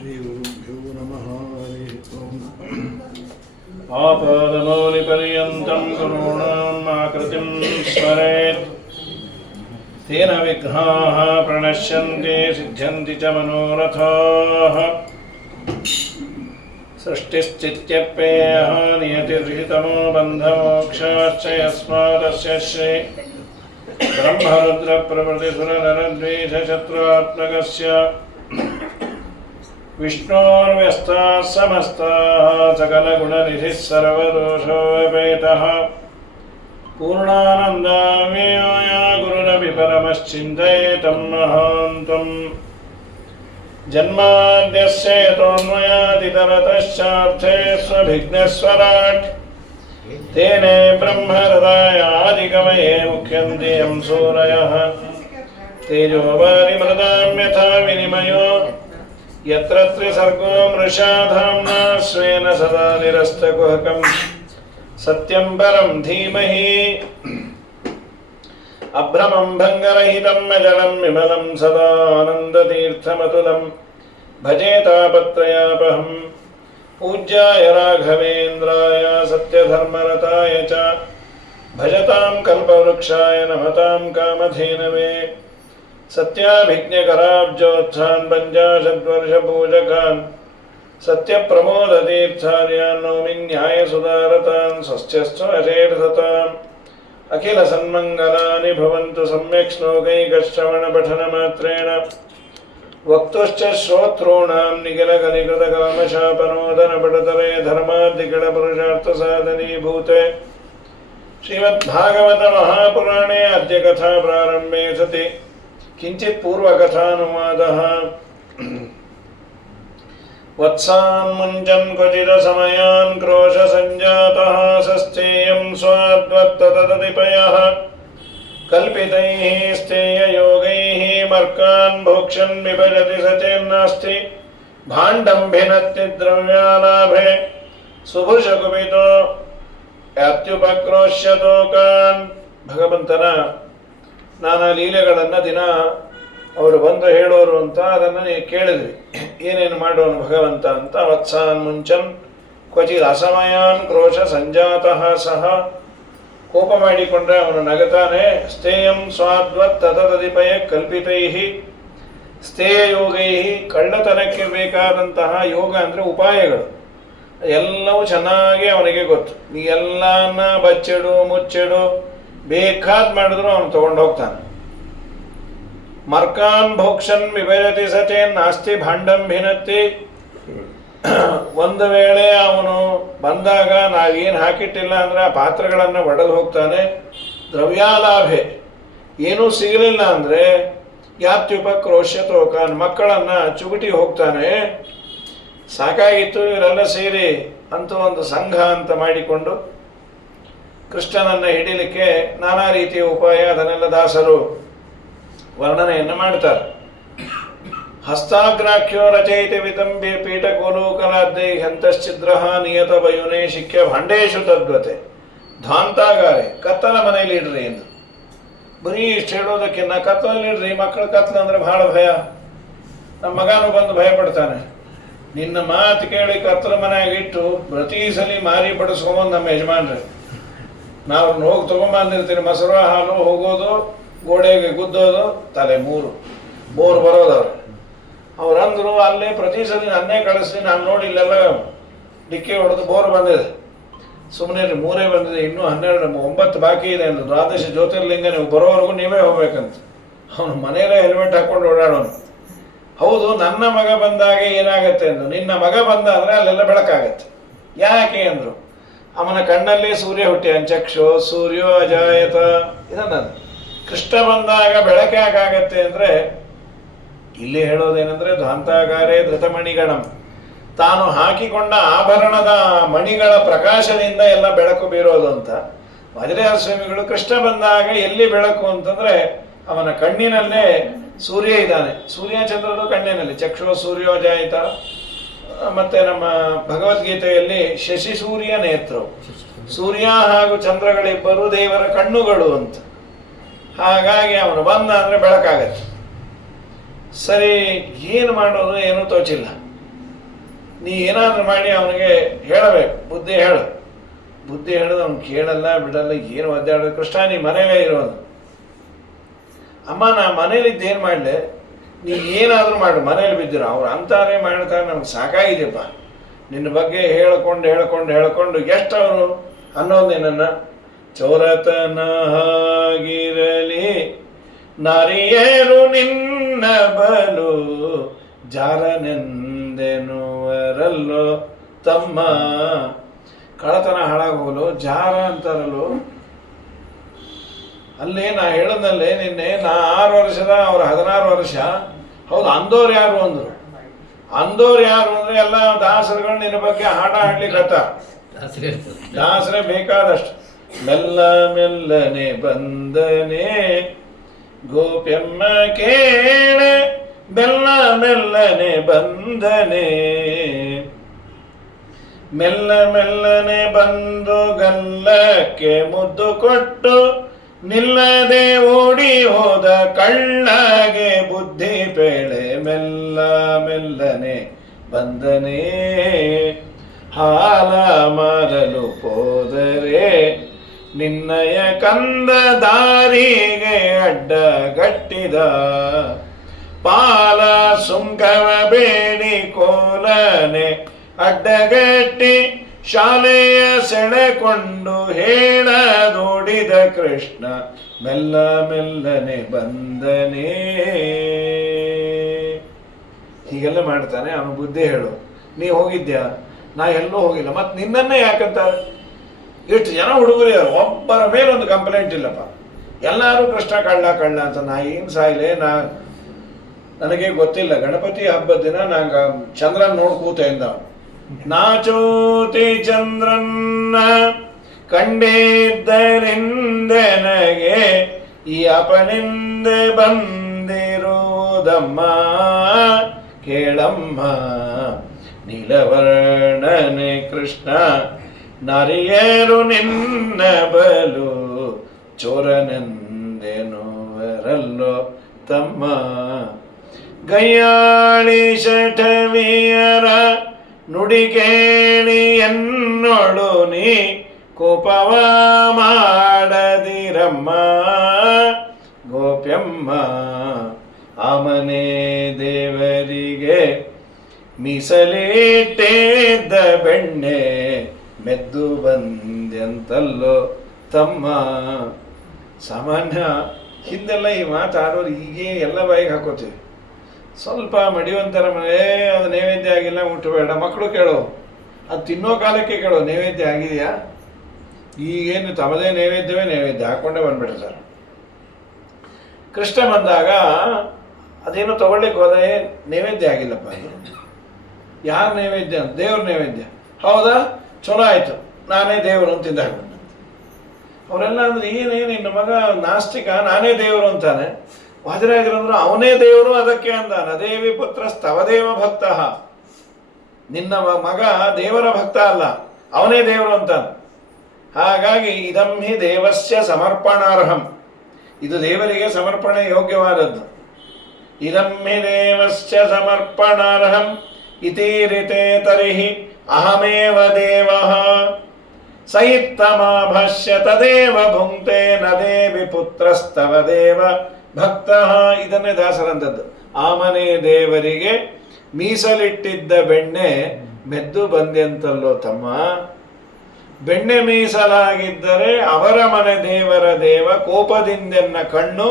श्रीगुरुभ्यो नमः। आपादमौलिपर्यन्तं गुरूणामाकृतिं स्मरेत् तेन विघ्नाः प्रणश्यन्ति सिद्ध्यन्ति च मनोरथाः। सृष्टिश्चित्यप्ययः नियतिर्हितमो बन्धमोक्षाश्च यस्मादस्य श्री ब्रह्मरुद्रप्रभृतिसुरनरद्वीषशत्रुआत्मकस्य विष्णोर्व्यस्ताः समस्ताः सकलगुणनिधिः सर्वदोषोऽपेतः पूर्णानन्दाव्ययोया गुरुरपि परमश्चिन्तयेतं महान्तम्। जन्माद्यस्य यतोऽन्वयादितरतश्चार्थे स्वभिघ्नस्वराट् तेने ब्रह्महृदायादिकवये मुख्यन्ति यं सूरयः। तेजोवारिमृदां यथा विनिमयो यत्र त्रिसर्गो मृषा धाम्ना स्वेन सदा निरस्तकुहकं सत्यं परं धीमहि। अभ्रमं भङ्गरहितं अजलं विमलं सदा आनन्दतीर्थमतुलं भजे तापत्रयापहं। पूज्याय राघवेन्द्राय सत्यधर्मरताय च भजतां कल्पवृक्षाय नमतां कामधेनवे। सत्याभिज्ञकराब्जोत्थान् पञ्चाशद्वर्षपूजकान् सत्यप्रमोदतीर्थार्यान् नौमि न्यायसुधारतान्। स्वस्त्यस्त्वशेषसताम् अखिलसन्मङ्गलानि भवन्तु सम्यक् श्लोकैकश्रवणपठनमात्रेण वक्तुश्च श्रोतॄणां निखिलकलिकृतकामशापनोदनपटतले धर्माद्दिगणपुरुषार्थसाधनीभूते श्रीमद्भागवतमहापुराणे अद्य कथा प्रारम्भे सति किञ्चित् पूर्वकथानुवादः। वत्सान् मुञ्चन् क्वचिदसमयान् क्रोशसञ्जातः सस्तेयं स्वाद्वत्तततिपयः कल्पितैः स्तेययोगैः मर्कान् भोक्षन् विभजति सचेन्नास्ति भाण्डं भिनत्ति द्रव्यालाभे सुभुषकुपितो अत्युपक्रोश्यतोकान्। ಭಗವಂತನ ನಾನಾ ಲೀಲೆಗಳನ್ನು ದಿನ ಅವರು ಬಂದು ಹೇಳೋರು ಅಂತ ಅದನ್ನು ಕೇಳಿದ್ವಿ. ಏನೇನು ಮಾಡೋನು ಭಗವಂತ ಅಂತ. ವತ್ಸಾನ್ ಮುಂಚನ್ ಕ್ವಚಿತ್ ಅಸಮಯಾನ್ ಕ್ರೋಶ ಸಂಜಾತಃ ಸಹ, ಕೋಪ ಮಾಡಿಕೊಂಡ್ರೆ ಅವನು ನಗತಾನೆ. ಸ್ಥೇಯಂ ಸ್ವಾದ್ವತ್ ತತದಿಪಯ ಕಲ್ಪಿತೈ ಸ್ಥೇಯ ಯೋಗೈ, ಕಳ್ಳತನಕ್ಕೆ ಬೇಕಾದಂತಹ ಯೋಗ ಅಂದರೆ ಉಪಾಯಗಳು ಎಲ್ಲವೂ ಚೆನ್ನಾಗಿ ಅವನಿಗೆ ಗೊತ್ತು. ನೀ ಎಲ್ಲನ ಬಚ್ಚಿಡು ಮುಚ್ಚಿಡು ಬೇಕಾದ್ ಮಾಡಿದ್ರು ಅವನು ತಗೊಂಡು ಹೋಗ್ತಾನೆ. ಮರ್ಕಾನ್ ಭೋಕ್ಷನ್ ವಿಭಜತಿ ಸಚೇನ್ ನಾಸ್ತಿ ಭಾಂಡಂ ಭಿನತ್ತಿ. ಒಂದು ವೇಳೆ ಅವನು ಬಂದಾಗ ನಾವೇನು ಹಾಕಿಟ್ಟಿಲ್ಲ ಅಂದರೆ ಆ ಪಾತ್ರೆಗಳನ್ನು ಒಡೆದು ಹೋಗ್ತಾನೆ. ದ್ರವ್ಯಾಲಾಭೆ, ಏನೂ ಸಿಗಲಿಲ್ಲ ಅಂದರೆ ಯಾತ್ಯುಪಕ್ರೋಶ್ಯತೋಕಾನ್, ಮಕ್ಕಳನ್ನು ಚುಗುಟಿ ಹೋಗ್ತಾನೆ. ಸಾಕಾಗಿತ್ತು ಇವರೆಲ್ಲ ಸೇರಿ ಅಂತೂ ಒಂದು ಸಂಘ ಅಂತ ಮಾಡಿಕೊಂಡು ಕೃಷ್ಣನನ್ನು ಹಿಡಿಲಿಕ್ಕೆ ನಾನಾ ರೀತಿಯ ಉಪಾಯ ಅದನ್ನೆಲ್ಲ ದಾಸರು ವರ್ಣನೆಯನ್ನು ಮಾಡ್ತಾರೆ. ಹಸ್ತಾಗ್ರಾಖ್ಯೋ ರಚಯಿತ ವಿತಂಬೆ ಪೀಠಕೋಲೋಕಲಾದ್ಯೈ ಹಂತಶ್ಚಿದ್ರ ನಿಯತ ವಯುನೇ ಶಿಖ್ಯ ಭಾಂಡೇಶು ತದ್ವತೆ ಧ್ವಾಂತಾಗಾರೆ. ಕತ್ತಲ ಮನೆಯಲ್ಲಿ ಇಡ್ರಿ ಎಂದು ಬರೀ ಇಷ್ಟು ಹೇಳೋದಕ್ಕಿನ್ನ ಕತ್ತಲಲ್ಲಿ ಇಡ್ರಿ. ಮಕ್ಕಳು ಕತ್ಲ ಅಂದ್ರೆ ಬಹಳ ಭಯ. ನಮ್ಮ ಮಗನೂ ಬಂದು ಭಯ ಪಡ್ತಾನೆ. ನಿನ್ನ ಮಾತು ಕೇಳಿ ಕತ್ತಲ ಮನೆಯಾಗಿಟ್ಟು ಪ್ರತಿ ಸಲ ಮಾರಿ ಬಡಿಸ್ಕೊಂಬಂದು ನಮ್ಮ ಯಜಮಾನ್ರಿ ನಾವು ಹೋಗಿ ತೊಗೊಂಬಂದಿರ್ತೀವಿ. ಮೊಸರು ಹಾಲು ಹೋಗೋದು, ಗೋಡೆಗೆ ಗುದ್ದೋದು, ತಲೆ ಬೋರ್ ಬರೋದವ್ರು. ಅವ್ರಂದ್ರು ಅಲ್ಲೇ ಪ್ರತಿ ಸಲ ನನ್ನೇ ಕಳಿಸಿ, ನಾನು ನೋಡಿ ಇಲ್ಲೆಲ್ಲ ಡಿಕ್ಕಿ ಹೊಡೆದು ಬೋರ್ ಬಂದಿದೆ. ಸುಮ್ಮನೆ ಮೂರೇ ಬಂದಿದೆ, ಇನ್ನೂ 9 ಬಾಕಿ ಇದೆ ಅಂದ್ರು. ದ್ವಾದಶ ಜ್ಯೋತಿರ್ಲಿಂಗ ನೀವು ಬರೋವರೆಗೂ ನೀವೇ ಹೋಗ್ಬೇಕಂತ. ಅವನು ಮನೆಯಲ್ಲೇ ಹೆಲ್ಮೆಟ್ ಹಾಕ್ಕೊಂಡು ಓಡಾಡೋನು. ಹೌದು, ನನ್ನ ಮಗ ಬಂದಾಗ ಏನಾಗತ್ತೆ ಅಂದ್ರು. ನಿನ್ನ ಮಗ ಬಂದ ಅಂದರೆ ಅಲ್ಲೆಲ್ಲ ಬೆಳಕಾಗತ್ತೆ. ಯಾಕೆ ಅಂದರು. ಅವನ ಕಣ್ಣಲ್ಲಿ ಸೂರ್ಯ ಹುಟ್ಟಿ ಅಂಚಕ್ಷೋ ಸೂರ್ಯೋ ಅಜಾಯತ. ಇದನ್ನ ಕೃಷ್ಣ ಬಂದಾಗ ಬೆಳಕಾಗತ್ತೆ ಅಂದರೆ ಇಲ್ಲಿ ಹೇಳೋದೇನೆಂದ್ರೆ ಧ್ವಾಂತಾಗಾರೇ ಧೃತಮಣಿಗಣಂ, ತಾನು ಹಾಕಿಕೊಂಡ ಆಭರಣದ ಮಣಿಗಳ ಪ್ರಕಾಶದಿಂದ ಎಲ್ಲ ಬೆಳಕು ಬೀರೋದು ಅಂತ. ವಜ್ರಯಾರ ಸ್ವಾಮಿಗಳು ಕೃಷ್ಣ ಬಂದಾಗ ಎಲ್ಲಿ ಬೆಳಕು ಅಂತಂದ್ರೆ ಅವನ ಕಣ್ಣಿನಲ್ಲೇ ಸೂರ್ಯ ಇದ್ದಾನೆ, ಸೂರ್ಯ ಚಂದ್ರನು ಕಣ್ಣಿನಲ್ಲಿ, ಚಕ್ಷು ಸೂರ್ಯೋಜಾಯಿತ. ಮತ್ತೆ ನಮ್ಮ ಭಗವದ್ಗೀತೆಯಲ್ಲಿ ಶಶಿ ಸೂರ್ಯ ನೇತ್ರವು, ಸೂರ್ಯ ಹಾಗೂ ಚಂದ್ರಗಳಿಬ್ಬರು ದೇವರ ಕಣ್ಣುಗಳು ಅಂತ. ಹಾಗಾಗಿ ಅವನು ಬಂದ ಅಂದ್ರೆ ಬೆಳಕಾಗತ್ತೆ. ಸರಿ, ಏನು ಮಾಡೋದು ಏನೂ ತೋಚಿಲ್ಲ. ನೀ ಏನಾದ್ರೂ ಮಾಡಿ ಅವನಿಗೆ ಹೇಳಬೇಕು, ಬುದ್ಧಿ ಹೇಳು. ಬುದ್ಧಿ ಹೇಳೋದು ಅವ್ನು ಕೇಳಲ್ಲ ಬಿಡಲ್ಲ, ಏನು ಒದ್ದಾಡೋದು. ಕೃಷ್ಣ ನೀ ಮನೇಲೇ ಇರೋದು. ಅಮ್ಮ ನಾ ಮನೇಲಿದ್ದು ಏನು ಮಾಡಲೆ, ನೀ ಏನಾದರೂ ಮಾಡು, ಮನೇಲಿ ಬಿದ್ದಿರೋ ಅವ್ರು ಅಂತಾರೆ ಮಾಡ್ತಾರೆ, ನಮ್ಗೆ ಸಾಕಾಗಿದೆಯಪ್ಪ ನಿನ್ನ ಬಗ್ಗೆ ಹೇಳ್ಕೊಂಡು ಹೇಳ್ಕೊಂಡು ಹೇಳ್ಕೊಂಡು. ಎಷ್ಟು ಅವರು ಅನ್ನೋದು ನಿನ್ನನ್ನು. ಚೋರತನ ಆಗಿರಲಿ ನಾರಿಯರು ನಿನ್ನ ಬಲು ಜಾರನೆಂದೆನುವರಲ್ಲೋ ತಮ್ಮ. ಕಳತನ ಹಾಳಾಗೋಲು ಜಾರ ಅಂತಾರಲ್ಲೋ. ಅಲ್ಲೇ ನಾ ಹೇಳದಲ್ಲೇ ನಿನ್ನೆ, ನಾ 6 ವರ್ಷದ ಅವ್ರು 16 ವರ್ಷ. ಹೌದು, ಅಂದೋರು ಯಾರು ಅಂದರು. ಅಂದೋರು ಯಾರು ಅಂದ್ರೆ ಎಲ್ಲ ದಾಸರುಗಳು ನಿನ್ನ ಬಗ್ಗೆ ಹಾಡ ಹಾಡ್ಲಿಕ್ಕತ್ತ. ದಾಸರೇ ಬೇಕಾದಷ್ಟು. ಮೆಲ್ಲ ಮೆಲ್ಲನೆ ಬಂದನೆ ಗೋಪ್ಯಮ್ಮ ಕೇಳೆ, ಮೆಲ್ಲ ಮೆಲ್ಲನೆ ಬಂದನೆ. ಮೆಲ್ಲ ಮೆಲ್ಲನೆ ಬಂದು ಗಲ್ಲಕ್ಕೆ ಮುದ್ದು ಕೊಟ್ಟು ನಿಲ್ಲದೆ ಓಡಿ ಹೋದ ಕಳ್ಳಗೆ ಬುದ್ಧಿ ಪೇಳೆ. ಮೆಲ್ಲ ಮೆಲ್ಲನೆ ಬಂದನೆ ಹಾಲ ಮಾರಲು ಹೋದರೆ ನಿನ್ನಯ ಕಂದ ದಾರಿಗೆ ಅಡ್ಡಗಟ್ಟಿದ. ಪಾಲ ಸುಂಕವ ಬೇಡಿ ಕೋಲನೆ ಅಡ್ಡಗಟ್ಟಿ ಶಾಲೆಯ ಸೆಳೆಕೊಂಡು ಹೇಳದೋಡಿದ ಕೃಷ್ಣ. ಮೆಲ್ಲ ಮೆಲ್ಲನೆ ಬಂದನೇ. ಹೀಗೆಲ್ಲ ಮಾಡ್ತಾನೆ ಅವನು. ಬುದ್ಧಿ ಹೇಳು, ನೀ ಹೋಗಿದ್ಯಾ? ನಾ ಎಲ್ಲೂ ಹೋಗಿಲ್ಲ. ಮತ್ತೆ ನಿನ್ನನ್ನೇ ಯಾಕಂತಾರೆ? ಎಷ್ಟು ಜನ ಹುಡುಗರು ಯಾರು, ಒಬ್ಬರ ಮೇಲೊಂದು ಕಂಪ್ಲೇಂಟ್ ಇಲ್ಲಪ್ಪ. ಎಲ್ಲರೂ ಕೃಷ್ಣ ಕಳ್ಳ ಕಳ್ಳ ಅಂತ. ನಾ ಏನು ಸಾಯ್ಲೆ, ನನಗೆ ಗೊತ್ತಿಲ್ಲ. ಗಣಪತಿ ಹಬ್ಬದ ದಿನ ನಂಗೆ ಚಂದ್ರನ್ ನೋಡ್ ಕೂತ ಇಂದ. ನಾಚೋತಿ ಚಂದ್ರನ್ನ ಕಂಡಿದ್ದರಿಂದ ನನಗೆ ಈ ಅಪನಿಂದೆ ಬಂದಿರುವುದಮ್ಮ. ಕೇಳಮ್ಮ ನೀಲವರ್ಣನೆ ಕೃಷ್ಣ, ನಾರಿಯರು ನಿನ್ನ ಬಲು ಚೋರನೆಂದೆನುವರಲ್ಲೋ ತಮ್ಮ. ಗಯ್ಯಾಳಿ ಶಠವಿಯರ ನುಡಿ ಕೇಳಿ ಎನ್ನೊಳು ನೀ ಕೋಪವ ಮಾಡದಿರಮ್ಮ. ಗೋಪ್ಯಮ್ಮ ಆಮನೆ ದೇವರಿಗೆ ಮೀಸಲಿಟ್ಟಿದ್ದ ಬೆಣ್ಣೆ ಮೆದ್ದು ಬಂದ್ಯಂತಲ್ಲೋ ತಮ್ಮ. ಸಾಮಾನ್ಯ ಹಿಂದೆಲ್ಲ ಈ ಮಾತಾಡೋರು ಹೀಗೆ ಎಲ್ಲ ಬಾಯಿಗೆ ಹಾಕೋತೀವಿ. ಸ್ವಲ್ಪ ಮಡಿವಂತರ ಮನೆ ಅದು ನೈವೇದ್ಯ ಆಗಿಲ್ಲ ಮುಟ್ಟಬೇಡ. ಮಕ್ಕಳು ಕೇಳೋ, ಅದು ತಿನ್ನೋ ಕಾಲಕ್ಕೆ ಕೇಳೋ ನೈವೇದ್ಯ ಆಗಿದೆಯಾ. ಈಗೇನು ತಮ್ಮದೇ ನೈವೇದ್ಯವೇ ನೈವೇದ್ಯ ಹಾಕೊಂಡೇ ಬಂದ್ಬಿಡ್ತಾರೆ. ಕೃಷ್ಣ ಬಂದಾಗ ಅದೇನೋ ತಗೊಳ್ಳಿಕ್ಕೆ ಹೋದೆ, ನೈವೇದ್ಯ ಆಗಿಲ್ಲಪ್ಪ. ಯಾರ ನೈವೇದ್ಯ? ದೇವ್ರ ನೈವೇದ್ಯ. ಹೌದಾ, ಚಲೋ ಆಯಿತು, ನಾನೇ ದೇವರು ಅಂತ ತಿಂದ ಹಾಕೊಂಡ. ಅವರೆಲ್ಲ ಅಂದ್ರೆ ಏನೇನು ನಿನ್ನ ಮಗ ನಾಸ್ತಿಕ, ನಾನೇ ದೇವರು ಅಂತಾನೆ. ವಾದಿರಾಜರಂದ್ರು ಅವನೇ ದೇವರು, ಅದಕ್ಕೆ ಅಂದಾನ ದೇವಿ ಪುತ್ರ ಸ್ತವದೇವ ಭಕ್ತ. ನಿನ್ನ ಮಗ ದೇವರ ಭಕ್ತ ಅಲ್ಲ, ಅವನೇ ದೇವರು ಅಂತಾನೆ. ಹಾಗಾಗಿ ಇದಂ ಹಿ ದೇವಸ್ಯ ಸಮರ್ಪಣಾರ್ಹಂ, ಇದು ದೇವರಿಗೆ ಸಮರ್ಪಣೆ ಯೋಗ್ಯವಾದದ್ದು. ಇದಂ ಹಿ ದೇವಸ್ಯ ಸಮರ್ಪಣಾರ್ಹಂ ಇತೀರಿತೆ ತರ್ಹಿ ಅಹಮೇವ ದೇವಃ ಸಹಿತ್ತಮಾಭಶ್ಯ ತದೇವ ಭುಂಕ್ತೆ ನ ದೇವಿ ಪುತ್ರಸ್ತವ ದೇವ ಭಕ್ತ. ಇದನ್ನೇ ದಾಸರಂದದ್ದು. ಆಮನೆ ದೇವರಿಗೆ ಮೀಸಲಿಟ್ಟಿದ್ದ ಬೆಣ್ಣೆ ಮೆದ್ದು ಬಂದೆಂತಲ್ಲೋ ತಮ್ಮ. ಬೆಣ್ಣೆ ಮೀಸಲಾಗಿದ್ದರೆ ಅವರ ಮನೆ ದೇವರ ದೇವ ಕೋಪದಿಂದೆನ್ನ ಕಣ್ಣು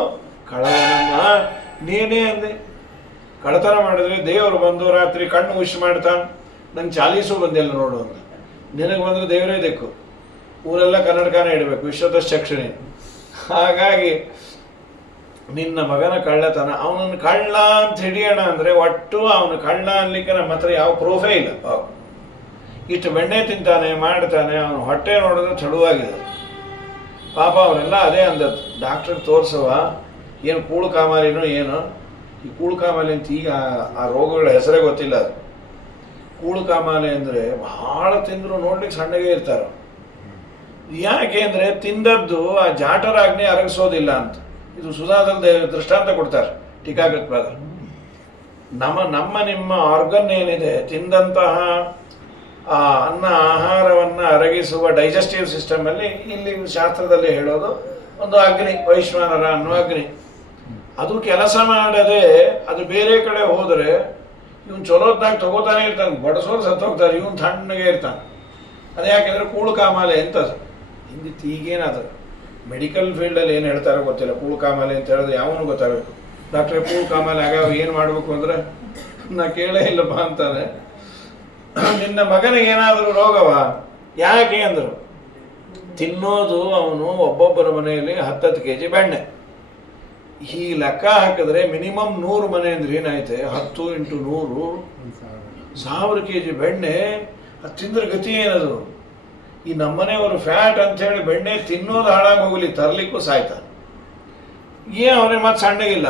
ಕಳವನಮ್ಮ. ನೀನೇ ಅಂದೆ ಕಳತನ ಮಾಡಿದ್ರೆ ದೇವರು ಬಂದು ರಾತ್ರಿ ಕಣ್ಣು ಉಶ್ ಮಾಡ್ತಾನೆ. ನಂಗೆ ಚಾಲೀಸು ಬಂದಿಲ್ಲ ನೋಡು ಅಂತ. ನಿನಗೆ ಬಂದರೆ ದೇವರೇ ದಿಕ್ಕು, ಊರೆಲ್ಲ ಕನ್ನಡಕನೇ ಇಡಬೇಕು, ವಿಶ್ವದಶಕ್ಷಣೆ. ಹಾಗಾಗಿ ನಿನ್ನ ಮಗನ ಕಳ್ಳತನ, ಅವನನ್ನು ಕಳ್ಳ ಅಂತ ಹಿಡಿಯೋಣ ಅಂದರೆ ಒಟ್ಟು ಅವನು ಕಳ್ಳ ಅನ್ಲಿಕ್ಕೆ ನಮ್ಮ ಹತ್ರ ಯಾವ ಪ್ರೂಫೇ ಇಲ್ಲ. ಇಷ್ಟು ಬೆಣ್ಣೆ ತಿಂತಾನೆ ಮಾಡ್ತಾನೆ, ಅವನು ಹೊಟ್ಟೆ ನೋಡಿದ್ರೆ ಚಳುವಾಗಿದೆ. ಪಾಪ ಅವರೆಲ್ಲ ಅದೇ ಅಂದದ್ದು, ಡಾಕ್ಟ್ರಿಗೆ ತೋರಿಸುವ, ಏನು ಕೂಳು ಕಾಮಾಲಿನೋ ಏನೋ. ಈ ಕೂಳು ಕಾಮಾಲೆ ಅಂತ ಈಗ ಆ ರೋಗಗಳ ಹೆಸರೇ ಗೊತ್ತಿಲ್ಲ. ಅದು ಕೂಳು ಕಾಮಾಲೆ ಅಂದರೆ ಬಹಳ ತಿಂದರೂ ನೋಡ್ಲಿಕ್ಕೆ ಸಣ್ಣಗೆ ಇರ್ತಾರೆ. ಯಾಕೆ ಅಂದರೆ ತಿಂದದ್ದು ಆ ಜಾಟರಾಗ್ನಿ ಅರಗಿಸೋದಿಲ್ಲ ಅಂತ. ಇದು ಸುಧಾದಲ್ಲಿ ದೃಷ್ಟಾಂತ ಕೊಡ್ತಾರೆ ಟೀಕಾಕೃತ್ಪಾದರು. ನಮ್ಮ ನಿಮ್ಮ ಆರ್ಗನ್ ಏನಿದೆ, ತಿಂದಂತಹ ಆ ಅನ್ನ ಆಹಾರವನ್ನು ಅರಗಿಸುವ ಡೈಜೆಸ್ಟಿವ್ ಸಿಸ್ಟಮಲ್ಲಿ ಇಲ್ಲಿ ಶಾಸ್ತ್ರದಲ್ಲಿ ಹೇಳೋದು ಒಂದು ಅಗ್ನಿ, ವೈಶ್ವಾನರ ಅನ್ನೋ ಅಗ್ನಿ. ಅದು ಕೆಲಸ ಮಾಡದೆ ಅದು ಬೇರೆ ಕಡೆ ಹೋದರೆ ಇವನು ಚಲೋದ್ನಾಗ ತಗೋತಾನೆ ಇರ್ತಾನೆ, ಬಡಸೋರು ಸತ್ತೋಗ್ತಾರೆ, ಇವನು ತಣ್ಣಗೆ ಇರ್ತಾನೆ. ಅದು ಯಾಕೆಂದರೆ ಕೂಳು ಕಾಮಾಲೆ ಅಂತದು ಹಿಂದಿತ್ತು. ಈಗೇನಾದ್ರು ಮೆಡಿಕಲ್ ಫೀಲ್ಡಲ್ಲಿ ಏನು ಹೇಳ್ತಾರೋ ಗೊತ್ತಿಲ್ಲ. ಕೂಳು ಕಾಮಾಲೆ ಅಂತ ಹೇಳಿದ್ರೆ ಯಾವನು ಗೊತ್ತಾಗಬೇಕು. ಡಾಕ್ಟ್ರೇ ಕೂಳು ಕಾಮಾಲೆ ಆಗ ಏನು ಮಾಡಬೇಕು ಅಂದರೆ ನಾ ಕೇಳೇ ಇಲ್ಲಪ್ಪ ಅಂತಾನೆ. ನಿನ್ನ ಮಗನಿಗೆ ಏನಾದರೂ ರೋಗವ? ಯಾಕೆ ಅಂದರು, ತಿನ್ನೋದು ಅವನು ಒಬ್ಬೊಬ್ಬರ ಮನೆಯಲ್ಲಿ 10 kg ಬೆಣ್ಣೆ. ಈ ಲೆಕ್ಕ ಹಾಕಿದ್ರೆ ಮಿನಿಮಮ್ 100 ಮನೆ ಅಂದ್ರೆ ಏನಾಯ್ತೆ, 10 × 100 1000 kg ಬೆಣ್ಣೆ. ಅದು ತಿಂದ್ರೆ ಗತಿ ಏನದು? ಈ ನಮ್ಮನೆಯವರು ಫ್ಯಾಟ್ ಅಂಥೇಳಿ ಬೆಣ್ಣೆ ತಿನ್ನೋದು ಹಾಳಾಗಿ ಹೋಗಲಿ, ತರಲಿಕ್ಕೂ ಸಾಯ್ತಾರೆ. ಅವರೇ ಮತ್ತೆ ಸಣ್ಣಗಿಲ್ಲ,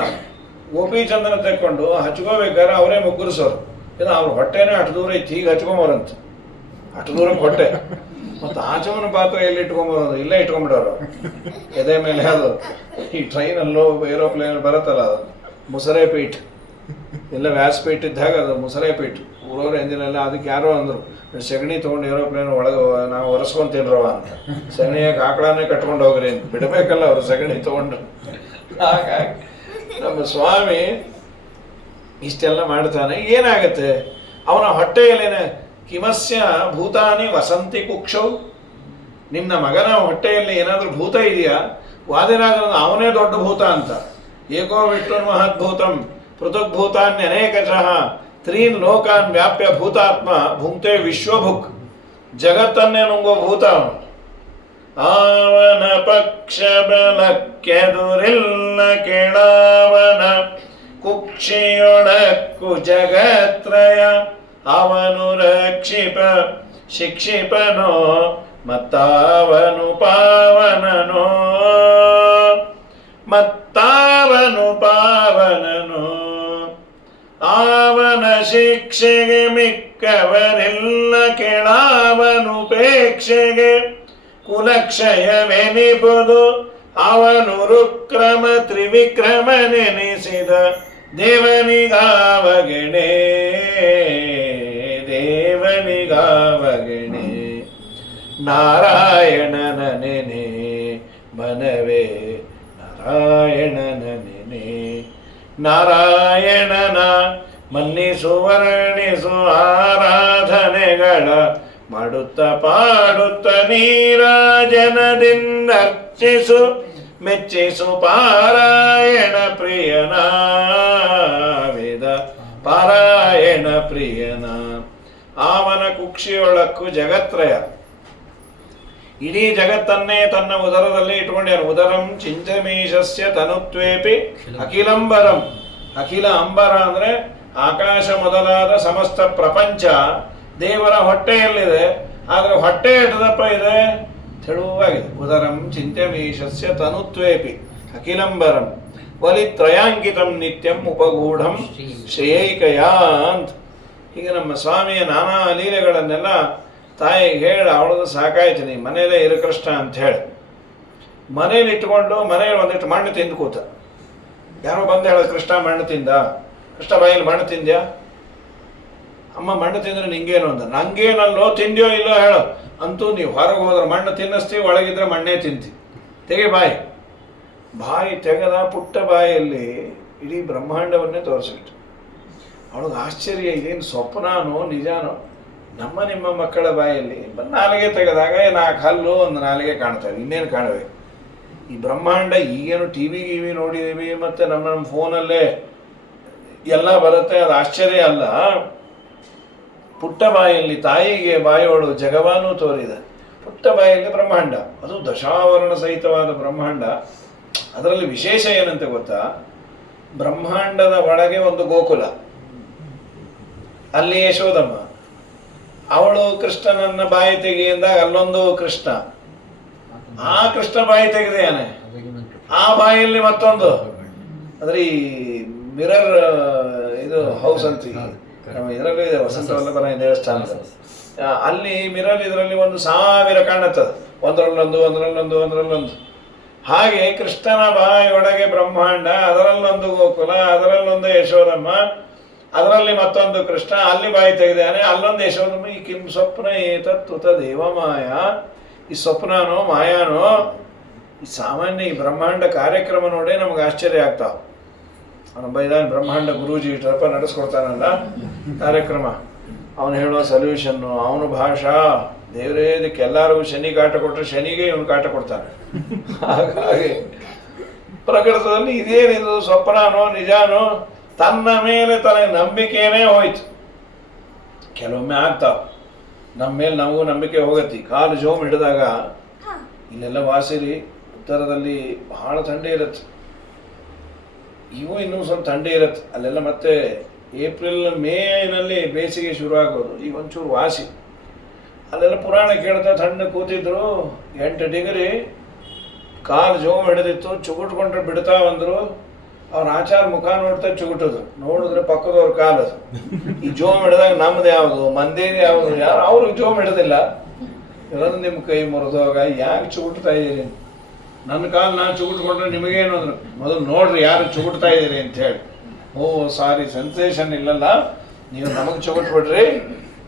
ಗೋಪಿ ಚಂದನ ತೆಕ್ಕೊಂಡು ಹಚ್ಕೋಬೇಕಾದ್ರೆ ಅವರೇ ಮುಗ್ಗುರಿಸೋರು. ಇಲ್ಲ ಅವ್ರ ಹೊಟ್ಟೆನೇ ಅಷ್ಟು ದೂರ ಇತ್ತು, ಈಗ ಹಚ್ಕೊಂಬರಂತ ಅಷ್ಟು ದೂರಕ್ಕೆ ಹೊಟ್ಟೆ. ಮತ್ತು ಆಚಮನ ಪಾತ್ರೆ ಎಲ್ಲಿ ಇಟ್ಕೊಂಬರೋದು? ಇಲ್ಲೇ ಇಟ್ಕೊಂಡ್ಬಿಡೋರು ಎದೆ ಮೇಲೆ. ಅದು ಈ ಟ್ರೈನಲ್ಲೋ ಏರೋಪ್ಲೇನಲ್ಲಿ ಬರುತ್ತಲ್ಲ, ಅದು ಮುಸರೆ ಪೀಠ, ಎಲ್ಲ ವ್ಯಾಸಪೀಠ ಇದ್ದಾಗ ಅದು ಮುಸರೆ ಪೀಠ. ಊರವ್ರು ಎಂದಿನೆಲ್ಲ ಅದಕ್ಕೆ ಯಾರೋ ಅಂದರು, ಸಗಣಿ ತೊಗೊಂಡು ಏರೋಪ್ಲೇನ್ ಒಳಗೆ ನಾವು ಒರೆಸ್ಕೊಂತೀನ್ರವ ಅಂತ. ಸಗಣಿಯಾಗಿ ಆಕಳನ್ನೇ ಕಟ್ಕೊಂಡು ಹೋಗ್ರಿ ಅಂತ ಬಿಡಬೇಕಲ್ಲ ಅವರು ಸಗಣಿ ತೊಗೊಂಡು. ಹಾಗಾಗಿ ನಮ್ಮ ಸ್ವಾಮಿ ಇಷ್ಟೆಲ್ಲ ಮಾಡ್ತಾನೆ. ಏನಾಗತ್ತೆ ಅವನ ಹೊಟ್ಟೆಯಲ್ಲೇನ ಕಿಮಸ್ಯ ಭೂತಾನಿ ವಸಂತಿ ಕುಕ್ಷೌ. ನಿನ್ನ ಮಗನ ಹೊಟ್ಟೆಯಲ್ಲಿ ಏನಾದರೂ ಭೂತ ಇದೆಯಾ? ವಾದಿರಾಜ ಅವನೇ ದೊಡ್ಡ ಭೂತ ಅಂತ. ಏಕೋ ವಿಷ್ಣುರ್ ಮಹದ್ಭೂತಂ ಪೃಥಗ್ಭೂತಾನ್ಯನೇಕಶಃ ತ್ರೀನ್ ಲೋಕಾನ್ ವ್ಯಾಪ್ಯ ಭೂತಾತ್ಮ ಭುಂಕ್ತೆ ವಿಶ್ವಭುಕ್. ಜಗತ್ತನ್ನೇ ನುಂಗೋ ಭೂತ ಅವನು. ಆವನ ಪಕ್ಷ ಬಲಕ್ಕೆದುರಿಲ್ಲ ಕೇಳಾವನ ಕುಕ್ಷಿಯೊಳಕ್ಕು ಜಗತ್ರಯ. ಅವನು ರಕ್ಷಿಪ ಶಿಕ್ಷಿಪನೋ ಮತ್ತಾವನು ಪಾವನನೋ. ಮತ್ತಾವನು ಪಾವನನೋ. ಅವನ ಶಿಕ್ಷೆಗೆ ಮಿಕ್ಕವರಿಲ್ಲ ಕೆಳಾವನುಪೇಕ್ಷೆಗೆ. ಕುಲಕ್ಷಯವೆನಿಪುದು ಅವನು ರುಕ್ರಮ ತ್ರಿವಿಕ್ರಮ ನೆನೆಸಿದ ದೇವನಿಗಾವಗೆಣೆ. ದೇವನಿಗಾವಗೆಣೆ. ನಾರಾಯಣನ ನೆನೆ ಮನವೇ ನಾರಾಯಣನ ನೆನೆ. ನಾರಾಯಣನ ಮನ್ನಿಸು ವರ್ಣಿಸು ಆರಾಧನೆಗಳ ಮಾಡುತ್ತ ಪಾಡುತ್ತ ನೀರಾಜನದಿಂದರ್ಚಿಸು ಮೆಚ್ಚಿಸು ಪಾರಾಯಣ ಪ್ರಿಯನ. ವೇದ ಪಾರಾಯಣ ಪ್ರಿಯನ. ಅವನ ಕುಕ್ಷಿಯೊಳಕ್ಕೂ ಜಗತ್ರಯ, ಇಡೀ ಜಗತ್ತನ್ನೇ ತನ್ನ ಉದರದಲ್ಲಿ ಇಟ್ಕೊಂಡ್ಯಾರ. ಉದರಂ ಚಿಂಚಮೀಶಸ್ಯ ತನುತ್ವೇಪಿ ಅಖಿಲಂಬರಂ. ಅಖಿಲ ಅಂಬರ ಅಂದರೆ ಆಕಾಶ ಮೊದಲಾದ ಸಮಸ್ತ ಪ್ರಪಂಚ ದೇವರ ಹೊಟ್ಟೆಯಲ್ಲಿದೆ. ಆದರೆ ಹೊಟ್ಟೆ ಎಷ್ಟದಪ್ಪ ಇದೆ? ತೆಳುವಾಗಿದೆ. ಉದರಂ ಚಿಂತ್ಯಮೀಶಸ್ಯ ತನುತ್ವೇಪಿ ಅಖಿಲಂಬರಂ ವಲಿತ್ರಯಾಂಕಿತಂ ನಿತ್ಯಂ ಉಪಗೂಢಂ ಶ್ರೇಯೈಕಯಾ ಅಂತ. ಈಗ ನಮ್ಮ ಸ್ವಾಮಿಯ ನಾನಾ ಲೀಲೆಗಳನ್ನೆಲ್ಲ ತಾಯಿಗೆ ಹೇಳಿ ಅವಳದು ಸಾಕಾಯ್ತು, ನೀ ಮನೇಲೇ ಇರು ಕೃಷ್ಣ ಅಂತ ಹೇಳಿ ಮನೇಲಿ ಇಟ್ಕೊಂಡು ಮನೆಯಲ್ಲಿ ಒಂದಿಟ್ಟು ಮಣ್ಣು ತಿಂದು ಕೂತ. ಯಾರೋ ಬಂದು ಹೇಳೋದು, ಕೃಷ್ಣ ಮಣ್ಣು ತಿಂದ. ಕೃಷ್ಣ ಬಾಯಲ್ಲಿ ಮಣ್ಣು ತಿಂದ್ಯಾ? ಅಮ್ಮ ಮಣ್ಣು ತಿಂದ್ರೆ ನಿಂಗೇನು ಅಂದ. ನಂಗೇನಲ್ಲೋ, ತಿಂದ್ಯೋ ಇಲ್ಲೋ ಹೇಳೋ. ಅಂತೂ ನೀವು ಹೊರಗೆ ಹೋದ್ರೆ ಮಣ್ಣು ತಿನ್ನಿಸ್ತೀವಿ, ಒಳಗಿದ್ರೆ ಮಣ್ಣೇ ತಿಂತೀವಿ. ತೆಗೆ ಬಾಯಿ. ಬಾಯಿ ತೆಗೆದ ಪುಟ್ಟ ಬಾಯಲ್ಲಿ ಇಡೀ ಬ್ರಹ್ಮಾಂಡವನ್ನೇ ತೋರಿಸ್ಬಿಟ್ಟು. ಅವಳಿಗೆ ಆಶ್ಚರ್ಯ, ಇದೇನು ಸ್ವಪ್ನಾನೋ ನಿಜಾನೋ? ನಮ್ಮ ನಿಮ್ಮ ಮಕ್ಕಳ ಬಾಯಲ್ಲಿ ನಾಲಿಗೆ ತೆಗೆದಾಗ 4 ಹಲ್ಲು, 1 ನಾಲಿಗೆ ಕಾಣ್ತವೆ, ಇನ್ನೇನು ಕಾಣಬೇಕು? ಈ ಬ್ರಹ್ಮಾಂಡ ಈಗೇನು ಟಿ ವಿ ನೋಡಿದ್ದೀವಿ, ಮತ್ತು ನಮ್ಮ ಫೋನಲ್ಲೇ ಎಲ್ಲ ಬರುತ್ತೆ, ಅದು ಆಶ್ಚರ್ಯ ಅಲ್ಲ. ಪುಟ್ಟ ಬಾಯಲ್ಲಿ ತಾಯಿಗೆ ಬಾಯೋಳು ಜಗವಾನೂ ತೋರಿದ. ಪುಟ್ಟ ಬಾಯಲ್ಲಿ ಬ್ರಹ್ಮಾಂಡ, ಅದು ದಶಾವರಣ ಸಹಿತವಾದ ಬ್ರಹ್ಮಾಂಡ. ಅದರಲ್ಲಿ ವಿಶೇಷ ಏನಂತ ಗೊತ್ತಾ, ಬ್ರಹ್ಮಾಂಡದ ಒಳಗೆ ಒಂದು ಗೋಕುಲ, ಅಲ್ಲಿ ಯಶೋದಮ್ಮ, ಅವಳು ಕೃಷ್ಣನನ್ನ ಬಾಯಿ ತೆಗೆಯಿಂದಾಗ ಅಲ್ಲೊಂದು ಕೃಷ್ಣ, ಆ ಕೃಷ್ಣ ಬಾಯಿ ತೆಗೆದೇನೆ, ಆ ಬಾಯಲ್ಲಿ ಮತ್ತೊಂದು, ಅಂದ್ರೆ ಈ ಮಿರರ್ ಇದು ಹೌಸ್ ಅಂತ ಇದರಲ್ಲೂ ಇದೆ ವಸಂತ ವಲ್ಲಭರ ದೇವಸ್ಥಾನ, ಅಲ್ಲಿ ಮಿರರ್ ಇದರಲ್ಲಿ 1000 ಕಾಣುತ್ತದೆ, ಒಂದರಲ್ಲೊಂದು. ಹಾಗೆ ಕೃಷ್ಣನ ಬಾಯಿಯೊಳಗೆ ಬ್ರಹ್ಮಾಂಡ, ಅದರಲ್ಲೊಂದು ಗೋಕುಲ, ಅದರಲ್ಲೊಂದು ಯಶೋದಮ್ಮ, ಅದರಲ್ಲಿ ಮತ್ತೊಂದು ಕೃಷ್ಣ, ಅಲ್ಲಿ ಬಾಯಿ ತೆಗೆದಾನೆ, ಅಲ್ಲೊಂದು ಯಶೋದಮ್ಮ. ಈ ಕಿಂ ಸ್ವಪ್ನ ಏತತ್ತುತ ದೇವಮಾಯ, ಈ ಸ್ವಪ್ನನೋ ಮಾಯಾನೋ, ಈ ಸಾಮಾನ್ಯ ಈ ಬ್ರಹ್ಮಾಂಡ ಕಾರ್ಯಕ್ರಮ ನೋಡೇ ನಮ್ಗೆ ಆಶ್ಚರ್ಯ ಆಗ್ತಾವ. ಅವನೊಬ್ಬ ಇದ್ದಾನೆ ಬ್ರಹ್ಮಾಂಡ ಗುರೂಜಿ ಟಪ ನಡೆಸ್ಕೊಡ್ತಾನಲ್ಲ ಕಾರ್ಯಕ್ರಮ, ಅವನು ಹೇಳೋ ಸೊಲ್ಯೂಷನ್ನು, ಅವನು ಭಾಷಾ, ದೇವರೇ ಇದಕ್ಕೆ ಎಲ್ಲರಿಗೂ ಶನಿ ಕಾಟ ಕೊಟ್ಟರೆ ಶನಿಗೆ ಇವನು ಕಾಟ ಕೊಡ್ತಾನೆ. ಹಾಗಾಗಿ ಪ್ರಕೃತದಲ್ಲಿ ಇದೇನಿದು ಸ್ವಪ್ನನೋ ನಿಜಾನೋ, ತನ್ನ ಮೇಲೆ ತನಗೆ ನಂಬಿಕೆನೇ ಹೋಯ್ತು. ಕೆಲವೊಮ್ಮೆ ಆಗ್ತಾವ, ನಮ್ಮ ಮೇಲೆ ನಾವು ನಂಬಿಕೆ ಹೋಗತ್ತಿ. ಕಾಲು ಜೋಮ್ ಹಿಡಿದಾಗ ಇಲ್ಲೆಲ್ಲ ವಾಸಿರಿ ಉತ್ತರದಲ್ಲಿ ಬಹಳ ಥಂಡಿ ಇರುತ್ತೆ, ಇವು ಇನ್ನೂ ಸ್ವಲ್ಪ ಥಂಡಿ ಇರುತ್ತೆ, ಅಲ್ಲೆಲ್ಲ ಮತ್ತೆ ಏಪ್ರಿಲ್ ಮೇನಲ್ಲಿ ಬೇಸಿಗೆ ಶುರು ಆಗೋದು, ಈಗ ಒಂಚೂರು ವಾಸಿ. ಅಲ್ಲೆಲ್ಲ ಪುರಾಣ ಕೇಳ್ತಾ ಥಂಡ ಕೂತಿದ್ರು, 8 ಡಿಗ್ರಿ, ಕಾಲು ಜೋಮ್ ಹಿಡಿದಿತ್ತು, ಚುಗುಟ್ಕೊಂಡ್ರೆ ಬಿಡ್ತಾ ಬಂದರು. ಅವ್ರ ಆಚಾರ ಮುಖ ನೋಡ್ತಾ ಚುಗುಟೋದು, ನೋಡಿದ್ರೆ ಪಕ್ಕದವ್ರ ಕಾಲದು. ಈ ಜೋಮ್ ಹಿಡಿದಾಗ ನಮ್ದು ಯಾವುದು, ಮಂದಿದು ಯಾವುದು, ಯಾರು ಅವ್ರಿಗೆ ಜೋಮ್ ಹಿಡಿದಿಲ್ಲ. ಇರೋದು ನಿಮ್ಮ ಕೈ ಮುರಿದೋಗ ಯಾಕೆ ಚುಗುಟ್ತಾ ಇದ್ದೀರಿ, ನನ್ನ ಕಾಲು ನಾನು ಚುಗುಟ್ಕೊಂಡ್ರೆ ನಿಮಗೇನು ಅಂದ್ರು, ಮೊದಲು ನೋಡ್ರಿ ಯಾರು ಚುಗುಟ್ತಾ ಇದ್ದೀರಿ ಅಂತ ಹೇಳಿ. ಓ ಸಾರಿ, ಸೆನ್ಸೇಷನ್ ಇಲ್ಲಲ್ಲ, ನೀವು ನಮಗೆ ಚುಗುಟ್ಬಿಡ್ರಿ,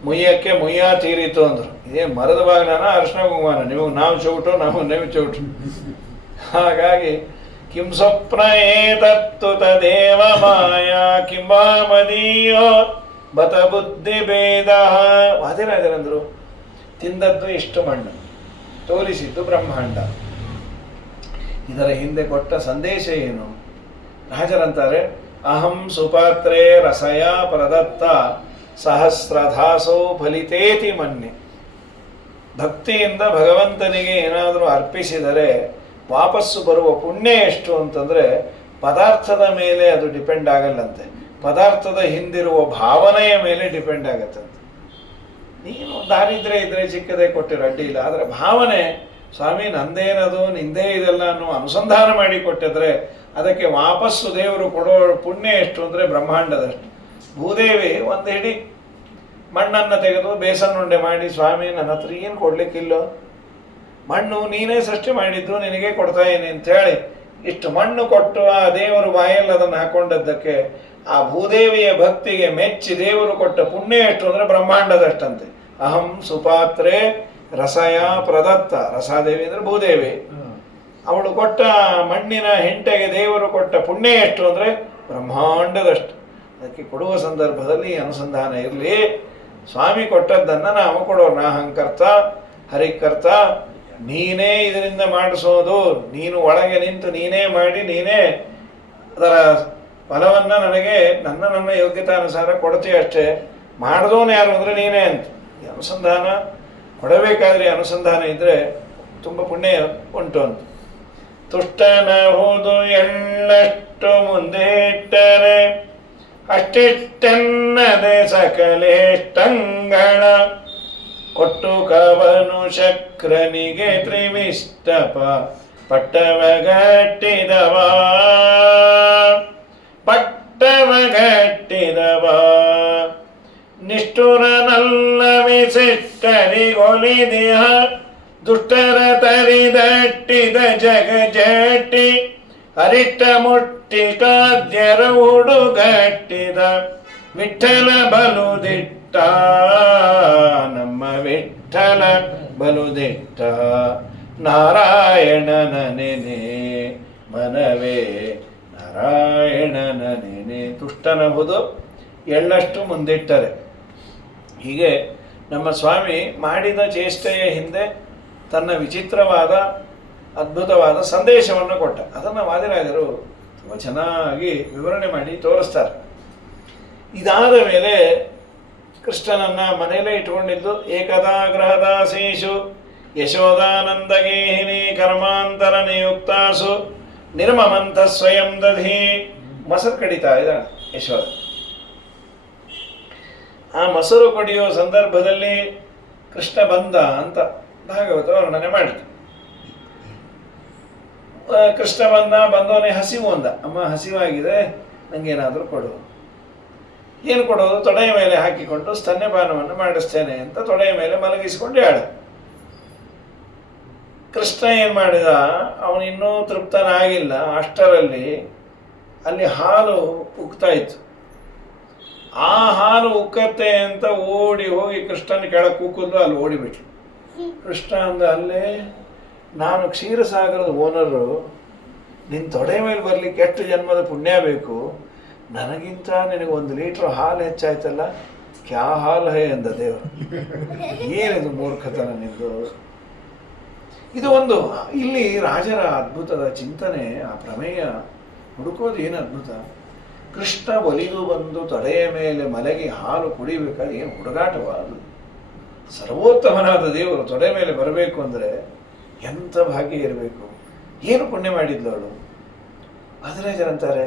ಮುಯ್ಯಕ್ಕೆ ಮುಯ್ಯ ತೀರಿತು ಅಂದರು. ಇದೇ ಮರದ ಬಾಗಿಲನ ಅರ್ಶನ ಕುಂಕುಮಾನ, ನಿಮಗೆ ನಾವು ಚೌಟು, ನೀವು ಚೌಟು. ಹಾಗಾಗಿ ಕಿಂ ಸ್ವಪ್ನ ಏತತ್ತು ತದೇವ ಮಾಯಾ ಕಿಂಬಾ ಮದೀಯೋ ಬತ ಬುದ್ಧಿ ಭೇದ. ವಾದಿರಾಜರಂದ್ರು, ತಿಂದದ್ದು ಇಷ್ಟು ಮಣ್ಣು, ತೋರಿಸಿದ್ದು ಬ್ರಹ್ಮಾಂಡ, ಇದರ ಹಿಂದೆ ಕೊಟ್ಟ ಸಂದೇಶ ಏನು? ರಾಜರಂತಾರೆ, ಅಹಂ ಸುಪಾತ್ರೇ ರಸಯ ಪ್ರದತ್ತ ಸಹಸ್ರಧಾಸೋ ಫಲಿತೇತಿ ಮನ್ನೆ. ಭಕ್ತಿಯಿಂದ ಭಗವಂತನಿಗೆ ಏನಾದರೂ ಅರ್ಪಿಸಿದರೆ ವಾಪಸ್ಸು ಬರುವ ಪುಣ್ಯ ಎಷ್ಟು ಅಂತಂದರೆ ಪದಾರ್ಥದ ಮೇಲೆ ಅದು ಡಿಪೆಂಡ್ ಆಗಲ್ಲಂತೆ, ಪದಾರ್ಥದ ಹಿಂದಿರುವ ಭಾವನೆಯ ಮೇಲೆ ಡಿಪೆಂಡ್ ಆಗತ್ತಂತೆ. ನೀನು ದಾರಿದ್ರೆ ಇದ್ರೆ ಚಿಕ್ಕದೇ ಕೊಟ್ಟಿರೋ ಅಡ್ಡಿ ಇಲ್ಲ, ಆದರೆ ಭಾವನೆ ಸ್ವಾಮಿ ನಂದೇನದು ನಿಂದೇ ಇದೆಲ್ಲ ಅನ್ನೋ ಅನುಸಂಧಾನ ಮಾಡಿ ಕೊಟ್ಟಿದ್ರೆ ಅದಕ್ಕೆ ವಾಪಸ್ಸು ದೇವರು ಕೊಡೋ ಪುಣ್ಯ ಎಷ್ಟು ಅಂದರೆ ಬ್ರಹ್ಮಾಂಡದಷ್ಟು. ಭೂದೇವಿ ಒಂದು ಹಿಡಿ ಮಣ್ಣನ್ನು ತೆಗೆದು ಬೇಸನ್ನುಂಡೆ ಮಾಡಿ, ಸ್ವಾಮಿ ನನ್ನ ಹತ್ರ ಏನು ಕೊಡ್ಲಿಕ್ಕಿಲ್ಲೋ, ಮಣ್ಣು ನೀನೇ ಸೃಷ್ಟಿ ಮಾಡಿದ್ದು, ನಿನಗೆ ಕೊಡ್ತಾ ಇದ್ದೀನಿ ಅಂಥೇಳಿ ಇಷ್ಟು ಮಣ್ಣು ಕೊಟ್ಟು ಆ ದೇವರು ಬಾಯಲ್ಲಿ ಅದನ್ನು ಹಾಕೊಂಡದ್ದಕ್ಕೆ ಆ ಭೂದೇವಿಯ ಭಕ್ತಿಗೆ ಮೆಚ್ಚಿ ದೇವರು ಕೊಟ್ಟ ಪುಣ್ಯ ಎಷ್ಟು ಅಂದರೆ ಬ್ರಹ್ಮಾಂಡದಷ್ಟಂತೆ. ಅಹಂ ಸುಪಾತ್ರೆ ರಸಯ ಪ್ರದತ್ತ, ರಸಾದೇವಿ ಅಂದರೆ ಭೂದೇವಿ, ಅವಳು ಕೊಟ್ಟ ಮಣ್ಣಿನ ಹೆಂಟೆಗೆ ದೇವರು ಕೊಟ್ಟ ಪುಣ್ಯ ಎಷ್ಟು ಅಂದರೆ ಬ್ರಹ್ಮಾಂಡದಷ್ಟು. ಅದಕ್ಕೆ ಕೊಡುವ ಸಂದರ್ಭದಲ್ಲಿ ಅನುಸಂಧಾನ ಇರಲಿ, ಸ್ವಾಮಿ ಕೊಟ್ಟದ್ದನ್ನು ನಾವು ಕೊಡೋಣ. ಅಹಂಕರ್ತ ಹರಿಕರ್ತ, ನೀನೇ ಇದರಿಂದ ಮಾಡಿಸೋದು, ನೀನು ಒಳಗೆ ನಿಂತು ನೀನೇ ಮಾಡಿ ನೀನೇ ಅದರ ಫಲವನ್ನು ನನಗೆ ನನ್ನ ಯೋಗ್ಯತಾನುಸಾರ ಕೊಡ್ತೀಯ ಅಷ್ಟೇ, ಮಾಡಿದವನು ಯಾರು ಅಂದರೆ ನೀನೇ ಅಂತ. ಈ ಅನುಸಂಧಾನ ಕೊಡಬೇಕಾದ್ರೆ ಅನುಸಂಧಾನ ಇದ್ದರೆ ತುಂಬ ಪುಣ್ಯ ಉಂಟು ಅಂತ. ತುಷ್ಟನಹುದು ಎಳ್ಳಷ್ಟು ಮುಂದೆ ಇಟ್ಟರೆ ಅಷ್ಟಿಷ್ಟೆನ್ನದೆ ಸಕಲೇಷ್ಟಂಗಳ ಕೊಟ್ಟು ಕವನು ಶಕ್ರನಿಗೆ ತ್ರಿವಿಷ್ಟಪ ಪಟ್ಟವಗಟ್ಟಿದವ ನಿಷ್ಠುರನಲ್ಲ ವಿಶಿಷ್ಟರಿಗೊಲಿದಿಹ ದುಷ್ಟರ ತರಿದಟ್ಟಿದ ಜಗಜಟ್ಟಿ ಅರಿಷ್ಟ ಮುಟ್ಟಿಕಾದ್ಯರ ಹುಡುಗಟ್ಟಿದ ವಿಠ್ಠಲ ಬಲುದಿಟ್ಟ, ನಮ್ಮ ವಿಠ್ಠಲ ಬಲುದಿಟ್ಟ. ನಾರಾಯಣನ ನೆನೆ ಮನವೇ ನಾರಾಯಣನ ನೆನೆ. ತುಷ್ಟನಹುದು ಎಳ್ಳಷ್ಟು ಮುಂದಿಟ್ಟರೆ. ಹೀಗೆ ನಮ್ಮ ಸ್ವಾಮಿ ಮಾಡಿದ ಚೇಷ್ಟೆಯ ಹಿಂದೆ ತನ್ನ ವಿಚಿತ್ರವಾದ ಅದ್ಭುತವಾದ ಸಂದೇಶವನ್ನು ಕೊಟ್ಟ. ಅದನ್ನು ವಾದಿರಾಜರು ತುಂಬ ಚೆನ್ನಾಗಿ ವಿವರಣೆ ಮಾಡಿ ತೋರಿಸ್ತಾರೆ. ಇದಾದ ಮೇಲೆ ಕೃಷ್ಣನನ್ನು ಮನೆಯಲ್ಲೇ ಇಟ್ಕೊಂಡಿದ್ದು ಏಕದಾ ಗೃಹದಾಸೀಷು ಯಶೋದಾನಂದಗೇಹಿನಿ ಕರ್ಮಾಂತರ ನಿಯುಕ್ತಾಸು ನಿರ್ಮಮಂತ ಸ್ವಯಂ ದಧಿ. ಮೊಸರು ಕಡಿತಾ ಇದ್ದಾಳೆ ಯಶೋಧ. ಆ ಮೊಸರು ಕಡಿಯೋ ಸಂದರ್ಭದಲ್ಲಿ ಕೃಷ್ಣ ಬಂದ ಅಂತ ಭಾಗವತ ವರ್ಣನೆ ಮಾಡಿತು. ಕೃಷ್ಣ ಬಂದವನೇ ಹಸಿವು ಅಂದ. ಅಮ್ಮ ಹಸಿವಾಗಿದೆ, ನಂಗೇನಾದರೂ ಕೊಡು. ಏನು ಕೊಡೋದು? ತೊಡೆಯ ಮೇಲೆ ಹಾಕಿಕೊಂಡು ಸ್ತನ್ಯಪಾನವನ್ನು ಮಾಡಿಸ್ತೇನೆ ಅಂತ ತೊಡೆಯ ಮೇಲೆ ಮಲಗಿಸಿಕೊಂಡು ಆಡ. ಕೃಷ್ಣ ಏನು ಮಾಡಿದ, ಅವನಿನ್ನೂ ತೃಪ್ತನಾಗಿಲ್ಲ. ಅಷ್ಟರಲ್ಲಿ ಅಲ್ಲಿ ಹಾಲು ಉಕ್ತಾ ಇತ್ತು. ಆ ಹಾಲು ಉಕ್ಕತ್ತೆ ಅಂತ ಓಡಿ ಹೋಗಿ ಕೃಷ್ಣನ ಕೆಳಗೆ ಕೂಕುದು ಅಲ್ಲಿ ಓಡಿಬಿಟ್ರು. ಕೃಷ್ಣ ಅಂದ, ಅಲ್ಲೇ ನಾನು ಕ್ಷೀರಸಾಗರದ ಓನರು, ನಿನ್ನ ತೊಡೆ ಮೇಲೆ ಬರಲಿಕ್ಕೆ ಎಷ್ಟು ಜನ್ಮದ ಪುಣ್ಯ ಬೇಕು, ನನಗಿಂತ ನಿನಗೆ 1 ಲೀಟ್ರ್ ಹಾಲು ಹೆಚ್ಚಾಯ್ತಲ್ಲ, ಕ್ಯಾ ಹಾಲು ಹೇ ಅಂದ ದೇವರು. ಏನಿದು ಮೂರ್ಖತನ ನಿಂದು? ಇದು ಒಂದು ಇಲ್ಲಿ ರಾಜರ ಅದ್ಭುತದ ಚಿಂತನೆ, ಆ ಪ್ರಮೇಯ ಹುಡುಕೋದು ಏನು ಅದ್ಭುತ. ಕೃಷ್ಣ ಒಲಿದು ಬಂದು ತೊಡೆಯ ಮೇಲೆ ಮಲಗಿ ಹಾಲು ಕುಡಿಬೇಕಾದ್ರೆ ಏನು ಹುಡುಗಾಟವ ಅದು? ಸರ್ವೋತ್ತಮನಾದ ದೇವರು ತೊಡೆ ಮೇಲೆ ಬರಬೇಕು ಅಂದರೆ ಎಂಥ ಭಾಗ್ಯ ಇರಬೇಕು, ಏನು ಪುಣ್ಯ ಮಾಡಿದ್ಲು ಅವಳು. ಅದರಂತಾರೆ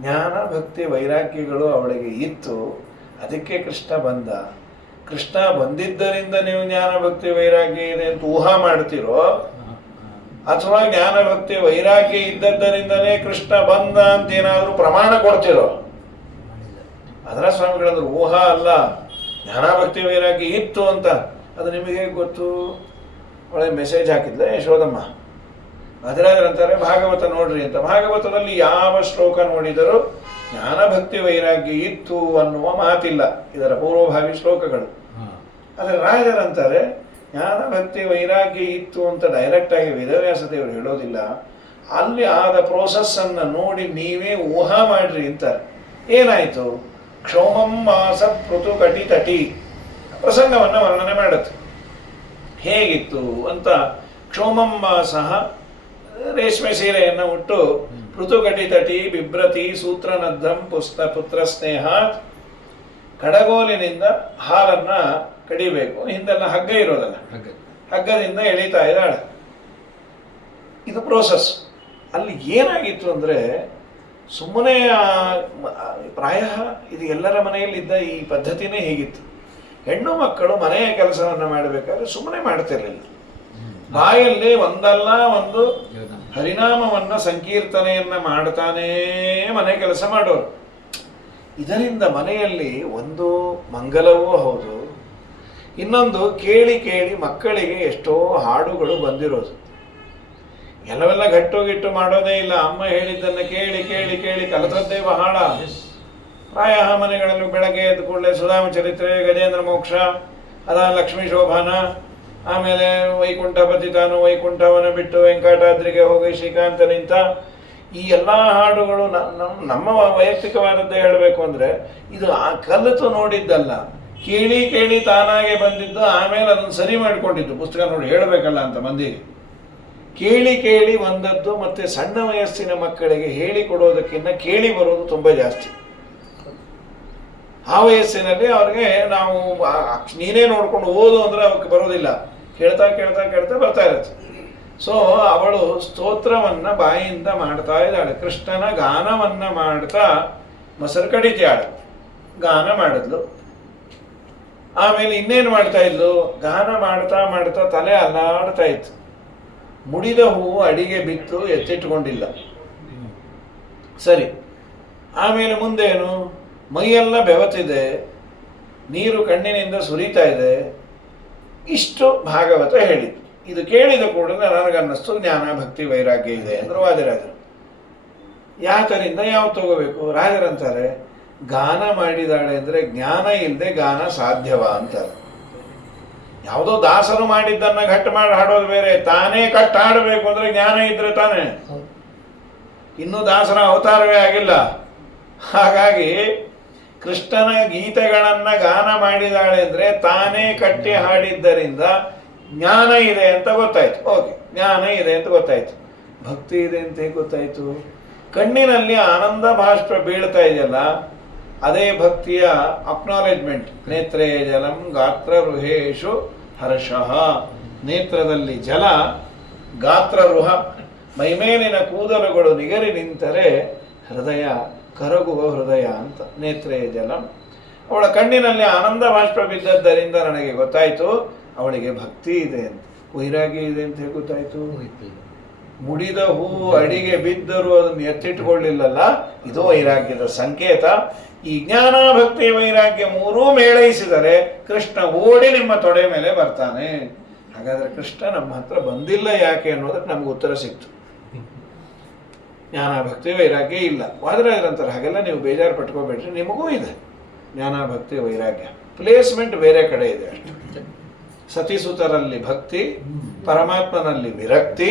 ಜ್ಞಾನ ಭಕ್ತಿ ವೈರಾಗ್ಯಗಳು ಅವಳಿಗೆ ಇತ್ತು, ಅದಕ್ಕೆ ಕೃಷ್ಣ ಬಂದ. ಕೃಷ್ಣ ಬಂದಿದ್ದರಿಂದ ನೀವು ಜ್ಞಾನ ಭಕ್ತಿ ವೈರಾಗ್ಯ ಇದೆ ಅಂತ ಊಹಾ ಮಾಡ್ತಿರೋ, ಅಥವಾ ಜ್ಞಾನ ಭಕ್ತಿ ವೈರಾಗ್ಯ ಇದ್ದದ್ದರಿಂದಲೇ ಕೃಷ್ಣ ಬಂದ ಅಂತ ಏನಾದರೂ ಪ್ರಮಾಣ ಕೊಡ್ತಿರೋ? ಅದರ ಸ್ವಾಮಿಗಳಂದ್ರೆ ಊಹಾ ಅಲ್ಲ, ಜ್ಞಾನ ಭಕ್ತಿ ವೈರಾಗ್ಯ ಇತ್ತು ಅಂತ. ಅದು ನಿಮಗೆ ಗೊತ್ತು? ಒಳ್ಳೆ ಮೆಸೇಜ್ ಹಾಕಿದ್ಲೆ ಯಶೋದಮ್ಮ. ಅದರಂತಾರೆ ಭಾಗವತ ನೋಡ್ರಿ ಅಂತ. ಭಾಗವತದಲ್ಲಿ ಯಾವ ಶ್ಲೋಕ ನೋಡಿದರೂ ಜ್ಞಾನ ಭಕ್ತಿ ವೈರಾಗ್ಯ ಇತ್ತು ಅನ್ನುವ ಮಾತಿಲ್ಲ, ಇದರ ಪೂರ್ವಭಾವಿ ಶ್ಲೋಕಗಳು. ಆದರೆ ರಾಜರಂತಾರೆ ಜ್ಞಾನ ಭಕ್ತಿ ವೈರಾಗ್ಯ ಇತ್ತು ಅಂತ ಡೈರೆಕ್ಟ್ ಆಗಿ ವೇದವ್ಯಾಸ ದೇವರು ಹೇಳೋದಿಲ್ಲ. ಅಲ್ಲಿ ಆದ ಪ್ರೋಸೆಸ್ಸನ್ನು ನೋಡಿ ನೀವೇ ಊಹಾ ಮಾಡ್ರಿ ಅಂತಾರೆ. ಏನಾಯಿತು? ಕ್ಷೌಮಂ ಮಾಸ ಪೃಥು ಕಟಿ ತಟಿ ಪ್ರಸಂಗವನ್ನು ವರ್ಣನೆ ಮಾಡುತ್ತೆ. ಹೇಗಿತ್ತು ಅಂತ. ಕ್ಷೌಮಂ ಮಾಸಃ ರೇಷ್ಮೆ ಸೀರೆಯನ್ನು ಉಟ್ಟು ಪೃಥುಕಟಿ ತಟಿ ಬಿಭ್ರತಿ ಸೂತ್ರನದ್ದಂ ಪುತ್ರ ಸ್ನೇಹಾತ್, ಕಡಗೋಲಿನಿಂದ ಹಾಲನ್ನ ಕಡಿಬೇಕು. ಹಿಂದೆಲ್ಲ ಹಗ್ಗ ಇರೋದಲ್ಲ, ಹಗ್ಗದಿಂದ ಎಳಿತಾ ಇದ್ದಾಳೆ. ಇದು ಪ್ರೋಸೆಸ್. ಅಲ್ಲಿ ಏನಾಗಿತ್ತು ಅಂದರೆ ಸುಮ್ಮನೆ ಪ್ರಾಯ ಇದು ಎಲ್ಲರ ಮನೆಯಲ್ಲಿದ್ದ ಈ ಪದ್ಧತಿನೇ ಹೀಗಿತ್ತು. ಹೆಣ್ಣು ಮಕ್ಕಳು ಮನೆಯ ಕೆಲಸವನ್ನು ಮಾಡಬೇಕಾದ್ರೆ ಸುಮ್ಮನೆ ಮಾಡ್ತಿರಲಿಲ್ಲ. ಬಾಯಲ್ಲಿ ಒಂದಲ್ಲ ಒಂದು ಹರಿನಾಮವನ್ನ ಸಂಕೀರ್ತನೆಯನ್ನ ಮಾಡ್ತಾನೇ ಮನೆ ಕೆಲಸ ಮಾಡೋರು. ಇದರಿಂದ ಮನೆಯಲ್ಲಿ ಒಂದು ಮಂಗಲವೂ ಹೌದು, ಇನ್ನೊಂದು ಕೇಳಿ ಕೇಳಿ ಮಕ್ಕಳಿಗೆ ಎಷ್ಟೋ ಹಾಡುಗಳು ಬಂದಿರೋದು. ಎಲ್ಲವೆಲ್ಲ ಗಟ್ಟು ಮಾಡೋದೇ ಇಲ್ಲ. ಅಮ್ಮ ಹೇಳಿದ್ದನ್ನು ಕೇಳಿ ಕೇಳಿ ಕೇಳಿ ಕಲಿತದ್ದೇ ಬಹಳ. ಪ್ರಾಯ ಮನೆಗಳಲ್ಲೂ ಬೆಳಗ್ಗೆ ಎದ್ದ ಕೂಡಲೇ ಸುಧಾಮ ಚರಿತ್ರೆ, ಗಜೇಂದ್ರ ಮೋಕ್ಷ, ಅದ ಲಕ್ಷ್ಮೀ ಶೋಭಾನ, ಆಮೇಲೆ ವೈಕುಂಠ ಪತಿತಾನು ವೈಕುಂಠವನ್ನು ಬಿಟ್ಟು ವೆಂಕಟಾದ್ರಿಗೆ ಹೋಗಿ ಶ್ರೀಕಾಂತ ನಿಂತ, ಈ ಎಲ್ಲ ಹಾಡುಗಳು ನಮ್ಮ ವೈಯಕ್ತಿಕವಾದದ್ದೇ ಹೇಳಬೇಕು ಅಂದರೆ ಇದು ಕಲಿತು ನೋಡಿದ್ದಲ್ಲ, ಕೇಳಿ ಕೇಳಿ ತಾನಾಗೆ ಬಂದಿದ್ದು. ಆಮೇಲೆ ಅದನ್ನು ಸರಿ ಮಾಡಿಕೊಂಡಿದ್ದು. ಪುಸ್ತಕ ನೋಡಿ ಹೇಳಬೇಕಲ್ಲ ಅಂತ ಮಂದಿಗೆ ಕೇಳಿ ಕೇಳಿ ಬಂದದ್ದು. ಮತ್ತು ಸಣ್ಣ ವಯಸ್ಸಿನ ಮಕ್ಕಳಿಗೆ ಹೇಳಿಕೊಡೋದಕ್ಕಿಂತ ಕೇಳಿ ಬರೋದು ತುಂಬ ಜಾಸ್ತಿ. ಆ ವಯಸ್ಸಿನಲ್ಲಿ ಅವ್ರಿಗೆ ನಾವು ನೀನೇ ನೋಡ್ಕೊಂಡು ಓದು ಅಂದರೆ ಅವಕ್ಕೆ ಬರೋದಿಲ್ಲ. ಕೇಳ್ತಾ ಕೇಳ್ತಾ ಕೇಳ್ತಾ ಬರ್ತಾ ಇರುತ್ತೆ. ಸೊ ಅವಳು ಸ್ತೋತ್ರವನ್ನು ಬಾಯಿಯಿಂದ ಮಾಡ್ತಾ ಇದ್ದಾಳೆ. ಕೃಷ್ಣನ ಗಾನವನ್ನು ಮಾಡ್ತಾ ಮೊಸರು ಕಡಿತಾಳೆ. ಗಾನ ಮಾಡಿದ್ಲು. ಆಮೇಲೆ ಇನ್ನೇನು ಮಾಡ್ತಾ ಇದ್ಲು? ಗಾನ ಮಾಡ್ತಾ ಮಾಡ್ತಾ ತಲೆ ಅಲ್ಲಾಡ್ತಾ ಇತ್ತು. ಮುಡಿದ ಹೂವು ಅಡಿಗೆ ಬಿತ್ತು, ಎತ್ತಿಟ್ಕೊಂಡಿಲ್ಲ. ಸರಿ, ಆಮೇಲೆ ಮುಂದೇನು? ಮೈಯೆಲ್ಲ ಬೆವತಿದೆ, ನೀರು ಕಣ್ಣಿನಿಂದ ಸುರಿತಾ ಇದೆ. ಇಷ್ಟು ಭಾಗವತ ಹೇಳಿದ್ದು. ಇದು ಕೇಳಿದ ಕೂಡಲೇ ನನಗನ್ನಿಸ್ತು ಜ್ಞಾನ ಭಕ್ತಿ ವೈರಾಗ್ಯ ಇದೆ ಅಂದರು ವಾದಿರಾಜರು. ಯಾತರಿಂದ ಯಾವ್ದು ತಗೋಬೇಕು? ರಾಜರಂತಾರೆ ಗಾನ ಮಾಡಿದಾಳೆ ಅಂದರೆ ಜ್ಞಾನ ಇಲ್ಲದೆ ಗಾನ ಸಾಧ್ಯವಾ ಅಂತಾರೆ. ಯಾವುದೋ ದಾಸರು ಮಾಡಿದ್ದನ್ನು ಘಟ್ಟು ಮಾಡಿ ಹಾಡೋದು ಬೇರೆ, ತಾನೇ ಕಟ್ಟು ಹಾಡಬೇಕು ಅಂದರೆ ಜ್ಞಾನ ಇದ್ರೆ ತಾನೇ. ಇನ್ನೂ ದಾಸರ ಅವತಾರವೇ ಆಗಿಲ್ಲ. ಹಾಗಾಗಿ ಕೃಷ್ಣನ ಗೀತೆಗಳನ್ನು ಗಾನ ಮಾಡಿದಾಳೆ ಅಂದರೆ ತಾನೇ ಕಟ್ಟಿ ಹಾಡಿದ್ದರಿಂದ ಜ್ಞಾನ ಇದೆ ಅಂತ ಗೊತ್ತಾಯ್ತು. ಓಕೆ, ಜ್ಞಾನ ಇದೆ ಅಂತ ಗೊತ್ತಾಯ್ತು. ಭಕ್ತಿ ಇದೆ ಅಂತ ಹೇಗೆ ಗೊತ್ತಾಯ್ತು? ಕಣ್ಣಿನಲ್ಲಿ ಆನಂದ ಬಾಷ್ಪ ಬೀಳ್ತಾ ಇದೆಯಲ್ಲ, ಅದೇ ಭಕ್ತಿಯ ಅಕ್ನಾಲೆಜ್ಮೆಂಟ್. ನೇತ್ರೇ ಜಲಂ ಗಾತ್ರ ರುಹೇಶು ಹರ್ಷಃ. ನೇತ್ರದಲ್ಲಿ ಜಲ, ಗಾತ್ರ ರುಹ, ಮೈಮೇಲಿನ ಕೂದಲುಗಳು ನಿಗರಿ ನಿಂತರೆ ಹೃದಯ ಕರಗುವ ಹೃದಯ ಅಂತ. ನೇತ್ರೇ ಜಲಂ. ಅವಳ ಕಣ್ಣಿನಲ್ಲಿ ಆನಂದ ಬಾಷ್ಪ ಬಿದ್ದದ್ದರಿಂದ ನನಗೆ ಗೊತ್ತಾಯಿತು ಅವಳಿಗೆ ಭಕ್ತಿ ಇದೆ ಅಂತ. ವೈರಾಗ್ಯ ಇದೆ ಅಂತ ಹೇಗೆ ಗೊತ್ತಾಯಿತು? ಮುಡಿದ ಹೂ ಅಡಿಗೆ ಬಿದ್ದರೂ ಅದನ್ನು ಎತ್ತಿಟ್ಟುಕೊಳ್ಳಿಲ್ಲಲ್ಲ, ಇದು ವೈರಾಗ್ಯದ ಸಂಕೇತ. ಈ ಜ್ಞಾನ ಭಕ್ತಿ ವೈರಾಗ್ಯ ಮೂರೂ ಮೇಳೈಸಿದರೆ ಕೃಷ್ಣ ಓಡಿ ನಿಮ್ಮ ತೊಡೆ ಮೇಲೆ ಬರ್ತಾನೆ. ಹಾಗಾದ್ರೆ ಕೃಷ್ಣ ನಮ್ಮ ಹತ್ರ ಬಂದಿಲ್ಲ ಯಾಕೆ ಅನ್ನೋದಕ್ಕೆ ನಮ್ಗೆ ಉತ್ತರ ಸಿಕ್ತು. ಜ್ಞಾನ ಭಕ್ತಿ ವೈರಾಗ್ಯ ಇಲ್ಲ. ವಾದರಾಜರಂತಾರೆ ಹಾಗೆಲ್ಲ ನೀವು ಬೇಜಾರು ಪಟ್ಕೋಬೇಡ್ರಿ, ನಿಮಗೂ ಇದೆ ಜ್ಞಾನ ಭಕ್ತಿ ವೈರಾಗ್ಯ. ಪ್ಲೇಸ್ಮೆಂಟ್ ಬೇರೆ ಕಡೆ ಇದೆ ಅಷ್ಟೇ. ಸತಿಸುತರಲ್ಲಿ ಭಕ್ತಿ, ಪರಮಾತ್ಮನಲ್ಲಿ ವಿರಕ್ತಿ,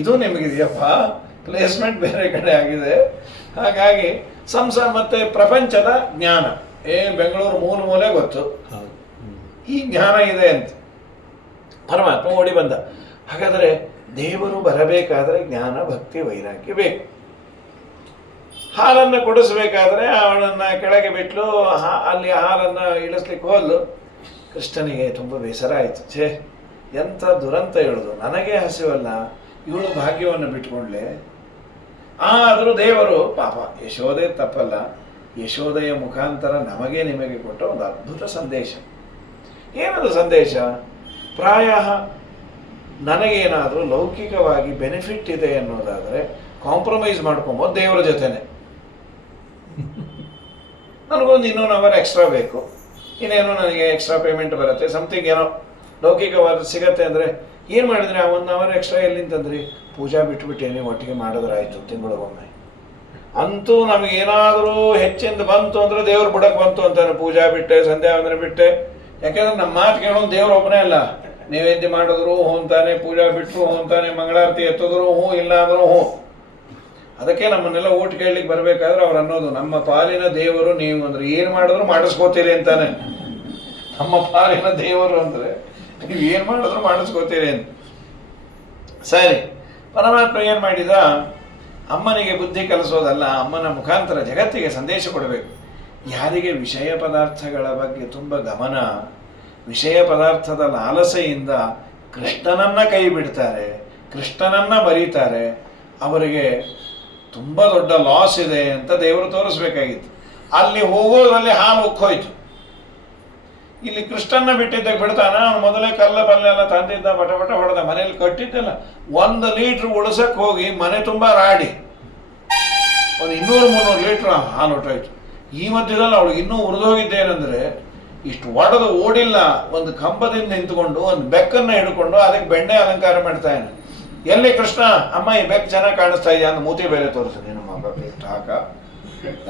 ಇದು ನಿಮಗಿದೆಯಪ್ಪ. ಪ್ಲೇಸ್ಮೆಂಟ್ ಬೇರೆ ಕಡೆ ಆಗಿದೆ. ಹಾಗಾಗಿ ಸಂಸಾರ ಮತ್ತೆ ಪ್ರಪಂಚದ ಜ್ಞಾನ ಬೆಂಗಳೂರು ಮೂಲ ಮೂಲೆ ಗೊತ್ತು, ಈ ಜ್ಞಾನ ಇದೆ ಅಂತ ಪರಮಾತ್ಮ ಓಡಿ ಬಂದ. ಹಾಗಾದರೆ ದೇವರು ಬರಬೇಕಾದ್ರೆ ಜ್ಞಾನ ಭಕ್ತಿ ವೈರಾಗ್ಯ ಬೇಕು. ಹಾಲನ್ನು ಕೊಡಿಸ್ಬೇಕಾದ್ರೆ ಅವಳನ್ನು ಕೆಳಗೆ ಬಿಟ್ಲು, ಅಲ್ಲಿ ಹಾಲನ್ನು ಇಳಿಸ್ಲಿಕ್ಕೆ ಹೋದ್ಲು. ಕೃಷ್ಣನಿಗೆ ತುಂಬ ಬೇಸರ ಆಯಿತು. ಛೇ, ಎಂಥ ದುರಂತ ಹೇಳುದು, ನನಗೆ ಹಸಿವಲ್ಲ, ಇವಳು ಭಾಗ್ಯವನ್ನು ಬಿಟ್ಕೊಂಡ್ಲೆ. ಆದರೂ ದೇವರು ಪಾಪ, ಯಶೋದೆ ತಪ್ಪಲ್ಲ, ಯಶೋದೆಯ ಮುಖಾಂತರ ನಮಗೆ ನಿಮಗೆ ಕೊಟ್ಟ ಒಂದು ಅದ್ಭುತ ಸಂದೇಶ. ಏನದು ಸಂದೇಶ? ಪ್ರಾಯ ನನಗೇನಾದರೂ ಲೌಕಿಕವಾಗಿ ಬೆನಿಫಿಟ್ ಇದೆ ಅನ್ನೋದಾದರೆ ಕಾಂಪ್ರಮೈಸ್ ಮಾಡ್ಕೊಂಬೋದು ದೇವರ ಜೊತೆನೆ. ನನಗೊಂದು ಇನ್ನೊಂದು ಅವರ್ ಎಕ್ಸ್ಟ್ರಾ ಬೇಕು, ಇನ್ನೇನೋ ನನಗೆ ಎಕ್ಸ್ಟ್ರಾ ಪೇಮೆಂಟ್ ಬರುತ್ತೆ, ಸಮಥಿಂಗ್ ಏನೋ ಲೌಕಿಕವಾದ ಸಿಗತ್ತೆ ಅಂದರೆ ಏನು ಮಾಡಿದ್ರೆ ಆ 1 ಅವರ್ ಎಕ್ಸ್ಟ್ರಾ ಎಲ್ಲಿಂತಂದ್ರಿ? ಪೂಜಾ ಬಿಟ್ಬಿಟ್ಟೇನೆ, ಒಟ್ಟಿಗೆ ಮಾಡಿದ್ರಾಯ್ತು ತಿಂಗಳಿಗೊಮ್ಮೆ. ಅಂತೂ ನಮಗೇನಾದರೂ ಹೆಚ್ಚಿಂದ ಬಂತು ಅಂದರೆ ದೇವ್ರು ಬುಡಕ್ಕೆ ಬಂತು ಅಂತಾನೆ. ಪೂಜಾ ಬಿಟ್ಟೆ, ಸಂಧ್ಯಾ ವಂದನೆ ಬಿಟ್ಟೆ. ಯಾಕೆಂದ್ರೆ ನಮ್ಮ ಮಾತು ಕೇಳೋನು ದೇವ್ರು ಒಬ್ಬನೇ ಅಲ್ಲ. ನೈವೇದ್ಯ ಮಾಡಿದ್ರು ಹ್ಞೂ ಅಂತಾನೆ, ಪೂಜಾ ಬಿಟ್ಟರು ಹ್ಞೂ ಅಂತಾನೆ, ಮಂಗಳಾರತಿ ಎತ್ತಿದ್ರು ಹ್ಞೂ, ಇಲ್ಲ ಅಂದ್ರೂ ಹ್ಞೂ. ಅದಕ್ಕೆ ನಮ್ಮನ್ನೆಲ್ಲ ಓಟ್ ಕೇಳಲಿಕ್ಕೆ ಬರಬೇಕಾದ್ರೆ ಅವ್ರು ಅನ್ನೋದು, ನಮ್ಮ ಪಾಲಿನ ದೇವರು ನೀವು ಅಂದರೆ ಏನು ಮಾಡಿದ್ರು ಮಾಡಿಸ್ಕೋತೀರಿ ಅಂತಾನೆ. ನಮ್ಮ ಪಾಲಿನ ದೇವರು ಅಂದರೆ ನೀವು ಏನು ಮಾಡಿದ್ರು ಮಾಡಿಸ್ಕೋತೀರಿ ಅಂತ. ಸರಿ, ಪರಮಾತ್ಮ ಏನು ಮಾಡಿದ? ಅಮ್ಮನಿಗೆ ಬುದ್ಧಿ ಕಲಿಸೋದಲ್ಲ, ಅಮ್ಮನ ಮುಖಾಂತರ ಜಗತ್ತಿಗೆ ಸಂದೇಶ ಕೊಡಬೇಕು. ಯಾರಿಗೆ ವಿಷಯ ಪದಾರ್ಥಗಳ ಬಗ್ಗೆ ತುಂಬ ಗಮನ, ವಿಷಯ ಪದಾರ್ಥದ ಲಾಲಸೆಯಿಂದ ಕೃಷ್ಣನನ್ನ ಕೈ ಬಿಡ್ತಾರೆ, ಕೃಷ್ಣನನ್ನ ಬರೀತಾರೆ, ಅವರಿಗೆ ತುಂಬ ದೊಡ್ಡ ಲಾಸ್ ಇದೆ ಅಂತ ದೇವರು ತೋರಿಸ್ಬೇಕಾಗಿತ್ತು. ಅಲ್ಲಿ ಹೋಗೋದ್ರಲ್ಲಿ ಹಾಲು ಉಕ್ಕೋಯ್ತು. ಇಲ್ಲಿ ಕೃಷ್ಣನ್ನ ಬಿಟ್ಟಿದ್ದಾಗ ಬಿಡ್ತಾನ, ಅವನು ಮೊದಲೇ ಕಲ್ಲ ಪಲ್ಲೆಲ್ಲ ತಂದಿದ್ದ, ಪಟ ಪಟ ಹೊಡೆದ, ಮನೇಲಿ ಕಟ್ಟಿದ್ದಲ್ಲ. 1 ಲೀಟ್ರ್ ಉಳಿಸಕ್ಕೆ ಹೋಗಿ ಮನೆ ತುಂಬ ರಾಡಿ ಒಂದು 200-300 ಲೀಟ್ರ್ ಹಾಲು ಹೊಟ್ಟೋಯ್ತು. ಈ ಮಧ್ಯದಲ್ಲಿ ಅವಳಿಗೆ ಇನ್ನೂ ಉರಿದೋಗಿದ್ದೇನೆಂದರೆ, ಇಷ್ಟು ಒಡೆದು ಓಡಿಲ್ಲ, ಒಂದು ಕಂಬದಿಂದ ನಿಂತ್ಕೊಂಡು ಒಂದು ಬೆಕ್ಕನ್ನು ಹಿಡ್ಕೊಂಡು ಅದಕ್ಕೆ ಬೆಣ್ಣೆ ಅಲಂಕಾರ ಮಾಡ್ತಾ ಇದ್ದಾನೆ. ಎಲ್ಲಿ ಕೃಷ್ಣ? ಅಮ್ಮ ಈ ಬೆಕ್ಕು ಚೆನ್ನಾಗಿ ಕಾಣಿಸ್ತಾ ಇದೆಯಾ ಅಂತ ಮೂತಿ ಬೇರೆ ತೋರಿಸ, ನೀನು ಮಗ ಬಿಟ್ಟು ಹಾಕ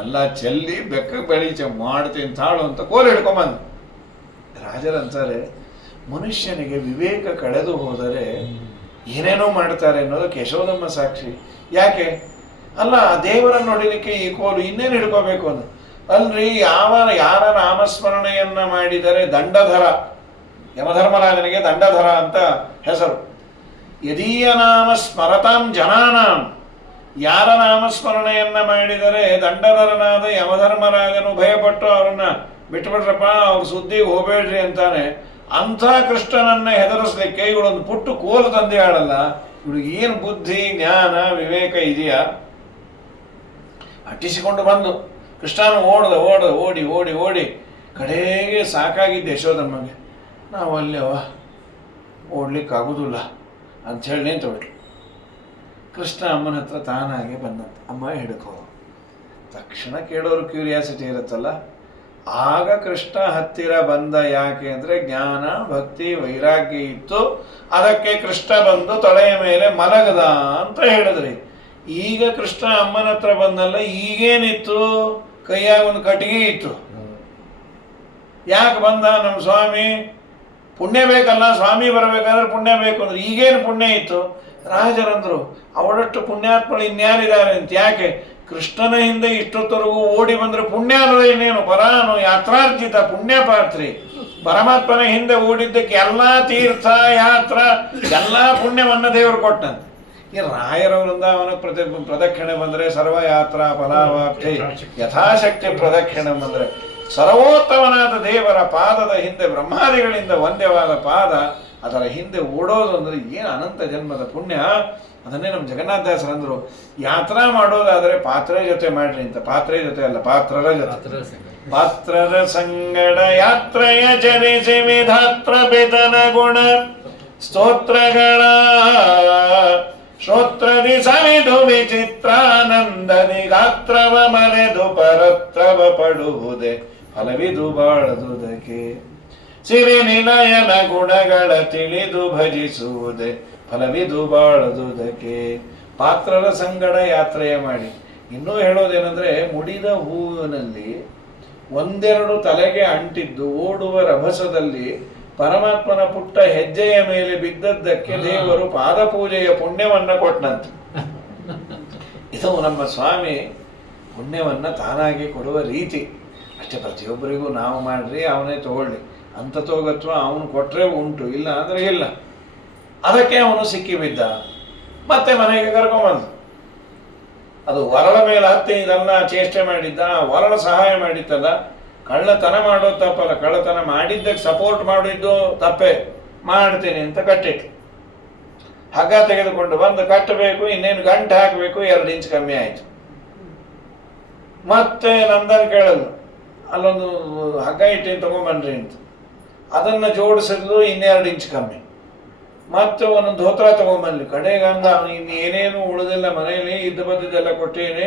ಎಲ್ಲ ಚೆಲ್ಲಿ ಬೆಕ್ಕಕ್ಕೆ ಬೆಳೀಚೆ ಮಾಡ್ತೀನಿ ತಾಳು ಅಂತ ಕೋಲು ಹಿಡ್ಕೊಂಬಂದು. ರಾಜರಂತಾರೆ, ಮನುಷ್ಯನಿಗೆ ವಿವೇಕ ಕಳೆದು ಹೋದರೆ ಏನೇನೋ ಮಾಡ್ತಾರೆ ಅನ್ನೋದಕ್ಕೆ ಯಶೋದಮ್ಮ ಸಾಕ್ಷಿ. ಯಾಕೆ? ಅಲ್ಲ, ದೇವರನ್ನು ನೋಡಲಿಕ್ಕೆ ಈ ಕೋಲು ಇನ್ನೇನು ಹಿಡ್ಕೋಬೇಕು ಅಂತ ಅಲ್ರಿ. ಯಾರ ನಾಮಸ್ಮರಣೆಯನ್ನ ಮಾಡಿದರೆ ದಂಡಧರ, ಯಮಧರ್ಮರಾಜನಿಗೆ ದಂಡಧರ ಅಂತ ಹೆಸರು. ಯದೀಯ ನಾಮ ಸ್ಮರತಾಂ ಜನಾನಾಂ, ಯಾರ ನಾಮಸ್ಮರಣೆಯನ್ನ ಮಾಡಿದರೆ ದಂಡಧರನಾದ ಯಮಧರ್ಮರಾಜನು ಭಯಪಟ್ಟು ಅವರನ್ನ ಬಿಟ್ಬಿಟ್ರಪ್ಪ, ಅವ್ರ ಸುದ್ದಿಗೆ ಹೋಗಬೇಡ್ರಿ ಅಂತಾನೆ. ಅಂಥ ಕೃಷ್ಣನನ್ನ ಹೆದರಿಸ್ಲಿಕ್ಕೆ ಇವಳೊಂದು ಪುಟ್ಟು ಕೋಲು ತಂದೆ ಆಡಲ್ಲ. ಇವಳಿಗೆ ಏನು ಬುದ್ಧಿ ಜ್ಞಾನ ವಿವೇಕ ಇದೆಯಾ? ಅಟ್ಟಿಸಿಕೊಂಡು ಬಂದು ಕೃಷ್ಣನ ಓಡಿ ಓಡಿ ಓಡಿ ಕಡೆಗೆ ಸಾಕಾಗಿದ್ದೆ ಯಶೋದಮ್ಮಗೆ. ನಾವು ಅಲ್ಲವ ಓಡ್ಲಿಕ್ಕಾಗೋದಿಲ್ಲ ಅಂಥೇಳಿ ನಿಂತುಬಿಟ್ಲು. ಕೃಷ್ಣ ಅಮ್ಮನ ಹತ್ರ ತಾನಾಗೆ ಬಂದಂತ, ಅಮ್ಮ ಹಿಡ್ಕೋ. ತಕ್ಷಣ ಕೇಳೋರು ಕ್ಯೂರಿಯಾಸಿಟಿ ಇರುತ್ತಲ್ಲ. ಆಗ ಕೃಷ್ಣ ಹತ್ತಿರ ಬಂದ. ಯಾಕೆ ಅಂದರೆ ಜ್ಞಾನ ಭಕ್ತಿ ವೈರಾಗ್ಯ ಇತ್ತು, ಅದಕ್ಕೆ ಕೃಷ್ಣ ಬಂದು ತೊಳೆಯ ಮೇಲೆ ಮಲಗದ ಅಂತ ಹೇಳಿದ್ರಿ. ಈಗ ಕೃಷ್ಣ ಅಮ್ಮನ ಹತ್ರ ಬಂದಲ್ಲ, ಈಗೇನಿತ್ತು? ಕೈಯಾಗ ಒಂದು ಕಟ್ಟಿಗೆ ಇತ್ತು. ಯಾಕೆ ಬಂದ ನಮ್ಮ ಸ್ವಾಮಿ? ಪುಣ್ಯ ಬೇಕಲ್ಲ, ಸ್ವಾಮಿ ಬರಬೇಕಾದ್ರೆ ಪುಣ್ಯ ಬೇಕು ಅಂದ್ರೆ ಈಗೇನು ಪುಣ್ಯ ಇತ್ತು? ರಾಜರಂದ್ರು, ಅವಳಷ್ಟು ಪುಣ್ಯಾತ್ಮಳು ಇನ್ಯಾರಿದ್ದಾರೆ ಅಂತ. ಯಾಕೆ? ಕೃಷ್ಣನ ಹಿಂದೆ ಇಷ್ಟೊತ್ತರೆಗೂ ಓಡಿ ಬಂದ್ರೆ ಪುಣ್ಯ ಅನ್ನೋದೇ ಇನ್ನೇನು? ಪರಾನು ಯಾತ್ರಾರ್ಜಿತ ಪುಣ್ಯ ಪಾತ್ರಿ. ಪರಮಾತ್ಮನ ಹಿಂದೆ ಓಡಿದ್ದಕ್ಕೆ ಎಲ್ಲ ತೀರ್ಥ ಯಾತ್ರ ಎಲ್ಲ ಪುಣ್ಯವನ್ನ ದೇವರು ಕೊಟ್ಟಂತೆ. ಈ ರಾಯರ ವೃಂದಾವನ ಪ್ರದಕ್ಷಿಣೆ ಬಂದರೆ ಸರ್ವ ಯಾತ್ರಾ ಫಲಾವಾಪ್ತಿ ಯಥಾಶಕ್ತಿ ಪ್ರದಕ್ಷಿಣೆ ಬಂದರೆ ಸರ್ವೋತ್ತಮನಾದ ದೇವರ ಪಾದದ ಹಿಂದೆ ಬ್ರಹ್ಮಾದಿಗಳಿಂದ ವಂದ್ಯವಾದ ಪಾದ ಅದರ ಹಿಂದೆ ಓಡೋದು ಅಂದರೆ ಏನು ಅನಂತ ಜನ್ಮದ ಪುಣ್ಯ. ಅದನ್ನೇ ನಮ್ಮ ಜಗನ್ನಾಥದಾಸರು ಅಂದರು, ಯಾತ್ರಾ ಮಾಡೋದಾದರೆ ಪಾತ್ರೆ ಜೊತೆ ಮಾಡ್ರಿ ಅಂತ. ಪಾತ್ರೆ ಜೊತೆ ಅಲ್ಲ, ಪಾತ್ರರ ಜೊತೆ. ಪಾತ್ರರ ಸಂಗಡ ಯಾತ್ರೆಯ ಚರಿಸಿ ವಿಧಾತ್ರ ಬೆದನ ಗುಣ ಸ್ತೋತ್ರಗಳ ಶ್ರೋತ್ರದಿ ಸವಿದು ವಿಚಿತ್ರಾನಂದದಿ ಗಾತ್ರವ ಮರೆದು ಪರತ್ರವ ಪಡುವುದೇ ಫಲವಿದು ಬಾಳದುದಕ್ಕೆ. ಸಿರಿ ನಿಲಯನ ಗುಣಗಳ ತಿಳಿದು ಭಜಿಸುವುದೇ ಫಲವಿದು ಬಾಳದುದಕ್ಕೆ. ಪಾತ್ರರ ಸಂಗಡ ಯಾತ್ರೆಯ ಮಾಡಿ. ಇನ್ನೂ ಹೇಳೋದೇನೆಂದರೆ, ಮುಡಿದ ಹೂವಿನಲ್ಲಿ ಒಂದೆರಡು ತಲೆಗೆ ಅಂಟಿದ್ದು ಓಡುವ ರಭಸದಲ್ಲಿ ಪರಮಾತ್ಮನ ಪುಟ್ಟ ಹೆಜ್ಜೆಯ ಮೇಲೆ ಬಿದ್ದದ್ದಕ್ಕೆ ದೇವರು ಪಾದಪೂಜೆಯ ಪುಣ್ಯವನ್ನ ಕೊಟ್ಟನಂತೆ. ಇದು ನಮ್ಮ ಸ್ವಾಮಿ ಪುಣ್ಯವನ್ನ ತಾನಾಗಿ ಕೊಡುವ ರೀತಿ ಅಷ್ಟೇ. ಪ್ರತಿಯೊಬ್ಬರಿಗೂ ನಾವು ಮಾಡ್ರಿ, ಅವನೇ ತಗೊಳ್ಳಿ, ಅಂತತೋಗತ್ವ ಅವನು ಕೊಟ್ಟರೆ ಉಂಟು, ಇಲ್ಲ ಅಂದರೆ ಇಲ್ಲ. ಅದಕ್ಕೆ ಅವನು ಸಿಕ್ಕಿ ಬಿದ್ದ, ಮತ್ತೆ ಮನೆಗೆ ಕರ್ಕೊಂಬಂದು. ಅದು ವರಳ ಮೇಲೆ ಹತ್ತಿ ಇದನ್ನ ಚೇಷ್ಟೆ ಮಾಡಿದ್ದ, ವರಳ ಸಹಾಯ ಮಾಡಿದ್ದಲ್ಲ. ಕಳ್ಳತನ ಮಾಡೋದು ತಪ್ಪಲ್ಲ, ಕಳ್ಳತನ ಮಾಡಿದ್ದಕ್ಕೆ ಸಪೋರ್ಟ್ ಮಾಡಿದ್ದು ತಪ್ಪೇ. ಮಾಡ್ತೀನಿ ಅಂತ ಕಟ್ಟಿಟ್ಟು ಹಗ್ಗ ತೆಗೆದುಕೊಂಡು ಬಂದು ಕಟ್ಟಬೇಕು, ಇನ್ನೇನು ಗಂಟೆ ಹಾಕಬೇಕು, 2 ಇಂಚ್ ಕಮ್ಮಿ ಆಯಿತು. ಮತ್ತೆ ನಂದನ್ ಕೇಳಲು, ಅಲ್ಲೊಂದು ಹಗ್ಗ ಇಟ್ಟು ತಗೊಂಬನ್ರಿ ಅಂತ. ಅದನ್ನು ಜೋಡಿಸಿದ್ಲು, 2 ಇಂಚ್ ಕಮ್ಮಿ. ಮತ್ತೆ ಒಂದೊಂದು ಧೋತ್ರ ತಗೊಂಬನ್ನಿ. ಕಡೆಗೆ ಅಂದ, ಇನ್ನು ಏನೇನು ಉಳಿದಿಲ್ಲ ಮನೆಯಲ್ಲಿ, ಇದ್ದ ಬದ್ದೆಲ್ಲ ಕೊಟ್ಟೇನೆ,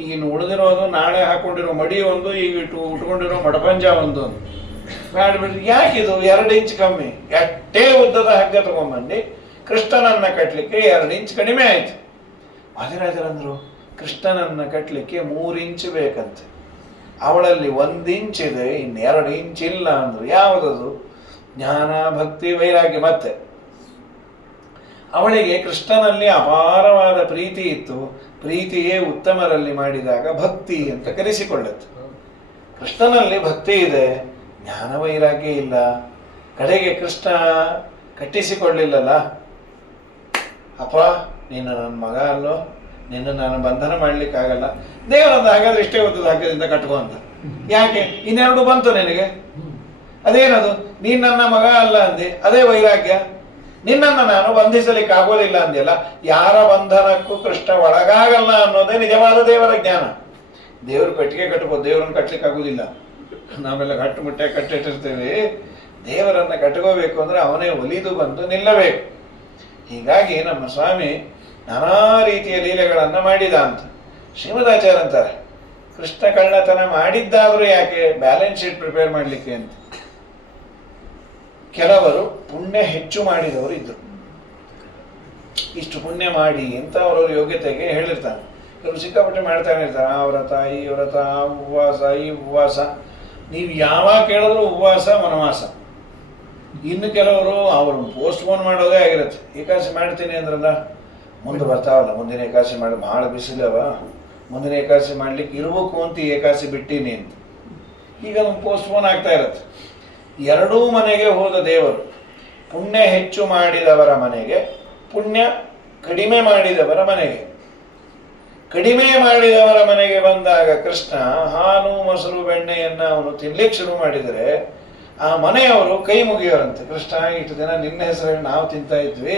ಈಗ ಇನ್ನು ಉಳಿದಿರೋದು ನಾಳೆ ಹಾಕೊಂಡಿರೋ ಮಡಿ ಒಂದು, ಈಗ ಉಟ್ಕೊಂಡಿರೋ ಮಡಪಂಜ ಒಂದು ಮಾಡಿಬಿಟ್ರಿ. ಯಾಕಿದು 2 ಇಂಚ್ ಕಮ್ಮಿ? ಎಷ್ಟೇ ಉದ್ದದ ಹಗ್ಗ ತಗೊಂಬನ್ನಿ, ಕೃಷ್ಣನನ್ನ ಕಟ್ಟಲಿಕ್ಕೆ 2 ಇಂಚ್ ಕಡಿಮೆ ಆಯ್ತು. ವಾದಿರಾಜರಂದ್ರು, ಕೃಷ್ಣನನ್ನ ಕಟ್ಟಲಿಕ್ಕೆ 3 ಇಂಚ್ ಬೇಕಂತೆ. ಅವಳಲ್ಲಿ 1 ಇಂಚ್ ಇದೆ, ಇನ್ನು 2 ಇಂಚ್ ಇಲ್ಲ ಅಂದ್ರು. ಯಾವುದದು? ಜ್ಞಾನ, ಭಕ್ತಿ, ವೈರಾಗ್ಯ. ಮತ್ತೆ ಅವಳಿಗೆ ಕೃಷ್ಣನಲ್ಲಿ ಅಪಾರವಾದ ಪ್ರೀತಿ ಇತ್ತು. ಪ್ರೀತಿಯೇ ಉತ್ತಮರಲ್ಲಿ ಮಾಡಿದಾಗ ಭಕ್ತಿ ಅಂತ ಕರೆಸಿಕೊಳ್ಳುತ್ತೆ. ಕೃಷ್ಣನಲ್ಲಿ ಭಕ್ತಿ ಇದೆ, ಜ್ಞಾನ ವೈರಾಗ್ಯ ಇಲ್ಲ. ಕಡೆಗೆ ಕೃಷ್ಣ ಕಟ್ಟಿಸಿಕೊಳ್ಳಿಲ್ಲಲ್ಲ, ಅಪ್ಪ ನೀನು ನನ್ನ ಮಗ ಅಲ್ಲೋ, ನಿನ್ನ ನಾನು ಬಂಧನ ಮಾಡ್ಲಿಕ್ಕಾಗಲ್ಲ. ದೇವರಂದ ಹಾಗಾದ್ರೆ ಇಷ್ಟೇ ಹೊತ್ತದ ಹಗ್ಗದಿಂದ ಕಟ್ಕೋ ಅಂತ. ಯಾಕೆ? 2 ಬಂತು ನಿನಗೆ, ಅದೇನದು? ನೀನ್ ನನ್ನ ಮಗ ಅಲ್ಲ ಅಂದೆ, ಅದೇ ವೈರಾಗ್ಯ. ನಿನ್ನನ್ನು ನಾನು ಬಂಧಿಸಲಿಕ್ಕೆ ಆಗೋದಿಲ್ಲ ಅಂದೆಲ್ಲ. ಯಾರ ಬಂಧನಕ್ಕೂ ಕೃಷ್ಣ ಒಳಗಾಗಲ್ಲ ಅನ್ನೋದೇ ನಿಜವಾದ ದೇವರ ಜ್ಞಾನ. ದೇವರು ಪೆಟ್ಟಿಗೆ ಕಟ್ಬೋದು, ದೇವರನ್ನು ಕಟ್ಲಿಕ್ಕೆ ಆಗುದಿಲ್ಲ. ನಾವೆಲ್ಲ ಗಟ್ಟುಮುಟ್ಟೆ ಕಟ್ಟಿಟ್ಟಿರ್ತೇವೆ. ದೇವರನ್ನ ಕಟ್ಕೋಬೇಕು ಅಂದ್ರೆ ಅವನೇ ಒಲಿದು ಬಂದು ನಿಲ್ಲಬೇಕು. ಹೀಗಾಗಿ ನಮ್ಮ ಸ್ವಾಮಿ ನಾನಾ ರೀತಿಯ ಲೀಲೆಗಳನ್ನು ಮಾಡಿದ ಅಂತ ಶ್ರೀಮದಾಚಾರ್ಯ ಅಂತಾರೆ. ಕೃಷ್ಣ ಕಳ್ಳತನ ಮಾಡಿದ್ದಾದರೂ ಯಾಕೆ? ಬ್ಯಾಲೆನ್ಸ್ ಶೀಟ್ ಪ್ರಿಪೇರ್ ಮಾಡಲಿಕ್ಕೆ ಅಂತ. ಕೆಲವರು ಪುಣ್ಯ ಹೆಚ್ಚು ಮಾಡಿದವರು ಇದ್ದರು. ಇಷ್ಟು ಪುಣ್ಯ ಮಾಡಿ ಅಂತ ಅವರವ್ರ ಯೋಗ್ಯತೆಗೆ ಹೇಳಿರ್ತಾನೆ. ಕೆಲವರು ಸಿಕ್ಕಾಪಟ್ಟೆ ಮಾಡ್ತಾನೆ ಇರ್ತಾರೆ. ಆ ವ್ರತ, ಈ ವ್ರತ, ಆ ಉಪವಾಸ, ಈ ಉಪವಾಸ. ನೀವು ಯಾವಾಗ ಕೇಳಿದ್ರು ಉಪವಾಸ, ವನವಾಸ. ಇನ್ನು ಕೆಲವರು ಅವರು ಪೋಸ್ಟ್ಪೋನ್ ಮಾಡೋದೇ ಆಗಿರುತ್ತೆ. ಏಕಾದಶಿ ಮಾಡ್ತೀನಿ ಅಂದ್ರಲ್ಲ, ಮುಂದೆ ಬರ್ತಾವಲ್ಲ, ಮುಂದಿನ ಏಕಾದಶಿ ಮಾಡಿ, ಭಾಳ ಬಿಸಿಲವ, ಮುಂದಿನ ಏಕಾದಶಿ ಮಾಡ್ಲಿಕ್ಕೆ ಇರಬೇಕು ಅಂತ ಏಕಾದಶಿ ಬಿಟ್ಟೀನಿ ಅಂತ. ಈಗ ಒಂದು ಪೋಸ್ಟ್ಪೋನ್ ಆಗ್ತಾ ಇರುತ್ತೆ. 2 ಮನೆಗೆ ಹೋದ ದೇವರು, ಪುಣ್ಯ ಹೆಚ್ಚು ಮಾಡಿದವರ ಮನೆಗೆ, ಪುಣ್ಯ ಕಡಿಮೆ ಮಾಡಿದವರ ಮನೆಗೆ. ಕಡಿಮೆ ಮಾಡಿದವರ ಮನೆಗೆ ಬಂದಾಗ ಕೃಷ್ಣ ಹಾಲು, ಮೊಸರು, ಬೆಣ್ಣೆಯನ್ನು ಅವನು ತಿನ್ಲಿಕ್ಕೆ ಶುರು ಮಾಡಿದರೆ ಆ ಮನೆಯವರು ಕೈ ಮುಗಿಯೋರಂತೆ. ಕೃಷ್ಣ, ಇಷ್ಟು ದಿನ ನಿನ್ನ ಹೆಸರಲ್ಲಿ ನಾವು ತಿಂತಾ ಇದ್ವಿ,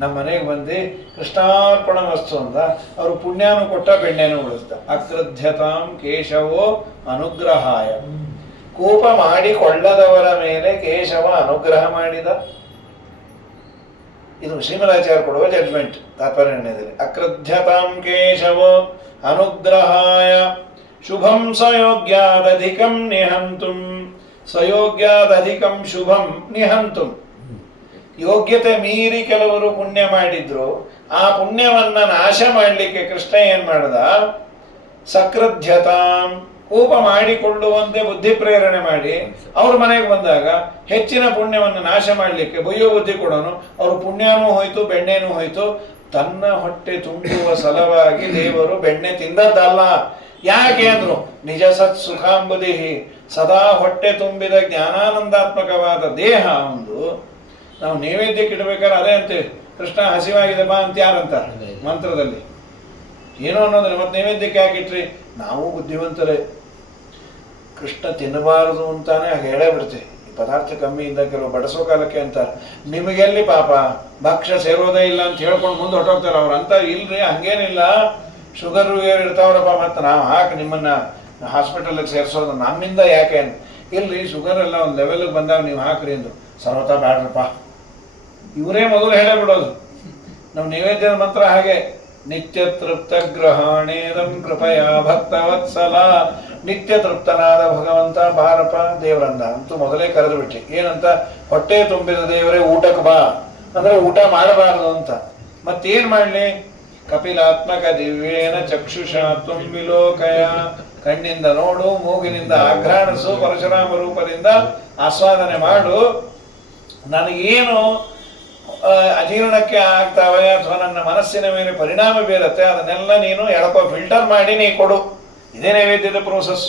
ನಮ್ಮ ಮನೆಗೆ ಬಂದು ಕೃಷ್ಣಾರ್ಪಣ ವಸ್ತು ಅಂದ. ಅವರು ಪುಣ್ಯನೂ ಕೊಟ್ಟ, ಬೆಣ್ಣೆನೂ ಉಳಿಸ್ದ. ಅಕೃಧ್ಯತಾಂ ಕೇಶವೋ ಅನುಗ್ರಹಾಯ. ಕೋಪ ಮಾಡಿಕೊಳ್ಳದವರ ಮೇಲೆ ಕೇಶವ ಅನುಗ್ರಹ ಮಾಡಿದ. ಇದು ಶ್ರೀಮದಾಚಾರ್ಯ ಕೊಡುವ ಜಡ್ಜ್ಮೆಂಟ್ ತಾತ್ಪರ್ಯದಲ್ಲಿ. ಅಕೃಧ್ಯತಾಂ ಕೇಶವೋ ಅನುಗ್ರಹಾಯ ಶುಭಂ ಸಯೋಗ್ಯಾದಧಿಕಂ ನಿಹಂತುಂ. ಸಯೋಗ್ಯಾದಧಿಕಂ ಶುಭಂ ನಿಹಂತುಂ. ಯೋಗ್ಯತೆ ಮೀರಿ ಕೆಲವರು ಪುಣ್ಯ ಮಾಡಿದ್ರು, ಆ ಪುಣ್ಯವನ್ನ ನಾಶ ಮಾಡಲಿಕ್ಕೆ ಕೃಷ್ಣ ಏನ್ ಮಾಡ್ದ? ಸಕೃಧ್ಯತಾಂ, ಕೋಪ ಮಾಡಿಕೊಳ್ಳುವಂತೆ ಬುದ್ಧಿ ಪ್ರೇರಣೆ ಮಾಡಿ ಅವ್ರ ಮನೆಗೆ ಬಂದಾಗ ಹೆಚ್ಚಿನ ಪುಣ್ಯವನ್ನು ನಾಶ ಮಾಡಲಿಕ್ಕೆ ಬಯ್ಯೋ ಬುದ್ಧಿ ಕೊಡೋನು. ಅವ್ರ ಪುಣ್ಯನೂ ಹೋಯ್ತು, ಬೆಣ್ಣೆನೂ ಹೋಯ್ತು. ತನ್ನ ಹೊಟ್ಟೆ ತುಂಬುವ ಸಲುವಾಗಿ ದೇವರು ಬೆಣ್ಣೆ ತಿಂದದ್ದಲ್ಲ. ಯಾಕೆ ಅಂದ್ರು? ನಿಜ ಸತ್ ಸುಖಾಂಬುದಿ, ಸದಾ ಹೊಟ್ಟೆ ತುಂಬಿದ ಜ್ಞಾನಾನಂದಾತ್ಮಕವಾದ ದೇಹ ಒಂದು. ನಾವು ನೈವೇದ್ಯಕ್ಕೆ ಇಡಬೇಕಾದ್ರೆ ಅದೇ ಅಂತೇವೆ, ಕೃಷ್ಣ ಹಸಿವಾಗಿದೆ ಬಾ ಅಂತ ಯಾರಂತಾರೆ ಮಂತ್ರದಲ್ಲಿ. ಏನೋ ಅನ್ನೋದ್ರೆ ಮತ್ತೆ ನೈವೇದ್ಯಕ್ಕೆ ಹಾಕಿಟ್ರಿ. ನಾವು ಬುದ್ಧಿವಂತರೇ, ಕೃಷ್ಣ ತಿನ್ನಬಾರದು ಅಂತಾನೆ ಹಾಗೆ ಹೇಳೇ ಬಿಡ್ತೇವೆ. ಪದಾರ್ಥ ಕಮ್ಮಿಯಿಂದ ಕೆಲವು ಬಡಿಸೋ ಕಾಲಕ್ಕೆ ಅಂತಾರೆ. ನಿಮಗೆಲ್ಲಿ ಪಾಪ ಭಕ್ಷ್ಯ ಸೇರೋದೇ ಇಲ್ಲ ಅಂತ ಹೇಳ್ಕೊಂಡು ಮುಂದೆ ಹೊಟ್ಟೋಗ್ತಾರೆ ಅವ್ರು. ಅಂತ ಇಲ್ರಿ, ಹಂಗೇನಿಲ್ಲ, ಶುಗರ್ ಇರ್ತಾವ್ರಪ್ಪ, ಮತ್ತು ನಾವು ಹಾಕಿ ನಿಮ್ಮನ್ನು ಹಾಸ್ಪಿಟಲ್ಗೆ ಸೇರಿಸೋದು ನಮ್ಮಿಂದ ಯಾಕೆ ಇಲ್ರಿ, ಶುಗರ್ ಎಲ್ಲ ಒಂದು ಲೆವೆಲ್ಗೆ ಬಂದಾಗ ನೀವು ಹಾಕ್ರಿ ಅಂದರು. ಸರ್ವತಾ ಬ್ಯಾಡ್ರಪ್ಪ, ಇವರೇ ಮೊದಲು ಹೇಳೇ ಬಿಡೋದು. ನಮ್ಮ ನೈವೇದ್ಯದ ಮಂತ್ರ ಹಾಗೆ, ನಿತ್ಯ ತೃಪ್ತ ಗ್ರಹಣೇದಂ ಕೃಪಯ ಭಕ್ತವತ್ಸಲ. ನಿತ್ಯ ತೃಪ್ತನಾದ ಭಗವಂತ ಬಾರಪ್ಪ ದೇವರಂದ ಅಂತೂ ಮೊದಲೇ ಕರೆದು ಬಿಟ್ಟಿ. ಏನಂತ? ಹೊಟ್ಟೆ ತುಂಬಿದ ದೇವರೇ ಊಟಕ್ಕೆ ಬಾ ಅಂದ್ರೆ ಊಟ ಮಾಡಬಾರದು ಅಂತ. ಮತ್ತೇನ್ ಮಾಡ್ಲಿ? ಕಪಿಲಾತ್ಮಕ ದಿವ್ಯೇನ ಚಕ್ಷುಷ ತ್ವಂ ವಿಲೋಕಯ. ಕಣ್ಣಿಂದ ನೋಡು, ಮೂಗಿನಿಂದ ಆಘ್ರಾಣಿಸು, ಪರಶುರಾಮ ರೂಪದಿಂದ ಆಸ್ವಾದನೆ ಮಾಡು. ನನಗೇನು ಅಜೀರ್ಣಕ್ಕೆ ಆಗ್ತಾವೆ ಅಥವಾ ನನ್ನ ಮನಸ್ಸಿನ ಮೇಲೆ ಪರಿಣಾಮ ಬೀರುತ್ತೆ ಅದನ್ನೆಲ್ಲ ನೀನು ಎಳ್ಕೋ, ಫಿಲ್ಟರ್ ಮಾಡಿ ನೀ ಕೊಡು. ಇದೇ ನೈವೇದ್ಯದ ಪ್ರೋಸೆಸ್.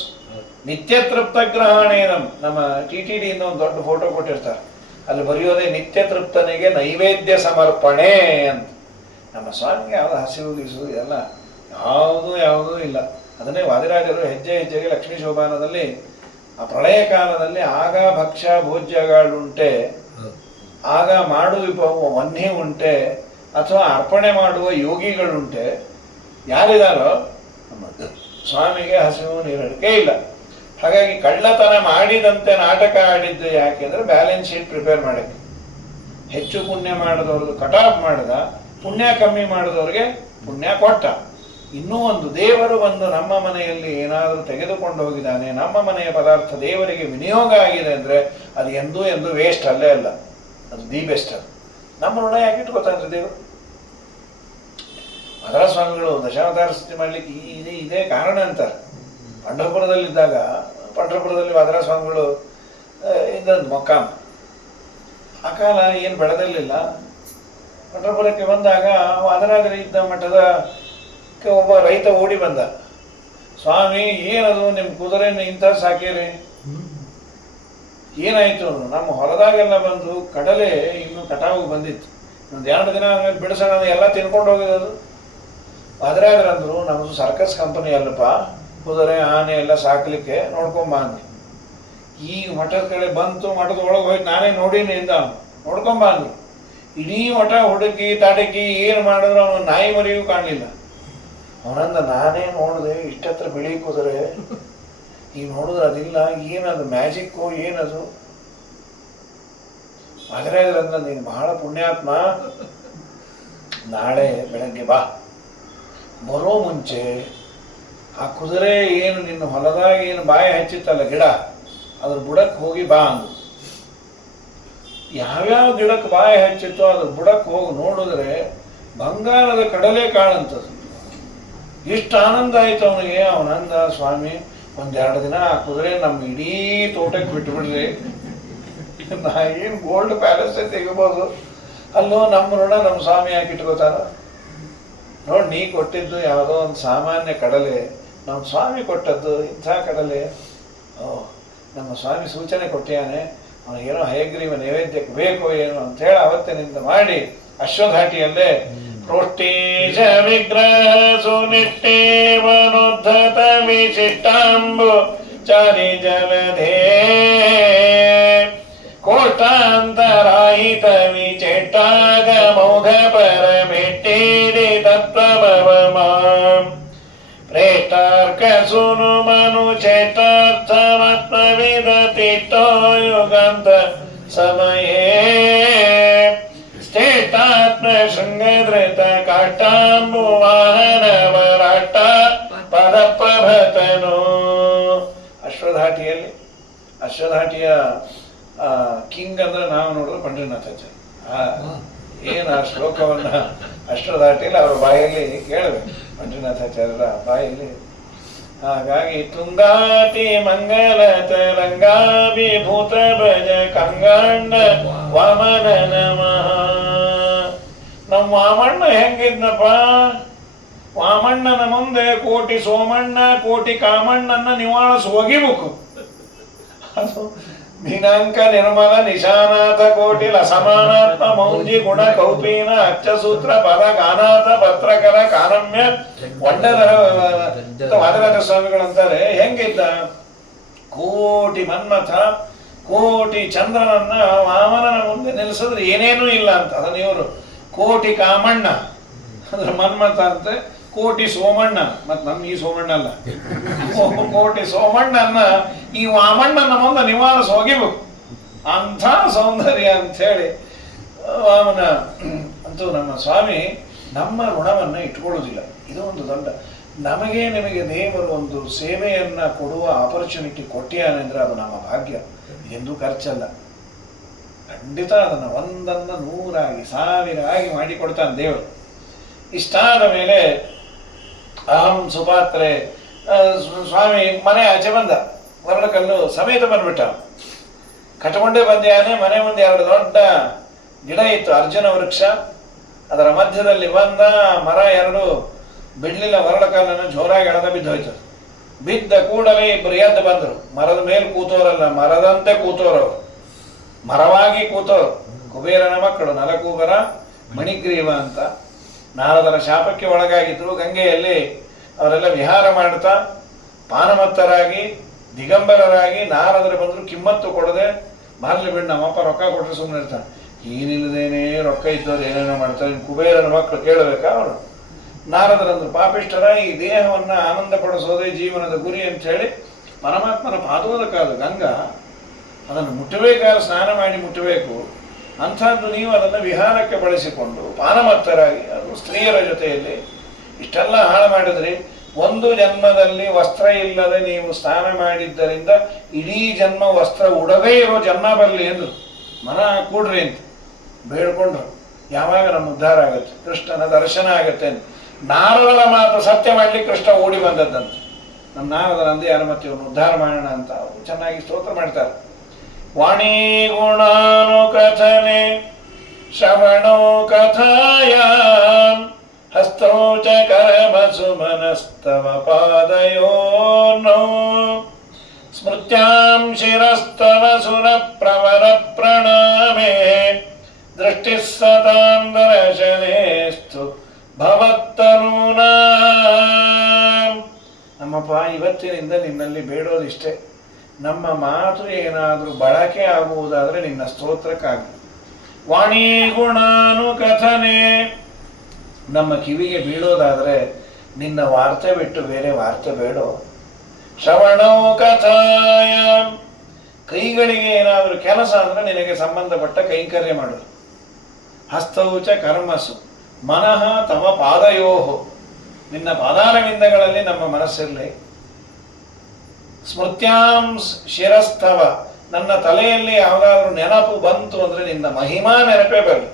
ನಿತ್ಯ ತೃಪ್ತ ಗ್ರಹಣೇನಂ. ನಮ್ಮ TTD ಇಂದ ಒಂದು ದೊಡ್ಡ ಫೋಟೋ ಕೊಟ್ಟಿರ್ತಾರೆ, ಅಲ್ಲಿ ಬರೆಯೋದೇ ನಿತ್ಯ ತೃಪ್ತನಿಗೆ ನೈವೇದ್ಯ ಸಮರ್ಪಣೆ ಅಂತ. ನಮ್ಮ ಸ್ವಾಮಿಗೆ ಯಾವುದು ಹಸಿವು ಗಿಸು ಎಲ್ಲ ಯಾವುದೂ ಇಲ್ಲ. ಅದನ್ನೇ ವಾದಿರಾಜರು ಹೆಜ್ಜೆ ಹೆಜ್ಜೆಗೆ ಲಕ್ಷ್ಮೀ ಶೋಭಾನದಲ್ಲಿ ಆ ಪ್ರಳಯ ಕಾಲದಲ್ಲಿ ಆಗ ಭಕ್ಷ್ಯ ಭೋಜ್ಯಗಳುಂಟೆ, ಆಗ ಮಾಡುವ ವನ್ಹಿ ಉಂಟೆ, ಅಥವಾ ಅರ್ಪಣೆ ಮಾಡುವ ಯೋಗಿಗಳುಂಟೆ. ಯಾರಿದಾರೋ ಸ್ವಾಮಿಗೆ ಹಸಿವು ನೀರಡಿಕೆ ಇಲ್ಲ. ಹಾಗಾಗಿ ಕಳ್ಳತನ ಮಾಡಿದಂತೆ ನಾಟಕ ಆಡಿದ್ದು ಯಾಕೆ ಅಂದರೆ ಬ್ಯಾಲೆನ್ಸ್ ಶೀಟ್ ಪ್ರಿಪೇರ್ ಮಾಡಕ್ಕೆ. ಹೆಚ್ಚು ಪುಣ್ಯ ಮಾಡಿದವ್ರದ್ದು ಕಟ್ ಆಫ್ ಮಾಡಿದ, ಪುಣ್ಯ ಕಮ್ಮಿ ಮಾಡಿದವ್ರಿಗೆ ಪುಣ್ಯ ಕೊಟ್ಟ. ಇನ್ನೂ ಒಂದು, ದೇವರು ಬಂದು ನಮ್ಮ ಮನೆಯಲ್ಲಿ ಏನಾದರೂ ತೆಗೆದುಕೊಂಡು ಹೋಗಿದ್ದಾನೆ, ನಮ್ಮ ಮನೆಯ ಪದಾರ್ಥ ದೇವರಿಗೆ ವಿನಿಯೋಗ ಆಗಿದೆ ಅಂದರೆ ಅದು ಎಂದೂ ವೇಸ್ಟ್ ಅಲ್ಲೇ ಅಲ್ಲ, ಅದು ದಿ ಬೆಸ್ಟ್. ಅದು ನಮ್ಮ ಋಣ ಯಾಕೆ ಇಟ್ಕೋತಾನ್ರಿ ದೇವರು? ಮಧುರ ಸ್ವಾಮಿಗಳು ದಶಾವತಾರ ಸ್ತುತಿ ಮಾಡ್ಲಿಕ್ಕೆ ಇದೇ ಕಾರಣ ಅಂತಾರೆ. ಪಂಢರಪುರದಲ್ಲಿ ಮಧುರ ಸ್ವಾಮಿಗಳು ಇದ್ದಂದು ಮೊಕ್ಕಾಮ. ಆ ಕಾಲ ಏನು ಬೆಳೆದಲ್ಲಿಲ್ಲ. ಪಂಢರಪುರಕ್ಕೆ ಬಂದಾಗ ವಾದರಾಜರು ಇದ್ದ ಮಠದ ಒಬ್ಬ ರೈತ ಓಡಿ ಬಂದ. ಸ್ವಾಮಿ, ಏನದು ನಿಮ್ಮ ಕುದುರೆಯನ್ನು ಇಂಥ ಸಾಕೀರಿ? ಏನಾಯ್ತು? ನಮ್ಮ ಹೊಲದಾಗೆಲ್ಲ ಬಂದು ಕಡಲೆ ಇನ್ನು ಕಟಾವಿಗೆ ಬಂದಿತ್ತು, ಒಂದು 2 ದಿನ ಬಿಡಿಸೋಣ ಎಲ್ಲ ತಿನ್ಕೊಂಡು ಹೋಗಿದ್ದು. ವಾದರಾಜರು ಅಂದರು, ನಮ್ಮದು ಸರ್ಕಸ್ ಕಂಪನಿ ಅಲ್ಲಪ್ಪ, ಕುದುರೆ ಆನೆ ಎಲ್ಲ ಸಾಕಲಿಕ್ಕೆ ನೋಡ್ಕೊಂಬ ಅಂದ್ವಿ. ಈಗ ಮಠದ ಕಡೆ ಬಂತು, ಮಠದ ಒಳಗೆ ಹೋಯ್ತು, ನಾನೇ ನೋಡೀನಿ ಇಂದ ನೋಡ್ಕೊಂಬ ಅಂದ್ವಿ. ಇಡೀ ಮಠ ಹುಡುಕಿ ತಾಟಕಿ ಏನು ಮಾಡಿದ್ರು ಅವನು ನಾಯಿ ಮರಿಯೂ ಕಾಣಲಿಲ್ಲ. ಅವನಂದ, ನಾನೇ ನೋಡಿದೆ ಇಷ್ಟತ್ರ ಬಿಳಿ ಕುದುರೆ, ಈಗ ನೋಡಿದ್ರೆ ಅದಿಲ್ಲ, ಏನದು ಮ್ಯಾಜಿಕ್ಕು ಏನದು? ವಾದರಾಜರಂದ, ನೀನು ಬಹಳ ಪುಣ್ಯಾತ್ಮ, ನಾಳೆ ಬೆಳಗ್ಗೆ ಬಾ, ಬರೋ ಮುಂಚೆ ಆ ಕುದುರೆ ಏನು ನಿನ್ನ ಹೊಲದಾಗ ಏನು ಬಾಯಿ ಹಚ್ಚಿತ್ತಲ್ಲ ಗಿಡ, ಅದ್ರ ಬುಡಕ್ಕೆ ಹೋಗಿ ಬಾ ಅಂದು. ಯಾವ್ಯಾವ ಗಿಡಕ್ಕೆ ಬಾಯಿ ಹಚ್ಚಿತ್ತೋ ಅದ್ರ ಬುಡಕ್ಕೆ ಹೋಗಿ ನೋಡಿದ್ರೆ ಬಂಗಾರದ ಕಡಲೆ ಕಾಳಂತದ್ದು. ಇಷ್ಟು ಆನಂದ ಆಯ್ತು ಅವನಿಗೆ. ಅವನಂದ, ಸ್ವಾಮಿ, 1-2 ದಿನ ಆ ಕುದುರೆ ನಮ್ಮ ಇಡೀ ತೋಟಕ್ಕೆ ಬಿಟ್ಟುಬಿಡ್ರಿ, ನಾ ಏನು ಗೋಲ್ಡ್ ಪ್ಯಾಲೇಸ್ ತೆಗಿಬೋದು. ಅಲ್ಲೋ ನಮ್ಮ ಋಣ ನಮ್ಮ ಸ್ವಾಮಿ ಯಾಕೆ ಇಟ್ಕೋತಾರ? ನೋಡಿ, ನೀ ಕೊಟ್ಟಿದ್ದು ಯಾವುದೋ ಒಂದು ಸಾಮಾನ್ಯ ಕಡಲೆ, ನಮ್ಮ ಸ್ವಾಮಿ ಕೊಟ್ಟದ್ದು ಇಂಥ ಕಡಲೆ. ನಮ್ಮ ಸ್ವಾಮಿ ಸೂಚನೆ ಕೊಟ್ಟಿಯಾನೆ, ಅವನಿಗೇನೋ ಹಯಗ್ರೀವ ನೈವೇದ್ಯಕ್ಕೆ ಬೇಕು ಏನು ಅಂಥೇಳಿ ಅವತ್ತಿನಿಂದ ಮಾಡಿ ಅಶ್ವಘಾಟಿಯಲ್ಲೇ ಪ್ರೋಷ್ಟೀಶ ವಿಗ್ರಹ ಸುನಿಷ್ಟೇವನುದ್ಧತ ವಿಶಿಷ್ಟಾಂಬು ಚಾರಿ ಜಲಧೇ ಕೋಷ್ಟಾಂತರಾಹಿತ ವಿಚೇಷ್ಟಾಗ ಮೌಘ ಪರಮೆಟ್ಟೇರಿ ತತ್ವಭವಮಾಂ ಪ್ರೇಷ್ಟಾರ್ಕ ಸುನು ಮನು ಚೇಷ್ಟಾರ್ಥಮಾತ್ಮವಿದ ತಿಷ್ಟೋ ಯುಗಾಂತ ಸಮಯೇ ಚೇಷ್ಟಾತ್ಮ ಶೃಂಗಧೃತ ಕಾಷ್ಟಾಂಬು ವಾಹನ ವರಾಟ ಪದಪ್ರಭತನು. ಅಶ್ವಧಾಟಿಯ ಕಿಂಗ್ ಅಂದ್ರೆ ನಾವು ನೋಡಿದ್ರೆ ಪಂಡ್ರಿನಾಥಾಚಾರ್ಯ. ಏನು ಆ ಶ್ಲೋಕವನ್ನ ಅಶ್ವಧಾಟಿಯಲ್ಲಿ ಅವ್ರ ಬಾಯಲ್ಲಿ ಕೇಳಬೇಕು, ಪಂಡ್ರಿನಾಥಾಚಾರ್ಯರ ಬಾಯಲ್ಲಿ. ಹಾಗಾಗಿ ತುಂಗಾತಿ ಮಂಗಲ ತರಂಗಾಭಿಭೂತ ಭಜ ಕಂಗಾಂಡ ವಾಮನ ನಮಃ. ನಮ್ಮ ವಾಮಣ್ಣ ಹೆಂಗಿದ್ನಪ್ಪ? ವಾಮಣ್ಣನ ಮುಂದೆ ಕೋಟಿ ಸೋಮಣ್ಣ ಕೋಟಿ ಕಾಮಣ್ಣನ ನಿವಾಳಿಸಿ ಒಗಿಬೇಕು. ಅದು ದಿನಾಂಕ ನಿರ್ಮಲ ನಿಶಾನಾಥ ಕೋಟಿ ಲಸಮಾನಾತ್ಮ ಮೌಂಜಿ ಗುಣ ಕೌಪೀನ ಅಚ್ಚಸೂತ್ರ ಪದ ಗಾನಾಥ ಪತ್ರಕರ ಕಾನಮ್ಯ ವಂಡದರ ವಾದರಾಜ ಸ್ವಾಮಿಗಳಂತಾರೆ ಹೆಂಗಿದ್ದ? ಕೋಟಿ ಮನ್ಮಥ ಕೋಟಿ ಚಂದ್ರನನ್ನ ವಾಮನನ ಮುಂದೆ ನಿಲ್ಲಿಸಿದ್ರೆ ಏನೇನೂ ಇಲ್ಲ ಅಂತ. ಅದನ್ನು ಇವರು ಕೋಟಿ ಕಾಮಣ್ಣ ಅಂದ್ರೆ ಮನ್ಮಥ ಅಂತೆ, ಕೋಟಿ ಸೋಮಣ್ಣ, ಮತ್ತು ನಮ್ಮ ಈ ಸೋಮಣ್ಣ ಅಲ್ಲ, ಕೋಟಿ ಸೋಮಣ್ಣನ ಈ ವಾಮಣ್ಣನ ಮುಂದೆ ನಿವಾರಿಸಿ ಹೋಗಿಬೇಕು, ಅಂಥ ಸೌಂದರ್ಯ ಅಂಥೇಳಿ ವಾಮನ. ಅಂತೂ ನಮ್ಮ ಸ್ವಾಮಿ ನಮ್ಮ ಋಣವನ್ನು ಇಟ್ಕೊಳ್ಳೋದಿಲ್ಲ. ಇದು ಒಂದು ದೊಡ್ಡ, ನಮಗೆ ನಿಮಗೆ ದೇವರು ಒಂದು ಸೇವೆಯನ್ನು ಕೊಡುವ ಆಪರ್ಚುನಿಟಿ ಕೊಟ್ಟಿಯಾನೆಂದರೆ ಅದು ನಮ್ಮ ಭಾಗ್ಯ, ಇದೆಂದೂ ಖರ್ಚಲ್ಲ. ಖಂಡಿತ ಅದನ್ನು ಒಂದನ್ನು 100 ಆಗಿ 1000 ಆಗಿ ಮಾಡಿಕೊಡ್ತಾನೆ ದೇವರು. ಇಷ್ಟಾದ ಮೇಲೆ ಅಹಂ ಸುಪಾತ್ರೆ ಸ್ವಾಮಿ ಮನೆ ಆಚೆ ಬಂದ, ಹೊರಡಕಲ್ಲು ಸಮೇತ ಬಂದ್ಬಿಟ್ಟ. ಕಟ್ಕೊಂಡೇ ಬಂದ್ಯಾನೆ. ಮನೆ ಮುಂದೆ 2 ದೊಡ್ಡ ಗಿಡ ಇತ್ತು, ಅರ್ಜುನ ವೃಕ್ಷ. ಅದರ ಮಧ್ಯದಲ್ಲಿ ಬಂದ, ಮರ 2 ಬಿಡ್ಲಿಲ್ಲ, ಹೊರಡಕಲ್ಲನ್ನು ಜೋರಾಗಿ ಎಳೆದ ಬಿದ್ದೋಯ್ತು. ಬಿದ್ದ ಕೂಡಲೇ ಇಬ್ಬರು ಎದ್ದು ಬಂದರು. ಮರದ ಮೇಲೆ ಕೂತೋರಲ್ಲ, ಮರದಂತೆ ಕೂತೋರವರು, ಮರವಾಗಿ ಕೂತೋರು. ಕುಬೇರನ ಮಕ್ಕಳು, ನಲಕೂಬರ ಮಣಿಗ್ರೀವ ಅಂತ. ನಾರದರ ಶಾಪಕ್ಕೆ ಒಳಗಾಗಿದ್ರು. ಗಂಗೆಯಲ್ಲಿ ಅವರೆಲ್ಲ ವಿಹಾರ ಮಾಡ್ತಾ ಪಾನಮತ್ತರಾಗಿ ದಿಗಂಬರರಾಗಿ ನಾರದರು ಬಂದರು. ಕಿಮ್ಮತ್ತು ಕೊಡದೆ ಬಾರ್ಲಿ ಬಿಡ್, ನಮ್ಮಪ್ಪ ರೊಕ್ಕ ಕೊಟ್ಟರೆ ಸುಮ್ಮನೆ ಇರ್ತಾನೆ, ಏನಿಲ್ಲದೇನೆ ರೊಕ್ಕ ಇದ್ದವ್ರು ಏನೇನೋ ಮಾಡ್ತಾರೆ, ಕುಬೇರನ ಮಕ್ಕಳು ಕೇಳಬೇಕಾ ಅವರು. ನಾರದರಂದ್ರು, ಪಾಪಿಷ್ಠರ ಈ ದೇಹವನ್ನು ಆನಂದ ಪಡಿಸೋದೇ ಜೀವನದ ಗುರಿ ಅಂತ ಹೇಳಿ ಪರಮಾತ್ಮನ ಪಾದೋದಕ್ಕಾದ ಗಂಗಾ, ಅದನ್ನು ಮುಟ್ಟಬೇಕಾದ್ರೆ ಸ್ನಾನ ಮಾಡಿ ಮುಟ್ಟಬೇಕು. ಅಂಥದ್ದು ನೀವು ಅದನ್ನು ವಿಹಾರಕ್ಕೆ ಬಳಸಿಕೊಂಡು ಪಾನಮತ್ತರಾಗಿ, ಅದು ಸ್ತ್ರೀಯರ ಜೊತೆಯಲ್ಲಿ ಇಷ್ಟೆಲ್ಲ ಹಾಳು ಮಾಡಿದ್ರಿ. ಒಂದು ಜನ್ಮದಲ್ಲಿ ವಸ್ತ್ರ ಇಲ್ಲದೆ ನೀವು ಸ್ನಾನ ಮಾಡಿದ್ದರಿಂದ ಇಡೀ ಜನ್ಮ ವಸ್ತ್ರ ಉಡದೇ ಇರೋ ಜನ್ಮ ಬರಲಿ ಎಂದು ಮನ ಕೂಡ್ರಿ ಅಂತ ಬೇಡ್ಕೊಂಡ್ರು. ಯಾವಾಗ ನಮ್ಮ ಉದ್ಧಾರ ಆಗುತ್ತೆ, ಕೃಷ್ಣನ ದರ್ಶನ ಆಗುತ್ತೆ ಅಂತ. ನಾರದರ ಮಾತು ಸತ್ಯ ಮಾಡಲಿಕ್ಕೆ ಕೃಷ್ಣ ಓಡಿ ಬಂದದ್ದಂತ. ನಮ್ಮ ನಾರದರ ಅಂದೇ ಯಾರ ಮತ್ತೆ ಇವ್ರನ್ನ ಉದ್ಧಾರ ಮಾಡೋಣ ಅಂತ ಅವರು ಚೆನ್ನಾಗಿ ಸ್ತೋತ್ರ ಮಾಡ್ತಾರೆ. ವಾಣಿ ಗುಣಾನು ಕಥನೆ ಶ್ರವಣೋ ಕಥಾಯಾಂ ಹಸ್ತೋ ಚ ಕರ್ಮ ಸುಮನಸ್ತವ ಪಾದಯೋರ್ನೋ ಸ್ಮೃತ್ಯಾಂ ಶಿರಸ್ತವ ಸುರ ಪ್ರವರ ಪ್ರಣಾಮೇ ದೃಷ್ಟಿಃ ಸತಾಂ ದರ್ಶನೇಸ್ತು ಭವತ್ತನೂನಾ. ನಮ್ಮಪ್ಪ, ಇವತ್ತಿನಿಂದ ನಿನ್ನಲ್ಲಿ ಬೇಡೋದಿಷ್ಟೇ, ನಮ್ಮ ಮಾತು ಏನಾದರೂ ಬಳಕೆ ಆಗುವುದಾದರೆ ನಿನ್ನ ಸ್ತೋತ್ರಕ್ಕಾಗಿ. ವಾಣಿ ಗುಣಾನು ಕಥನೆ, ನಮ್ಮ ಕಿವಿಗೆ ಬೀಳೋದಾದರೆ ನಿನ್ನ ವಾರ್ತೆ ಬಿಟ್ಟು ಬೇರೆ ವಾರ್ತೆ ಬೇಡೋ. ಶ್ರವಣೋ ಕಥಾಯ, ಕೈಗಳಿಗೆ ಏನಾದರೂ ಕೆಲಸ ಅಂದರೆ ನಿನಗೆ ಸಂಬಂಧಪಟ್ಟ ಕೈಂಕರ್ಯ ಮಾಡೋದು. ಹಸ್ತೌಚ ಕರ್ಮಸು ಮನಃ ತವ ಪಾದಯೋಹು, ನಿನ್ನ ಪಾದಾರವಿಂದಗಳಲ್ಲಿ ನಮ್ಮ ಮನಸ್ಸಿರಲಿ. ಸ್ಮೃತ್ಯಾಂ ಶಿರಸ್ಥವ, ನನ್ನ ತಲೆಯಲ್ಲಿ ಯಾವುದಾದ್ರೂ ನೆನಪು ಬಂತು ಅಂದರೆ ನಿನ್ನ ಮಹಿಮಾ ನೆನಪೇ ಬರಲಿ.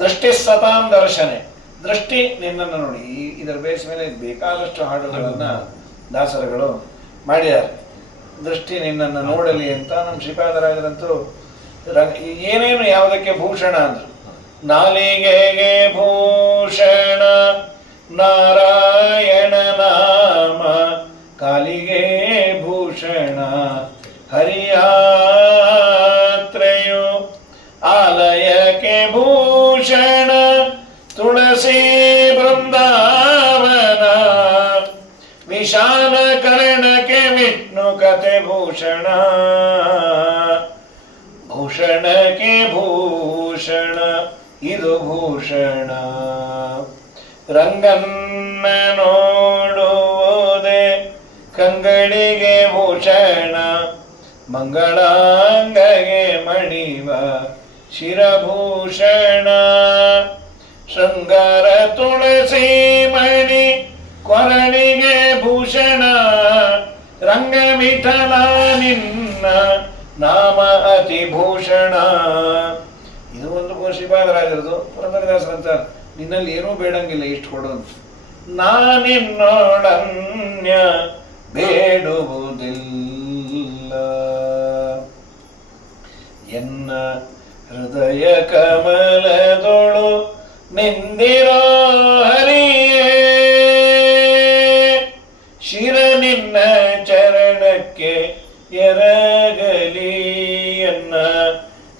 ದೃಷ್ಟಿ ಸತಾಂ ದರ್ಶನೆ, ದೃಷ್ಟಿ ನಿನ್ನನ್ನು ನೋಡಿ. ಇದರ ಬೇಸ್ ಮೇಲೆ ಬೇಕಾದಷ್ಟು ಹಾಡುಗಳನ್ನು ದಾಸರುಗಳು ಮಾಡಿದ್ದಾರೆ. ದೃಷ್ಟಿ ನಿನ್ನನ್ನು ನೋಡಲಿ ಅಂತ. ನಮ್ಮ ಶ್ರೀಪಾದರಾಜರಂತೂ ಏನೇನು ಯಾವುದಕ್ಕೆ ಭೂಷಣ ಅಂದರು. ನಾಲಿಗೆಗೆ ಭೂಷಣ ನಾರಾಯಣ ನಾಮ, ಕಾಲಿಗೆ ಭೂಷಣ ಹರಿಯಾತ್ರೆಯು, ಆಲಯಕ್ಕೆ ಭೂಷಣ ತುಳಸಿ ಬೃಂದಾವನ, ವಿಶಾಲ ಕರ್ಣಕ್ಕೆ ವಿಷ್ಣು ಕಥೆ ಭೂಷಣ, ಭೂಷಣಕ್ಕೆ ಭೂಷಣ ಇದು ಭೂಷಣ. ರಂಗನ್ನ ನೋಡುವುದೇ ಕಂಗಳಿಗೆ ಭೂಷಣ, ಮಂಗಳಾಂಗಗೆ ಮಣಿವ ಶಿರಭೂಷಣ. ಶೃಂಗಾರ ತುಳಸಿ ಮಣಿ ಕೊರಳಿಗೆ ಭೂಷಣ, ರಂಗವಿಠಲ ನಿನ್ನ ನಾಮ ಅತಿ ಭೂಷಣ. ಇದು ಒಂದು ಶ್ರೀಪಾದರಾಜರದು. ಪುರಂದರದಾಸರಂತ ನಿನ್ನಲ್ಲಿ ಏನೂ ಬೇಡಂಗಿಲ್ಲ, ಇಷ್ಟು ಕೊಡು ಅಂತ. ನಾನಿನ್ನೋಡನ್ಯ ಬೇಡುವುದಿಲ್ಲ, ಎನ್ನ ಹೃದಯ ಕಮಲದೊಳು ನಿಂದಿರೋ ಹರಿಯೇ, ಶಿರ ನಿನ್ನ ಚರಣಕ್ಕೆ ಎರಗಲಿ, ಎನ್ನ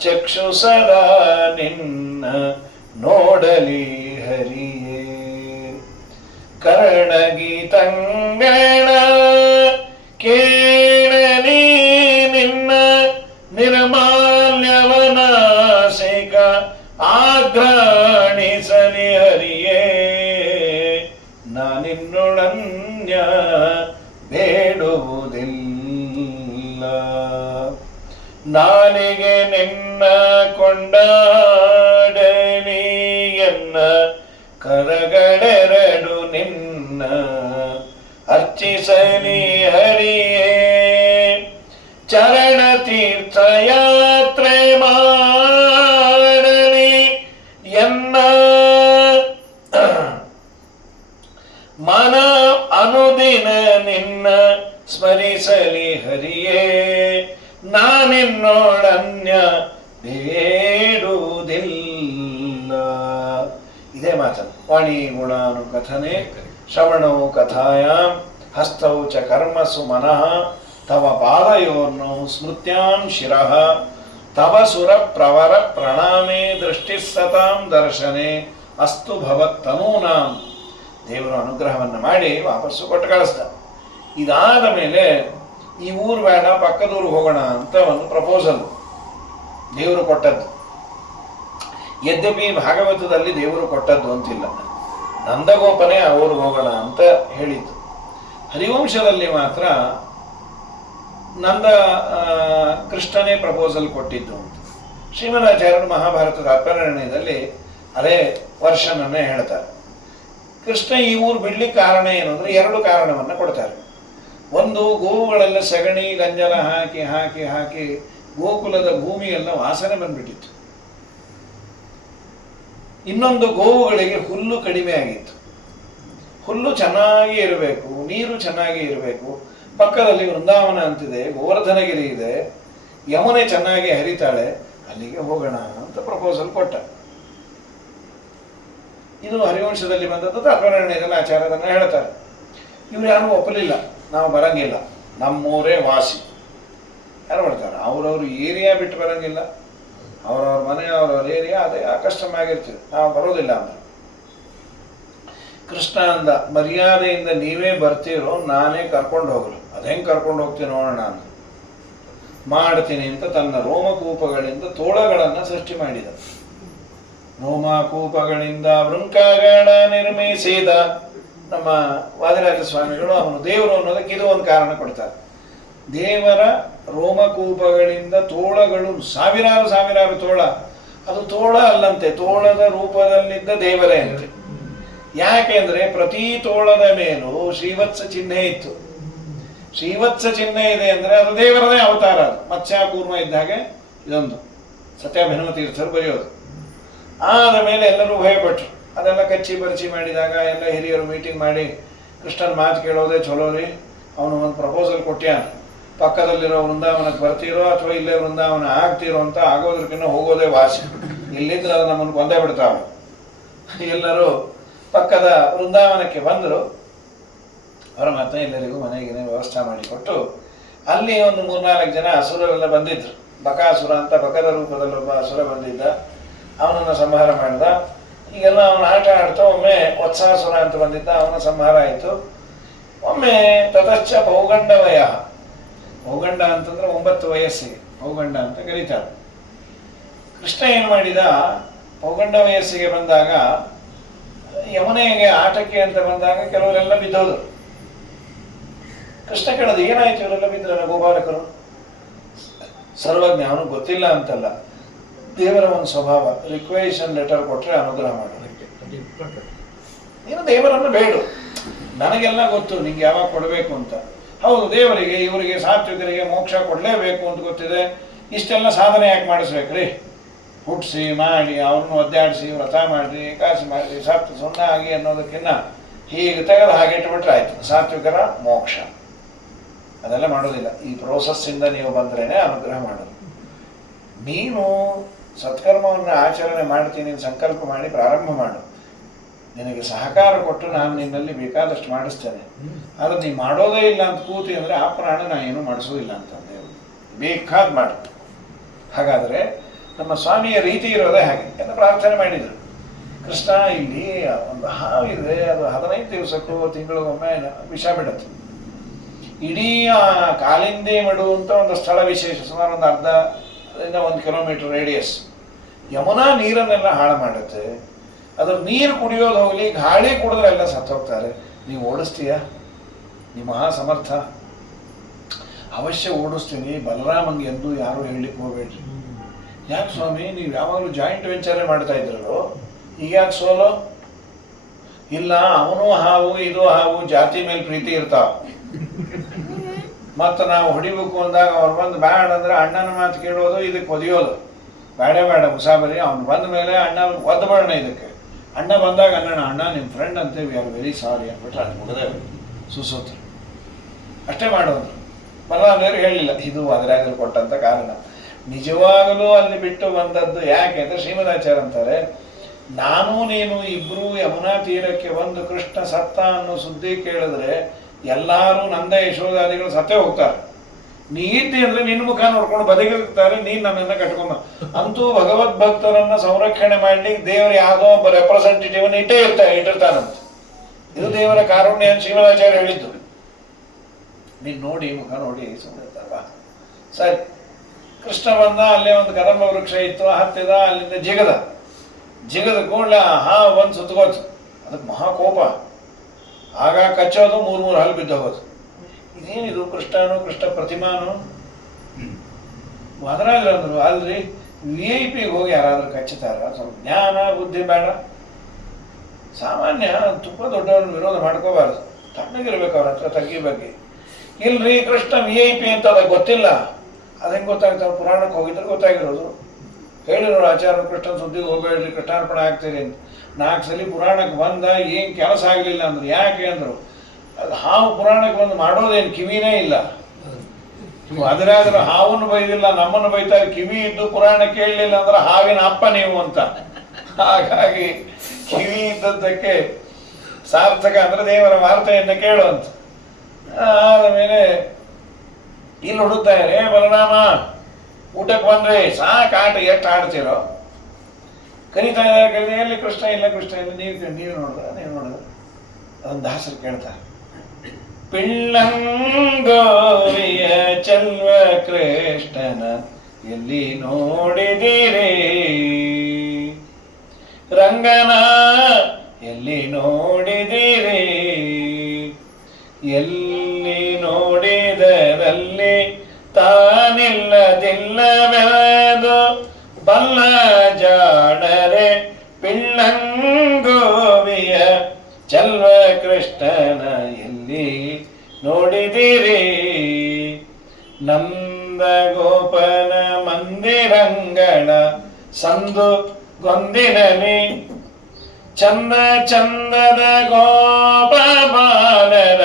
ಚಕ್ಷು ಸದಾ ನಿನ್ನ ನೋಡಲಿ ಹರಿಯೇ. ಕರ್ಣಗೀತಂಗಳ ಕೇಳಲಿ ನಿನ್ನ ನಾಲಿಗೆ ನಿನ್ನ ಕೊಂಡಾಡಲಿ ಎನ್ನ ಕರಗಳೆರಡು ನಿನ್ನ ಅರ್ಚಿಸಲಿ ಹರಿಯೇ ಚರಣ ತೀರ್ಥಯಾತ್ರೆ ಮಾಡಲಿ ಎನ್ನ ಮನ ಅನುದಿನ ನಿನ್ನ ಸ್ಮರಿಸಲಿ ಹರಿಯೇ ನಾನಿನ್ನೋಡನ್ಯ ಬೇಡುವುದಿಲ್ಲ. ಇದೇ ಮಾತನ್ನು ವಾಣಿ ಗುಣಾನು ಕಥನೆ ಶ್ರವಣೋ ಕಥಾಯಾಂ ಹಸ್ತೌ ಚ ಕರ್ಮಸು ಮನಃ ತವ ಪಾದಯೋರ್ನೋ ಸ್ಮೃತ್ಯಾಂ ಶಿರಃ ತವ ಸುರ ಪ್ರವರ ಪ್ರಣಾಮೇ ದೃಷ್ಟಿ ಸತಾಂ ದರ್ಶನೆ ಅಸ್ತು ಭವತ್ತನೂನಾಂ. ದೇವರು ಅನುಗ್ರಹವನ್ನು ಮಾಡಿ ವಾಪಸ್ಸು ಕೊಟ್ಟು ಕಳಿಸ್ದ. ಇದಾದ ಮೇಲೆ ಈ ಊರು ಬೇಡ ಪಕ್ಕದೂರು ಹೋಗೋಣ ಅಂತ ಒಂದು ಪ್ರಪೋಸಲ್ ದೇವರು ಕೊಟ್ಟದ್ದು. ಯದ್ಯಪಿ ಭಾಗವತದಲ್ಲಿ ದೇವರು ಕೊಟ್ಟದ್ದು ಅಂತಿಲ್ಲ, ನಂದಗೋಪನೇ ಅವರು ಹೋಗೋಣ ಅಂತ ಹೇಳಿದ್ದು. ಹರಿವಂಶದಲ್ಲಿ ಮಾತ್ರ ನಂದ ಕೃಷ್ಣನೇ ಪ್ರಪೋಸಲ್ ಕೊಟ್ಟಿದ್ದು ಅಂತ ಶ್ರೀಮದಾಚಾರ್ಯರು ಮಹಾಭಾರತದ ಅಪರ್ಣಯದಲ್ಲಿ ಅದೇ ವರ್ಷನನ್ನೇ ಹೇಳ್ತಾರೆ. ಕೃಷ್ಣ ಈ ಊರು ಬಿಡ್ಲಿಕ್ಕೆ ಕಾರಣ ಏನು ಅಂದರೆ ಎರಡು ಕಾರಣವನ್ನು ಕೊಡ್ತಾರೆ. ಒಂದು, ಗೋವುಗಳೆಲ್ಲ ಸಗಣಿ ಗಂಜಲ ಹಾಕಿ ಹಾಕಿ ಹಾಕಿ ಗೋಕುಲದ ಭೂಮಿಯೆಲ್ಲ ವಾಸನೆ ಬಂದ್ಬಿಟ್ಟಿತ್ತು. ಇನ್ನೊಂದು, ಗೋವುಗಳಿಗೆ ಹುಲ್ಲು ಕಡಿಮೆ ಆಗಿತ್ತು. ಹುಲ್ಲು ಚೆನ್ನಾಗಿ ಇರಬೇಕು, ನೀರು ಚೆನ್ನಾಗಿ ಇರಬೇಕು. ಪಕ್ಕದಲ್ಲಿ ವೃಂದಾವನ ಅಂತಿದೆ, ಗೋವರ್ಧನಗಿರಿ ಇದೆ, ಯಮುನೆ ಚೆನ್ನಾಗಿ ಹರಿತಾಳೆ, ಅಲ್ಲಿಗೆ ಹೋಗೋಣ ಅಂತ ಪ್ರಪೋಸಲ್ ಕೊಟ್ಟ. ಇದು ಹರಿವಂಶದಲ್ಲಿ ಬಂದದ್ದು. ಅಪರ್ಣಯದಲ್ಲಿ ಆಚಾರ್ಯರನ್ನ ಹೇಳ್ತಾರೆ. ಇವ್ರು ಯಾರು ಒಪ್ಪಲಿಲ್ಲ, ನಾವು ಬರಂಗಿಲ್ಲ, ನಮ್ಮೂರೇ ವಾಸಿ. ಯಾರು ಬರ್ತಾರೆ? ಅವ್ರವ್ರ ಏರಿಯಾ ಬಿಟ್ಟು ಬರಂಗಿಲ್ಲ, ಅವ್ರವ್ರ ಮನೆ ಅವ್ರವ್ರ ಏರಿಯಾ ಅದೇ ಕಸ್ಟಮ್ ಆಗಿರ್ತೀವಿ, ನಾವು ಬರೋದಿಲ್ಲ ಅಂತ. ಕೃಷ್ಣ ಅಂದ, ಮರ್ಯಾದೆಯಿಂದ ನೀವೇ ಬರ್ತೀರೋ ನಾನೇ ಕರ್ಕೊಂಡು ಹೋಗಲು. ಅದು ಹೆಂಗೆ ಕರ್ಕೊಂಡು ಹೋಗ್ತೀನಿ ನೋಡೋಣ ಅಂತ ಮಾಡ್ತೀನಿ ಅಂತ ತನ್ನ ರೋಮಕೂಪಗಳಿಂದ ತೋಳಗಳನ್ನು ಸೃಷ್ಟಿ ಮಾಡಿದ. ರೋಮಕೂಪಗಳಿಂದ ವೃಂಕಗಳ ನಿರ್ಮಿಸಿದ ನಮ್ಮ ವಾದಿರಾಜ ಸ್ವಾಮಿಗಳು ಅವನು ದೇವರು ಅನ್ನೋದಕ್ಕೆ ಇದು ಒಂದು ಕಾರಣ ಕೊಡ್ತಾರೆ. ದೇವರ ರೋಮಕೂಪಗಳಿಂದ ತೋಳಗಳು ಸಾವಿರಾರು ಸಾವಿರಾರು ತೋಳ, ಅದು ತೋಳ ಅಲ್ಲಂತೆ, ತೋಳದ ರೂಪದಲ್ಲಿದ್ದ ದೇವರೇ ಅಂತೆ. ಯಾಕೆಂದ್ರೆ ಪ್ರತಿ ತೋಳದ ಮೇಲೂ ಶ್ರೀವತ್ಸ ಚಿಹ್ನೆ ಇತ್ತು. ಶ್ರೀವತ್ಸ ಚಿಹ್ನೆ ಇದೆ ಅಂದ್ರೆ ಅದು ದೇವರದೇ ಅವತಾರ. ಅದು ಮತ್ಸ್ಯಾಕೂರ್ಮ ಇದ್ದ ಹಾಗೆ ಇದೊಂದು ಸತ್ಯಾಭಿನವ ತೀರ್ಥರು ಬರೆಯೋದು. ಆದ ಮೇಲೆ ಎಲ್ಲರೂ ಭಯಪಟ್ಟರು. ಅದೆಲ್ಲ ಕಚ್ಚಿ ಪರಿಚಿ ಮಾಡಿದಾಗ ಎಲ್ಲ ಹಿರಿಯರು ಮೀಟಿಂಗ್ ಮಾಡಿ ಕೃಷ್ಣನ ಮಾತು ಕೇಳೋದೇ ಚಲೋ ರೀ, ಅವನು ಒಂದು ಪ್ರಪೋಸಲ್ ಕೊಟ್ಟ್ಯಾನ, ಪಕ್ಕದಲ್ಲಿರೋ ವೃಂದಾವನಕ್ಕೆ ಬರ್ತೀರೋ ಅಥವಾ ಇಲ್ಲೇ ವೃಂದಾವನ ಆಗ್ತೀರೋ ಅಂತ, ಆಗೋದಕ್ಕಿಂತ ಹೋಗೋದೇ ವಾಸಿ, ಇಲ್ಲಿದ್ರೆ ಅದು ನಮ್ಮನ್ನು ಕೊಂದೇ ಬಿಡ್ತಾವೆ. ಎಲ್ಲರೂ ಪಕ್ಕದ ವೃಂದಾವನಕ್ಕೆ ಬಂದರು. ಅವರ ಮತ್ತೆ ಎಲ್ಲರಿಗೂ ಮನೆಗೆ ವ್ಯವಸ್ಥೆ ಮಾಡಿಕೊಟ್ಟು ಅಲ್ಲಿ ಒಂದು 3-4 ಜನ ಅಸುರರೆಲ್ಲ ಬಂದಿದ್ರು. ಬಕಾಸುರ ಅಂತ ಬಕದ ರೂಪದಲ್ಲಿ ಒಬ್ಬ ಅಸುರ ಬಂದಿದ್ದ, ಅವನನ್ನು ಸಂಹಾರ ಮಾಡಿದ. ಈಗೆಲ್ಲ ಅವನು ಆಟ ಆಡ್ತಾ ಒಮ್ಮೆ ವತ್ಸಾಸುರ ಅಂತ ಬಂದಿದ್ದ, ಅವನ ಸಂಹಾರ ಆಯಿತು. ಒಮ್ಮೆ ತತಶ್ಚ ಪೌಗಂಡವಯ, ಪೌಗಂಡ ಅಂತಂದ್ರೆ 9 ವಯಸ್ಸಿಗೆ ಪೌಗಂಡ ಅಂತ ಕರೀತಾರೆ. ಕೃಷ್ಣ ಏನು ಮಾಡಿದ, ಪೌಗಂಡ ವಯಸ್ಸಿಗೆ ಬಂದಾಗ ಯಮುನೆಗೆ ಆಟಕ್ಕೆ ಅಂತ ಬಂದಾಗ ಕೆಲವರೆಲ್ಲ ಬಿದ್ದೋದ್ರು. ಕೃಷ್ಣ ಕೇಳೋದು, ಏನಾಯ್ತು ಇವರೆಲ್ಲ ಬಿದ್ರಲ್ಲ ಗೋಪಾಲಕರು? ಸರ್ವಜ್ಞ, ಅವನು ಗೊತ್ತಿಲ್ಲ ಅಂತಲ್ಲ, ದೇವರ ಒಂದು ಸ್ವಭಾವ, ರಿಕ್ವೆಷನ್ ಲೆಟರ್ ಕೊಟ್ಟರೆ ಅನುಗ್ರಹ ಮಾಡೋದಕ್ಕೆ. ನೀನು ದೇವರನ್ನು ಬೇಡು, ನನಗೆಲ್ಲ ಗೊತ್ತು ನಿಂಗೆ ಯಾವಾಗ ಕೊಡಬೇಕು ಅಂತ. ಹೌದು, ದೇವರಿಗೆ ಇವರಿಗೆ ಸಾತ್ವಿಕರಿಗೆ ಮೋಕ್ಷ ಕೊಡಲೇಬೇಕು ಅಂತ ಗೊತ್ತಿದೆ, ಇಷ್ಟೆಲ್ಲ ಸಾಧನೆ ಯಾಕೆ ಮಾಡಿಸ್ಬೇಕ್ರಿ? ಹುಟ್ಟಿಸಿ ಮಾಡಿ ಅವ್ರನ್ನ ಒದ್ದಾಡಿಸಿ ವ್ರತ ಮಾಡಿರಿ, ಏಕಾಸಿ ಮಾಡಿರಿ, ಸತ್ತು ಸುಣ್ಣ ಆಗಿ ಅನ್ನೋದಕ್ಕಿಂತ ಹೀಗೆ ತೆಗೆದು ಹಾಗೆ ಇಟ್ಬಿಟ್ರೆ ಆಯ್ತು, ಸಾತ್ವಿಕರ ಮೋಕ್ಷ. ಅದೆಲ್ಲ ಮಾಡೋದಿಲ್ಲ. ಈ ಪ್ರೋಸೆಸ್ಸಿಂದ ನೀವು ಬಂದ್ರೇನೆ ಅನುಗ್ರಹ ಮಾಡೋದು. ನೀನು ಸತ್ಕರ್ಮವನ್ನು ಆಚರಣೆ ಮಾಡ್ತೀನಿ ಸಂಕಲ್ಪ ಮಾಡಿ ಪ್ರಾರಂಭ ಮಾಡು, ನಿನಗೆ ಸಹಕಾರ ಕೊಟ್ಟು ನಾನು ನಿನ್ನಲ್ಲಿ ಬೇಕಾದಷ್ಟು ಮಾಡಿಸ್ತೇನೆ. ಆದರೆ ನೀನು ಮಾಡೋದೇ ಇಲ್ಲ ಅಂತ ಕೂತಿ ಅಂದರೆ ಆ ಪ್ರಾಣ ನಾ ಏನೂ ಮಾಡಿಸೋದಿಲ್ಲ ಅಂತಂದೆ. ಬೇಕಾದ ಮಾಡು. ಹಾಗಾದರೆ ನಮ್ಮ ಸ್ವಾಮಿಯ ರೀತಿ ಇರೋದೇ ಹಾಗೆ ಅಂತ ಪ್ರಾರ್ಥನೆ ಮಾಡಿದರು. ಕೃಷ್ಣ, ಇಲ್ಲಿ ಒಂದು ಹಾವಿದೆ, ಅದು 15 ದಿವಸಕ್ಕೂ ತಿಂಗಳಿಗೊಮ್ಮೆ ವಿಷ ಬಿಡುತ್ತೆ. ಇಡೀ ಕಾಲಿಂದಿ ಮಡು ಅಂತ ಒಂದು ಸ್ಥಳ ವಿಶೇಷ, ಸುಮಾರು ಒಂದು 1 ಕಿಲೋಮೀಟರ್ ರೇಡಿಯಸ್. ಯಮುನಾ ನೀರನ್ನೆಲ್ಲ ಹಾಳು ಮಾಡುತ್ತೆ. ಅದ್ರ ನೀರು ಕುಡಿಯೋದು ಹೋಗಲಿ, ಗಾಳಿ ಕುಡಿದ್ರೆ ಎಲ್ಲ ಸತ್ತೋಗ್ತಾರೆ. ನೀವು ಓಡಿಸ್ತೀಯ? ನೀವು ಮಹಾ ಸಮರ್ಥ. ಅವಶ್ಯ ಓಡಿಸ್ತೀನಿ, ಬಲರಾಮಂಗೆ ಎಂದು ಯಾರು ಹೇಳಲಿಕ್ಕೆ ಹೋಗ್ಬೇಡ್ರಿ. ಯಾಕೆ ಸ್ವಾಮಿ, ನೀವು ಯಾವಾಗಲೂ ಜಾಯಿಂಟ್ ವೆಂಚರೇ ಮಾಡ್ತಾ ಇದ್ರಲ್ಲೋ, ಈಗ ಯಾಕೆ ಸೋಲೋ? ಇಲ್ಲ, ಅವನು ಹಾವು ಇದು ಹಾವು, ಜಾತಿ ಮೇಲೆ ಪ್ರೀತಿ ಇರ್ತಾವ. ಮತ್ತು ನಾವು ಹೊಡಿಬೇಕು ಅಂದಾಗ ಅವ್ರು ಬಂದು ಬ್ಯಾಡ ಅಂದ್ರೆ ಅಣ್ಣನ ಮಾತು ಕೇಳೋದು, ಇದಕ್ಕೆ ಒದಿಯೋದು. ಬೇಡ ಮುಸಾಬರಿ, ಅವ್ನು ಬಂದ ಮೇಲೆ ಅಣ್ಣ ಒದ್ದಬೇಡ. ಇದಕ್ಕೆ ಅಣ್ಣ ಬಂದಾಗ ಅಣ್ಣ ನಿಮ್ಮ ಫ್ರೆಂಡ್ ಅಂತ ವಿ ಆರ್ ವೆರಿ ಸಾರಿ ಅಂದ್ಬಿಟ್ರೆ ಅದು ಮುಗದೇ ಸುಸೂತ್ರ. ಅಷ್ಟೇ ಮಾಡೋದು. ಬಲರಾಮದೇವರು ಹೇಳಲಿಲ್ಲ, ಇದು ಅದರಾಗಲು ಕೊಟ್ಟಂತ ಕಾರಣ. ನಿಜವಾಗಲೂ ಅಲ್ಲಿ ಬಿಟ್ಟು ಬಂದದ್ದು ಯಾಕೆ ಅಂದರೆ ಶ್ರೀಮದಾಚಾರ್ಯ ಅಂತಾರೆ, ನಾನು ನೀನು ಇಬ್ಬರು ಯಮುನಾ ತೀರಕ್ಕೆ ಬಂದು ಕೃಷ್ಣ ಸತ್ತ ಅನ್ನೋ ಸುದ್ದಿ ಕೇಳಿದ್ರೆ ಎಲ್ಲರೂ ನಂದ ಯಶೋಧಾದಿಗಳು ಸತ್ತೇ ಹೋಗ್ತಾರೆ. ನೀ ಇದ್ದಿ ಅಂದರೆ ನಿನ್ನ ಮುಖ ನೋಡ್ಕೊಂಡು ಬದಿಗಿರ್ತಾರೆ, ನೀನು ನನ್ನನ್ನು ಕಟ್ಕೊಂಬ. ಅಂತೂ ಭಗವದ್ ಭಕ್ತರನ್ನ ಸಂರಕ್ಷಣೆ ಮಾಡ್ಲಿಕ್ಕೆ ದೇವರು ಯಾವುದೋ ಒಬ್ಬ ರೆಪ್ರೆಸೆಂಟೇಟಿವ್ ಇಟ್ಟಿರ್ತಾನಂತ. ಇದು ದೇವರ ಕಾರುಣ್ಯ ಅಂತ ಶ್ರೀಮದಾಚಾರ್ಯ ಹೇಳಿದ್ದು. ನೀನು ನೋಡಿ ಮುಖ ನೋಡಿ ಸುಮ್ಮನೆ ಸರಿ. ಕೃಷ್ಣ ಬಂದ, ಅಲ್ಲೇ ಒಂದು ಕದಂಬ ವೃಕ್ಷ ಇತ್ತು, ಹತ್ತಿದ, ಅಲ್ಲಿಂದ ಜಿಗದ ಕೂಡಲೇ ಹಾವು ಬಂದು ಸುತ್ತಗೋತು. ಅದಕ್ಕೆ ಮಹಾಕೋಪ. ಆಗ ಕಚ್ಚೋದು, ಮೂರು ಹಲ್ಲು ಬಿದ್ದೋಗೋದು. ಇದೇನಿದು ಕೃಷ್ಣನು, ಕೃಷ್ಣ ಪ್ರತಿಮಾನು? ಅದರಾಗ ಅಂದರು, ಅಲ್ರಿ VIP ಹೋಗಿ ಯಾರಾದ್ರೂ ಕಚ್ಚುತ್ತಾರ? ಸ್ವಲ್ಪ ಜ್ಞಾನ ಬುದ್ಧಿ ಬೇಡ. ಸಾಮಾನ್ಯ ತುಂಬ ದೊಡ್ಡವ್ರನ್ನ ವಿರೋಧ ಮಾಡ್ಕೋಬಾರ್ದು, ತಣ್ಣಗಿರ್ಬೇಕು ಅವ್ರ ಹತ್ರ ತಗ್ಗಿ ಬಗ್ಗೆ. ಇಲ್ರಿ ಕೃಷ್ಣ VIP ಅಂತ ಅದಕ್ಕೆ ಗೊತ್ತಿಲ್ಲ. ಅದು ಹೆಂಗೆ ಗೊತ್ತಾಗ್ತಾವೆ? ಪುರಾಣಕ್ಕೆ ಹೋಗಿದ್ರೆ ಗೊತ್ತಾಗಿರೋದು. ಹೇಳಿರೋರು ಆಚಾರ್ಯ, ಕೃಷ್ಣನ ಸುದ್ದಿಗೆ ಹೋಗಬೇಡ್ರಿ, ಕೃಷ್ಣಾರ್ಪಣೆ ಆಗ್ತೀರಿ ಅಂತ. 4 ಸಲ ಪುರಾಣಕ್ಕೆ ಬಂದ, ಏನು ಕೆಲಸ ಆಗಲಿಲ್ಲ ಅಂದರು. ಯಾಕೆ ಅಂದರು, ಅದು ಹಾವು ಪುರಾಣಕ್ಕೆ ಬಂದು ಮಾಡೋದೇನು ಕಿವಿನೇ ಇಲ್ಲ. ಅದರಾದ್ರೂ ಹಾವನ್ನು ಬೈದಿಲ್ಲ, ನಮ್ಮನ್ನು ಬೈತಾರೆ. ಕಿವಿ ಇದ್ದು ಪುರಾಣ ಕೇಳಲಿಲ್ಲ ಅಂದ್ರೆ ಹಾವಿನ ಅಪ್ಪ ನೀವು ಅಂತ. ಹಾಗಾಗಿ ಕಿವಿ ಇದ್ದದ್ದಕ್ಕೆ ಸಾರ್ಥಕ ಅಂದ್ರೆ ದೇವರ ವಾರ್ತೆಯನ್ನು ಕೇಳುವಂತ. ಆದಮೇಲೆ ಇಲ್ಲಿ ಹುಡುಕ್ತಾರೆ, ಬಲರಾಮ ಊಟಕ್ಕೆ ಬಂದ್ರೆ ಸಾಕು, ಆಟ ಎಷ್ಟು ಆಡ್ತೀರೋ? ಕರೀತಾ ಇದ್ದಾರೆ, ಎಲ್ಲಿ ಕೃಷ್ಣ ಇಲ್ಲ, ನೀವು ನೋಡಿದ್ರೆ ಅದೊಂದು ದಾಸರು ಕೇಳ್ತಾರೆ, ಪಿಳ್ಳಂಗೋವಿಯ ಚಲ್ವ ಕೃಷ್ಣನ ಎಲ್ಲಿ ನೋಡಿದಿರೇ, ರಂಗನ ಎಲ್ಲಿ ನೋಡಿದಿರೇ, ಎಲ್ಲಿ ನೋಡಿದರಲ್ಲಿ ತಾನಿಲ್ಲದಿಲ್ಲವೆದು ಬಲ್ಲ ಜಾಣರೆ, ಪಿಳ್ಳಂಗೋವಿಯ ಚಲ್ವ ಕೃಷ್ಣನ ಎಲ್ಲಿ ನೋಡಿದಿರಿ, ನಂದ ಗೋಪನ ಮಂದಿರಂಗಳ ಸಂದು ಗೊಂದಿನಲಿ, ಚಂದದ ಗೋಪ ಬಾಲರ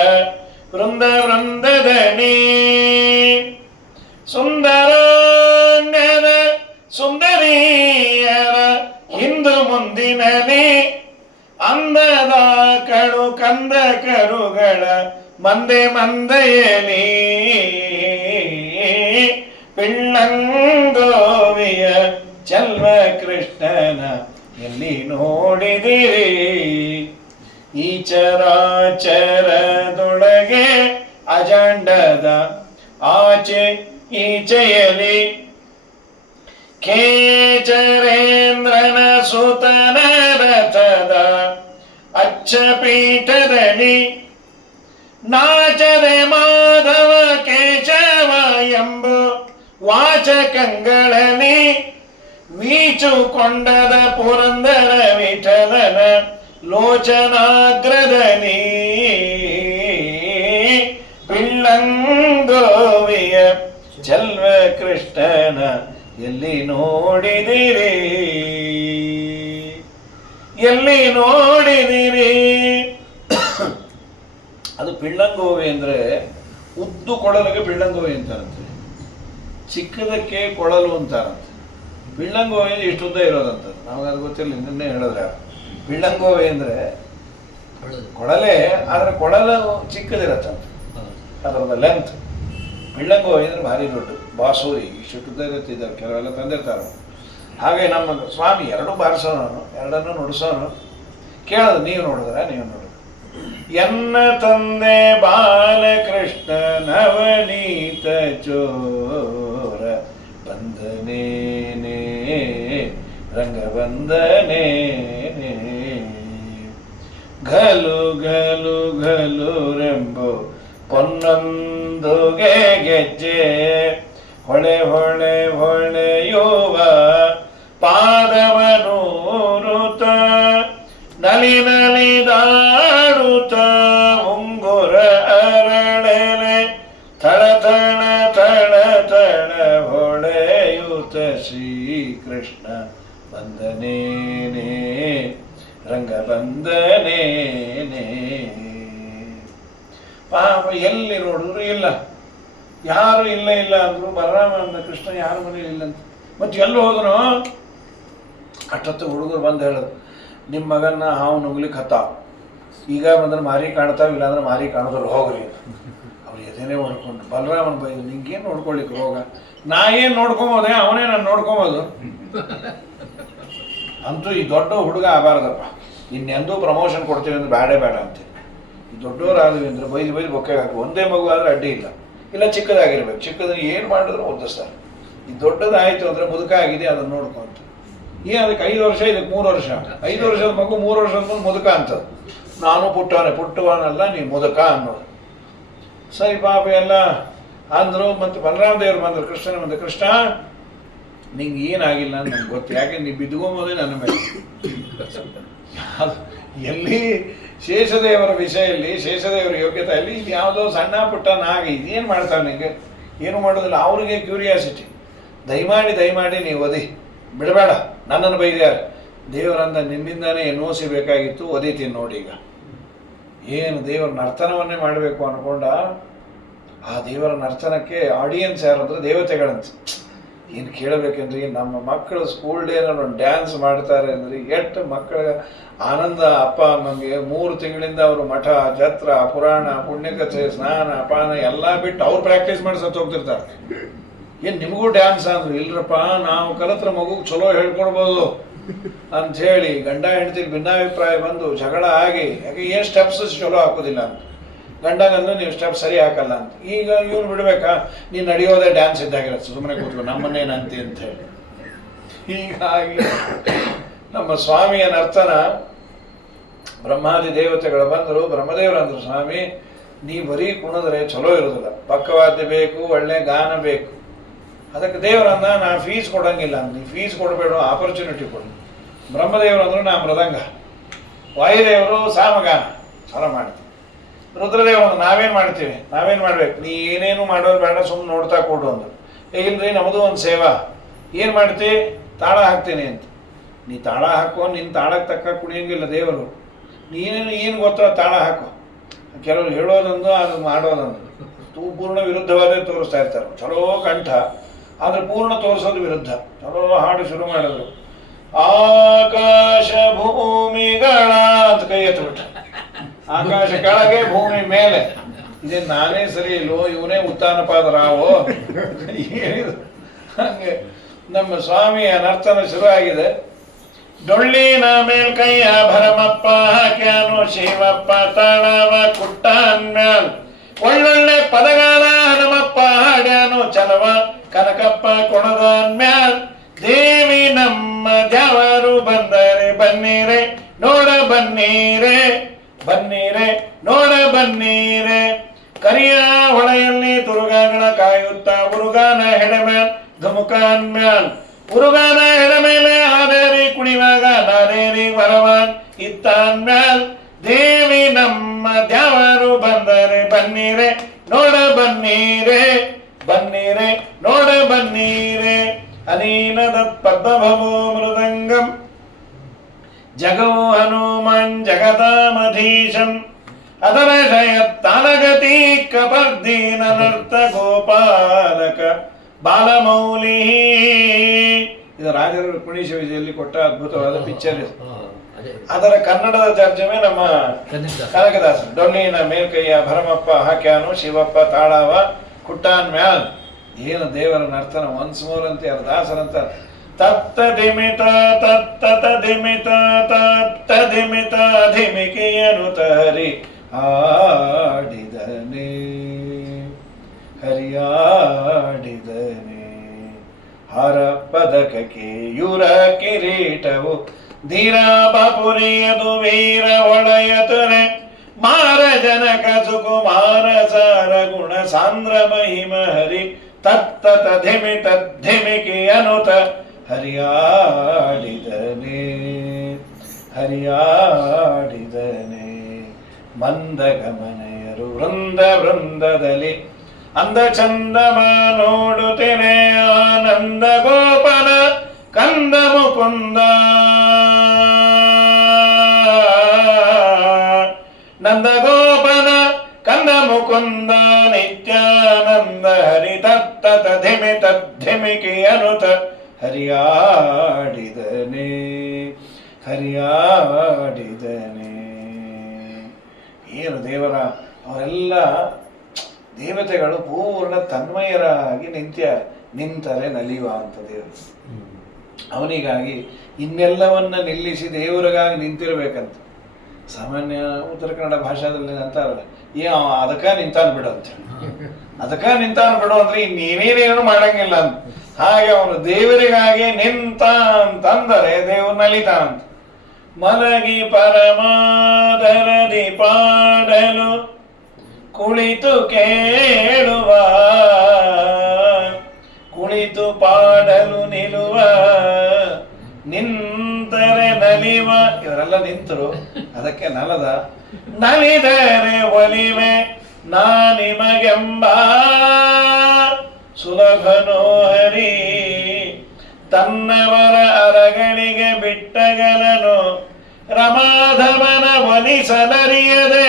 ವೃಂದದನಿ, ಸುಂದರಾಂಗದ ಸುಂದರಿಯರ ಹಿಂದು ಮುಂದಿನಲಿ, ಅಂದದ ಕಡು ಕಂದ ಕರುಗಳ ಮಂದೆಯಲಿ, ಪಿಳ್ಳಂಗೋವಿಯ ಚಲ್ವ ಕೃಷ್ಣನ ಎಲ್ಲಿ ನೋಡಿದಿರಿ, ಈ ಚರಾಚರದೊಳಗೆ ಅಜಾಂಡದ ಆಚೆ ಈಚೆಯಲಿ, ಕೇಚರೇಂದ್ರನ ಸುತನ ರಥದ ಅಚ್ಚಪೀಠದಲ್ಲಿ, ನಾಚದೆ ಮಾಧವ ಕೇಶವ ಎಂಬ ವಾಚಕಗಳಲ್ಲಿ, ವೀಚುಕೊಂಡದ ಪುರಂದರ ವಿಠಲನ ಲೋಚನಾಗ್ರದಲ್ಲಿ, ಪಿಳ್ಳಂಗೋವಿಯ ಚಲ್ವ ಕೃಷ್ಣನ ಎಲ್ಲಿ ನೋಡಿದಿರಿ, ಎಲ್ಲಿ ನೋಡಿದಿರಿ. ಅದು ಪಿಳ್ಳಂಗೋವಿ ಅಂದರೆ ಉದ್ದು ಕೊಳಲಿಗೆ ಪಿಳ್ಳಂಗೋವಿ ಅಂತಾರಂತೆ, ಚಿಕ್ಕದಕ್ಕೆ ಕೊಳಲು ಅಂತಾರಂತೆ. ಪಿಳ್ಳಂಗೋವಿ ಇಷ್ಟು ಉದ್ದ ಇರೋದಂಥದ್ದು, ನಮಗದು ಗೊತ್ತಿರಲಿಲ್ಲ, ನಿನ್ನೆ ಹೇಳಿದ್ರೆ. ಪಿಳ್ಳಂಗೋವಿ ಅಂದರೆ ಕೊಳಲೆ, ಆದರೆ ಕೊಳಲು ಚಿಕ್ಕದಿರತ್ತಂತೆ, ಅದರದ ಲೆಂತ್. ಪಿಳ್ಳಂಗೋವಿ ಅಂದರೆ ಭಾರಿ ದೊಡ್ಡ ಬಾಸೂರಿ, ಇಷ್ಟು ಉದ್ದ ಇರುತ್ತಿದ್ದಾರೆ, ಕೆಲವೆಲ್ಲ ತಂದಿರ್ತಾರೆ. ಹಾಗೆ ನಮ್ಮ ಸ್ವಾಮಿ ಎರಡೂ ಬಾರಿಸೋನು, ಎರಡನ್ನೂ ನುಡಿಸೋನು. ಕೇಳೋದು, ನೀವು ನೋಡಿದ್ರೆ ನೀವು ನೋಡಿದ್ರೆ, ಎನ್ನ ತಂದೆ ಬಾಲಕೃಷ್ಣ ನವನೀತ ಚೋರ ಬಂದನೇನೆ ರಂಗ ಬಂದನೇನೆ, ಘಲು ಘಲು ಘಲು ರೆಂಬೋ ಒಂದೊಂದುಗೆ ಗೆಜ್ಜೆ ಹೊಳೆ ಹೊಳೆ ಹೊಳೆಯುವ ಪಾದವನೂರುತ ನಲಿ ನಲಿದಾಡುತ್ತ ಉಂಗುರ ಅರಳೆಲೆ ಥಳ ಥಳ ಥಳ ಥಳ ಹೊಳೆಯುತ ಶ್ರೀಕೃಷ್ಣ ಬಂದನೇನೇ ರಂಗ ಬಂದನೇನೇ. ಪಾಪ ಎಲ್ಲಿ ನೋಡಿದ್ರು ಇಲ್ಲ, ಯಾರು ಇಲ್ಲ ಇಲ್ಲ ಅಂದ್ರು. ಬಲರಾಮ ಅಂದ ಕೃಷ್ಣ ಯಾರ ಮನೇಲಿ ಇಲ್ಲ ಅಂತ. ಮತ್ತೆ ಎಲ್ಲಿ ಹೋದನು? ಅಷ್ಟೊತ್ತು ಹುಡುಗರು ಬಂದು ಹೇಳೋದು, ನಿಮ್ಮ ಮಗನ್ನ ಹಾವು ನುಗ್ಲಿಕ್ಕೆ ಹತ್ತಾವ, ಈಗ ಬಂದ್ರೆ ಮಾರಿ ಕಾಣ್ತಾವ, ಇಲ್ಲಾಂದ್ರೆ ಮಾರಿ ಕಾಣೋದ್ರಲ್ಲಿ ಹೋಗ್ರಿ. ಅವ್ರು ಎದೇನೇ ಹೊಡ್ಕೊಂಡು ಬಲರಾಮನ ಬೈದು, ನಿಂಗೇನು ನೋಡ್ಕೊಳ್ಳಿಕ್ಕೆ ರೋಗ, ನಾ ಏನು ನೋಡ್ಕೊಂಬೋದೆ, ಅವನೇ ನಾನು ನೋಡ್ಕೊಂಬೋದು. ಅಂತೂ ಈ ದೊಡ್ಡ ಹುಡುಗ ಆಗಬಾರ್ದಪ್ಪ, ಇನ್ನೆಂದೂ ಪ್ರಮೋಷನ್ ಕೊಡ್ತೀವಿ ಅಂದ್ರೆ ಬೇಡ ಬೇಡ ಅಂತೀವಿ. ಈ ದೊಡ್ಡವರಾದ್ವಿ ಅಂದ್ರೆ ಬೈದು ಬೈದು ಬೊಕ್ಕೆ ಹಾಕಿ. ಒಂದೇ ಮಗು ಆದರೆ ಅಡ್ಡಿ ಇಲ್ಲ, ಇಲ್ಲ ಚಿಕ್ಕದಾಗಿರ್ಬೇಕು. ಚಿಕ್ಕದನ್ನು ಏನು ಮಾಡಿದ್ರು ಓದಿಸ್ತಾರೆ. ಈ ದೊಡ್ಡದಾಯಿತು ಅಂದರೆ ಮುದುಕ ಆಗಿದೆ, ಅದನ್ನು ನೋಡ್ಕೊಂತ ಏನು ಅದಕ್ಕೆ 5 ವರ್ಷ, ಇದಕ್ಕೆ 3 ವರ್ಷ. 5 ವರ್ಷದ ಮಗು 3 ವರ್ಷದ ಮುಂದೆ ಮುದುಕ ಅಂತದ್ದು. ನಾನು ಪುಟ್ಟವನಲ್ಲ, ನೀನು ಮುದುಕ ಅನ್ನೋದು. ಸರಿ ಪಾಪ ಎಲ್ಲ ಅಂದರು. ಮತ್ತು ಬಲರಾಮ ದೇವರು ಬಂದರು, ಕೃಷ್ಣನ ಬಂದ, ಕೃಷ್ಣ ನಿಂಗೆ ಏನಾಗಿಲ್ಲ ಅಂತ ನಂಗೆ ಗೊತ್ತು, ಯಾಕೆ ನೀವು ಬಿದ್ದುಕೊಂಬೋದೇ ನನ್ನ ಮೇಲೆ. ಎಲ್ಲಿ ಶೇಷದೇವರ ವಿಷಯಲ್ಲಿ, ಶೇಷದೇವರ ಯೋಗ್ಯತೆಯಲ್ಲಿ ಇದು ಯಾವುದೋ ಸಣ್ಣ ಪುಟ್ಟ ನಾಗ ಇದೇನು ಮಾಡ್ತಾವೆ ನಿಂಗೆ, ಏನು ಮಾಡೋದಿಲ್ಲ. ಅವರಿಗೆ ಕ್ಯೂರಿಯಾಸಿಟಿ. ದಯಮಾಡಿ ನೀವು ಓದಿ ಬಿಡಬೇಡ, ನನ್ನನ್ನು ಬೈದ್ಯಾರು. ದೇವರಂದ ನಿನ್ನಿಂದಾನೇ NOC ಬೇಕಾಗಿತ್ತು, ಓದಿತೀನಿ ನೋಡಿ. ಈಗ ಏನು ದೇವರ ನರ್ತನವನ್ನೇ ಮಾಡಬೇಕು ಅಂದ್ಕೊಂಡ. ಆ ದೇವರ ನರ್ತನಕ್ಕೆ ಆಡಿಯನ್ಸ್ ಯಾರಂದ್ರೆ ದೇವತೆಗಳಂತ. ಏನು ಕೇಳಬೇಕಂದ್ರೆ, ನಮ್ಮ ಮಕ್ಕಳು ಸ್ಕೂಲ್ ಡೇನಲ್ಲಿ ಒಂದು ಡ್ಯಾನ್ಸ್ ಮಾಡ್ತಾರೆ ಅಂದರೆ ಎಷ್ಟು ಮಕ್ಕಳ ಆನಂದ. ಅಪ್ಪ ನಮಗೆ 3 ತಿಂಗಳಿಂದ ಅವರು ಮಠ, ಜತ್ರ, ಪುರಾಣ, ಪುಣ್ಯಕಥೆ, ಸ್ನಾನ, ಪಾನ ಎಲ್ಲ ಬಿಟ್ಟು ಅವ್ರು ಪ್ರಾಕ್ಟೀಸ್ ಮಾಡಿ ಸತ್ತು ಹೋಗ್ತಿರ್ತಾರೆ. ಏನು ನಿಮಗೂ ಡ್ಯಾನ್ಸ್ ಅಂದ್ರು? ಇಲ್ರಪ್ಪ, ನಾವು ಕಲಿತ್ರ ಮಗುಗೆ ಚಲೋ ಹೇಳ್ಕೊಡ್ಬೋದು ಅಂಥೇಳಿ ಗಂಡ ಹೆಂಡ್ತಿಗೆ ಭಿನ್ನಾಭಿಪ್ರಾಯ ಬಂದು ಜಗಳ ಆಗಿ, ಯಾಕೆ ಏನು ಸ್ಟೆಪ್ಸ್ ಚಲೋ ಹಾಕೋದಿಲ್ಲ ಅಂತ. ಗಂಡಗಂದು ನೀವು ಸ್ಟೆಪ್ ಸರಿ ಹಾಕಲ್ಲ ಅಂತ. ಈಗ ಇವ್ನು ಬಿಡ್ಬೇಕಾ, ನೀನು ನಡೆಯೋದೇ ಡ್ಯಾನ್ಸ್ ಇದ್ದಾಗಿರತ್ತೆ, ಸುಮ್ಮನೆ ಕೂತ್ಕೊ, ನಮ್ಮನ್ನೇನಂತಿ ಅಂತ ಹೇಳಿ. ಹೀಗಾಗಿ ನಮ್ಮ ಸ್ವಾಮಿಯ ನರ್ತನ, ಬ್ರಹ್ಮಾದಿ ದೇವತೆಗಳು ಬಂದರು. ಬ್ರಹ್ಮದೇವರು ಅಂದರು, ಸ್ವಾಮಿ ನೀ ಬರೀ ಕುಣಿದ್ರೆ ಚಲೋ ಇರೋದಿಲ್ಲ, ಪಕ್ಕವಾದ್ಯ ಬೇಕು, ಒಳ್ಳೆ ಗಾನ ಬೇಕು. ಅದಕ್ಕೆ ದೇವರನ್ನ ನಾ ಫೀಸ್ ಕೊಡಂಗಿಲ್ಲ ಅಂತ. ನೀ ಫೀಸ್ ಕೊಡಬೇಡ, ಆಪರ್ಚುನಿಟಿ ಕೊಡು. ಬ್ರಹ್ಮದೇವರು ಅಂದರು ನಾ ಮೃದಂಗ, ವಾಯುದೇವರು ಸಾಮಗಾನ ಚಲೋ ಮಾಡ್ತೀವಿ. ರುದ್ರದೇವರು ನಾವೇನು ಮಾಡ್ಬೇಕು, ನೀ ಏನೇನು ಮಾಡೋದು ಬೇಡ, ಸುಮ್ಮನೆ ನೋಡ್ತಾ ಕೊಡು ಅಂದರು. ಇಲ್ರಿ ನಮ್ಮದು ಒಂದು ಸೇವಾ, ಏನು ಮಾಡ್ತಿ, ತಾಳ ಹಾಕ್ತೀನಿ ಅಂತ. ನೀ ತಾಳ ಹಾಕೋ, ನಿನ್ನ ತಾಳಕ್ಕೆ ತಕ್ಕ ಕುಣಿಯಂಗಿಲ್ಲ ದೇವರು. ನೀನೇನು ಏನು ಗೊತ್ತೋ ತಾಳ ಹಾಕೋ. ಕೆಲವರು ಹೇಳೋದೊಂದು, ಅದು ಮಾಡೋದೊಂದು. ಪೂರ್ಣ ವಿರುದ್ಧವಾದೇ ತೋರಿಸ್ತಾ ಇರ್ತಾರೆ. ಚಲೋ ಕಂಠ, ಆದರೆ ಪೂರ್ಣ ತೋರಿಸೋದು ವಿರುದ್ಧ. ಚಲೋ ಹಾಡು ಶುರು ಮಾಡಿದ್ರು, ಆಕಾಶ ಭೂಮಿಗಳ ಅಂತ ಕೈ ಎತ್ಬಿಟ್ಟ. ಆಕಾಶ ಕೆಳಗೆ, ಭೂಮಿ ಮೇಲೆ. ಇದೇ ನಾನೇ ಸರಿ ಇಲ್ವೋ, ಇವನೇ ಉತ್ತಾನಪಾದ ರಾವೋ, ಏನಿದು? ಹಂಗೆ ನಮ್ಮ ಸ್ವಾಮಿಯ ನರ್ತನ ಶುರು ಆಗಿದೆ. ಡೊಳ್ಳಿನ ಮೇಲ್ಕೈಯ ಭರಮಪ್ಪ ಹಾಕ್ಯಾನು ಶಿವಪ್ಪ ತಾಳವ ಕುಟ್ಟಾನ್ ಮ್ಯಾಲ್. ಒಳ್ಳೊಳ್ಳೆ ಪದಗಾಲ ಹನುಮಪ್ಪ ಹಾಡ್ಯಾನು ಚಲವ ಕನಕಪ್ಪ ಕೊಣದಾನ್ ಮ್ಯಾಲ್. ದೇವಿ ನಮ್ಮ ದ್ಯಾವರು ಬಂದರೆ ಬನ್ನೀರೆ ನೋಡ ಬನ್ನೀರೆ, ಬನ್ನೀರೆ ನೋಡ ಬನ್ನೀರೆ. ಕರಿಯ ಹೊಳೆಯಲ್ಲಿ ತುರುಗಾಗಳ ಕಾಯುತ್ತಾ ಉರುಗಾನ ಹೆಡಮ್ಯಾಲ್ ಧುಮುಕಾನ್ ಮ್ಯಾಲ್. ಉರುಗಾನ ಹೆಡ ಮೇಲೆ ಹಾದೇರಿ ಕುಣಿವಾಗ ನಾದೇರಿ ವರವಾನ್ ಇತ್ತಾನ್ ಮ್ಯಾಲ್. ದೇವಿ ನಮ್ಮ ದ್ಯಾವರು ಬಂದರೆ ಬನ್ನೀರೆ ನೋಡ ಬನ್ನೀರೆ, ಬನ್ನೀರೆ ನೋಡ ಬನ್ನೀರೆ. ಅನೀನದ ಪದ್ಮಭವೋ ಮೃದಂಗಂ ಜಗೋ ಹನುಮನ್ ಜಗದಾಮಧೀಶಂ. ಅದರ ಜಯತ್ತಾನಗತಿ ಕಪರ್ದೀನ ನರ್ತ ಗೋಪಾಲಕ ಬಾಲಮೌಲಿ. ಇದು ರಾಜರ ರುಕ್ಮಿಣೀಶ ವಿಜಯಲ್ಲಿ ಕೊಟ್ಟ ಅದ್ಭುತವಾದ ಪಿಕ್ಚರ್ ಇದು. ಅದರ ಕನ್ನಡದ ತರ್ಜಮೆ ನಮ್ಮ ಕನಕದಾಸ. ಡೊಳ್ಳಿನ ಮೇಲ್ಕೈಯ ಭರಮಪ್ಪ ಹಾಕ್ಯಾನು ಶಿವಪ್ಪ ತಾಳವ ಕುಟ್ಟಾನ್ ಮ್ಯಾಲ್. ಏನು ದೇವರ ನರ್ತನ, ಒನ್ಸ್ ಮೋರ್ ಅಂತ ಯಾರು ದಾಸರಂತ. ತತ್ತ ದಿಮಿತ ತತ್ತ ದಿಮಿತ ತತ್ತ ದಿಮಿತ ಧಿಮಿಕೆಯನು ತರಿ ಆಡಿದನೆ, ಹರಿಯಾಡಿದನೆ. ಹರ ಪದಕಕ್ಕೆ ಯುರ ಕಿರೀಟವು ಧೀರ ಬಾಪುರಿಯದು ವೀರ ಒಳೆಯತನೆ. ಮಾರ ಜನಕ ಸುಕುಮಾರ ಸಾರ ಅಪಾರ ಗುಣ ಸಾಂದ್ರ ಮಹಿಮ ಹರಿ ತತ್ತ ತಧಿಮಿ ತದ್ಧಿಮಿಕಿ ಅನುತ ಹರಿಯಾಡಿದನೆ ಹರಿಯಾಡಿದನೆ. ಮಂದ ಗಮನೆಯರು ವೃಂದ ವೃಂದದಲ್ಲಿ ಅಂದ ಚಂದಮ ನೋಡುತ್ತೇನೆ ಆನಂದ ಗೋಪನ ಕಂದ ಮುಕುಂದ. ನಂದ ಗೋಪನ ಕಂದ ಮುಕುಂದ ನಿತ್ಯಾನಂದ ಹರಿ ತತ್ತ ತಧಿಮಿ ತದ್ಧಿಮಿಕಿ ಅನುತ ಹರಿಯಾಡಿದನೆ ಹರಿಯಾಡಿದನೆ. ಏನು ದೇವರ ಅವರೆಲ್ಲ ದೇವತೆಗಳು ಪೂರ್ಣ ತನ್ಮಯರಾಗಿ ನಿಂತರೆ ನಲಿವ ಅಂತ ದೇವರು. ಅವನಿಗಾಗಿ ಇನ್ನೆಲ್ಲವನ್ನ ನಿಲ್ಲಿಸಿ ದೇವರಿಗಾಗಿ ನಿಂತಿರ್ಬೇಕಂತ. ಸಾಮಾನ್ಯ ಉತ್ತರ ಕನ್ನಡ ಭಾಷಾದಲ್ಲಿ ಅಂತಾರಲ್ಲ, ಅದಕ್ಕ ನಿಂತಾನ್ ಬಿಡು ಅಂತ, ಅದಕ್ಕ ನಿಂತಾನ್ ಬಿಡು ಅಂದ್ರೆ ಇನ್ನೇನೇನೇನು ಮಾಡಂಗಿಲ್ಲ ಅಂತ. ಹಾಗೆ ಅವನು ದೇವರಿಗಾಗಿ ನಿಂತ ಅಂತಂದರೆ ದೇವರು ನಲಿತಾನಂತ. ಮಲಗಿ ಪರಮಾದರದಿ ಪಾಡಲು ಕುಳಿತು ಕೇಳುವ, ಕುಳಿತು ಪಾಡಲು ನಿಲ್ಲುವ, ನಿಂತರೆ ನಲಿವ. ಇವರೆಲ್ಲ ನಿಂತರು, ಅದಕ್ಕೆ ನಲದ. ನಲಿದರೆ ಒಲಿವೆ ನಾ ನಿಮಗೆಂಬ ಸುಲಭನೋ ಹರಿ. ತನ್ನವರ ಅರಗಳಿಗೆ ಬಿಟ್ಟಗಲನು ರಮಾಧವನ ಒಲಿಸಲರಿಯದೆ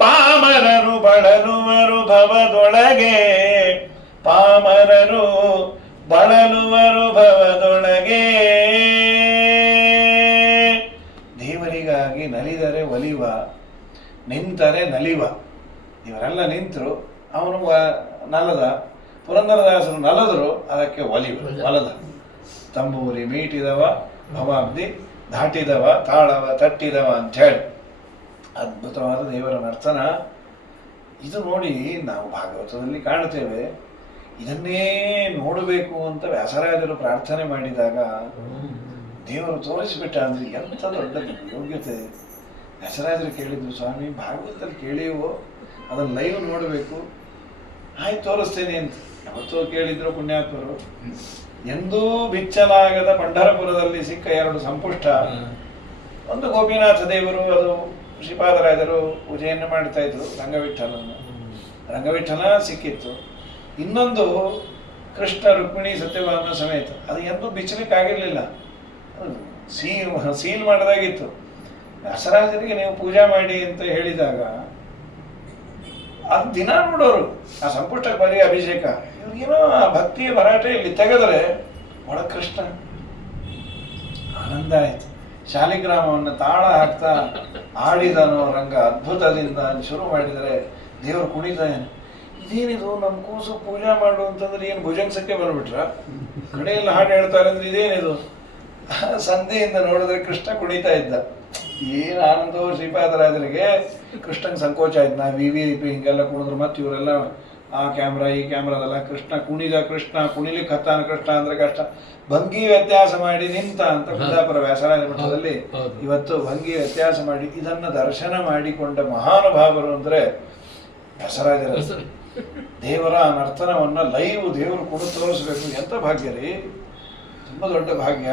ಪಾಮರರು ಬಳಲುವರು ಭವದೊಳಗೆ. ಪಾಮರರು ಬಳಲುವರು ಭವದೊಳಗೆ. ದೇವರಿಗಾಗಿ ನಲಿದರೆ ಒಲಿವ, ನಿಂತರೆ ನಲಿವ. ಇವರೆಲ್ಲ ನಿಂತರು, ಅವನು ನಲದ. ಪುರಂದರದಾಸರು ನಲದರು, ಅದಕ್ಕೆ ಒಲಿವ ಒಲದ. ತಂಬೂರಿ ಮೀಟಿದವ ಭವಾಬ್ದಿ ದಾಟಿದವ ತಾಳವ ತಟ್ಟಿದವ ಅಂಥೇಳಿ ಅದ್ಭುತವಾದ ದೇವರ ನರ್ತನ. ಇದು ನೋಡಿ ನಾವು ಭಾಗವತದಲ್ಲಿ ಕಾಣ್ತೇವೆ. ಇದನ್ನೇ ನೋಡಬೇಕು ಅಂತ ವ್ಯಾಸರಾಜರು ಪ್ರಾರ್ಥನೆ ಮಾಡಿದಾಗ ದೇವರು ತೋರಿಸಿಬಿಟ್ಟ. ಅಂದ್ರೆ ಎಂಥ ದೊಡ್ಡ ಯೋಗ್ಯತೆ. ವ್ಯಾಸರಾಜರು ಕೇಳಿದ್ರು, ಸ್ವಾಮಿ ಭಾಗವತದಲ್ಲಿ ಕೇಳಿವೋ, ಅದನ್ನು ಲೈವ್ ನೋಡಬೇಕು. ಆಯ್ತು ತೋರಿಸ್ತೇನೆ ಅಂತ ಯಾವತ್ತೋ ಕೇಳಿದ್ರು ಪುಣ್ಯಾತ್ಮರು. ಎಂದೂ ಬಿಚ್ಚಲಾಗದ ಪಂಢರಪುರದಲ್ಲಿ ಸಿಕ್ಕ 2 ಸಂಪುಷ್ಟ. ಒಂದು ಗೋಪಿನಾಥ ದೇವರು, ಅದು ಶ್ರೀಪಾದರಾಜರು ಪೂಜೆಯನ್ನು ಮಾಡ್ತಾ ಇದ್ರು ರಂಗವಿಠಲ ಸಿಕ್ಕಿತ್ತು. ಇನ್ನೊಂದು ಕೃಷ್ಣ ರುಕ್ಮಿಣಿ ಸತ್ಯಭಾಮ ಸಮೇತ. ಅದು ಎಂದೂ ಬಿಚ್ಚಲಿಕ್ಕಾಗಿರ್ಲಿಲ್ಲ, ಸೀಲ್ ಮಾಡಿದಾಗಿತ್ತು. ವ್ಯಾಸರಾಜರಿಗೆ ನೀವು ಪೂಜೆ ಮಾಡಿ ಅಂತ ಹೇಳಿದಾಗ ಅದು ದಿನ ನೋಡೋರು. ಆ ಸಂಪುಷ್ಟಕ್ಕೆ ಬರೀ ಅಭಿಷೇಕ, ಇವ್ರಿಗೇನೋ ಭಕ್ತಿಯ ಭರಾಟೆ ಇಲ್ಲಿ ತೆಗೆದರೆ ಒಳ ಕೃಷ್ಣ. ಆನಂದ ಆಯ್ತು. ಶಾಲಿಗ್ರಾಮವನ್ನು ತಾಳ ಹಾಕ್ತಾ ಆಡಿದನೋ ರಂಗ ಅದ್ಭುತದಿಂದ ಶುರು ಮಾಡಿದರೆ ದೇವರು ಕುಣಿತಾನೆ. ಇದೇನಿದು, ನಮ್ಮ ಕೂಸು ಪೂಜೆ ಮಾಡು ಅಂತಂದ್ರೆ ಏನು ಭುಜಂಗಸಕ್ಕೆ ಬಂದ್ಬಿಟ್ರ? ಕಡೆಯಲ್ಲಿ ಹಾಡು ಹೇಳ್ತಾರೆ ಅಂದ್ರೆ ಇದೇನಿದು? ಸಂಧಿಯಿಂದ ನೋಡಿದ್ರೆ ಕೃಷ್ಣ ಕುಣಿತಾ ಇದ್ದ. ಏನು ಆನಂದೋ ಶ್ರೀಪಾದರಾಜರಿಗೆ. ಕೃಷ್ಣಂಗೆ ಸಂಕೋಚ ಆಯ್ತು, ನಾ VIP ಹಿಂಗೆಲ್ಲ ಕುಣಿದ್ರು ಮತ್ತೆ ಇವರೆಲ್ಲ ಆ ಕ್ಯಾಮ್ರಾ ಈ ಕ್ಯಾಮ್ರಾದಲ್ಲ. ಕೃಷ್ಣ ಕುಣಿಲಿಕ್ಕೆ ಹತ್ತಾನ ಕೃಷ್ಣ ಅಂದ್ರೆ ಕಷ್ಟ. ಭಂಗಿ ವ್ಯತ್ಯಾಸ ಮಾಡಿ ನಿಂತ ಅಂತ ಕುಂದಾಪುರ ವ್ಯಾಸರಾಜ ಮಠದಲ್ಲಿ ಇವತ್ತು ಭಂಗಿ ವ್ಯತ್ಯಾಸ ಮಾಡಿ ಇದನ್ನ ದರ್ಶನ ಮಾಡಿಕೊಂಡ ಮಹಾನುಭಾವರು ಅಂದ್ರೆ ವ್ಯಾಸರಾಜರ. ದೇವರ ನರ್ತನವನ್ನ ಲೈವ್ ದೇವರು ಕೂಡ ತೋರಿಸ್ಬೇಕು. ಎಂತ ಭಾಗ್ಯ ರೀ, ತುಂಬ ದೊಡ್ಡ ಭಾಗ್ಯ.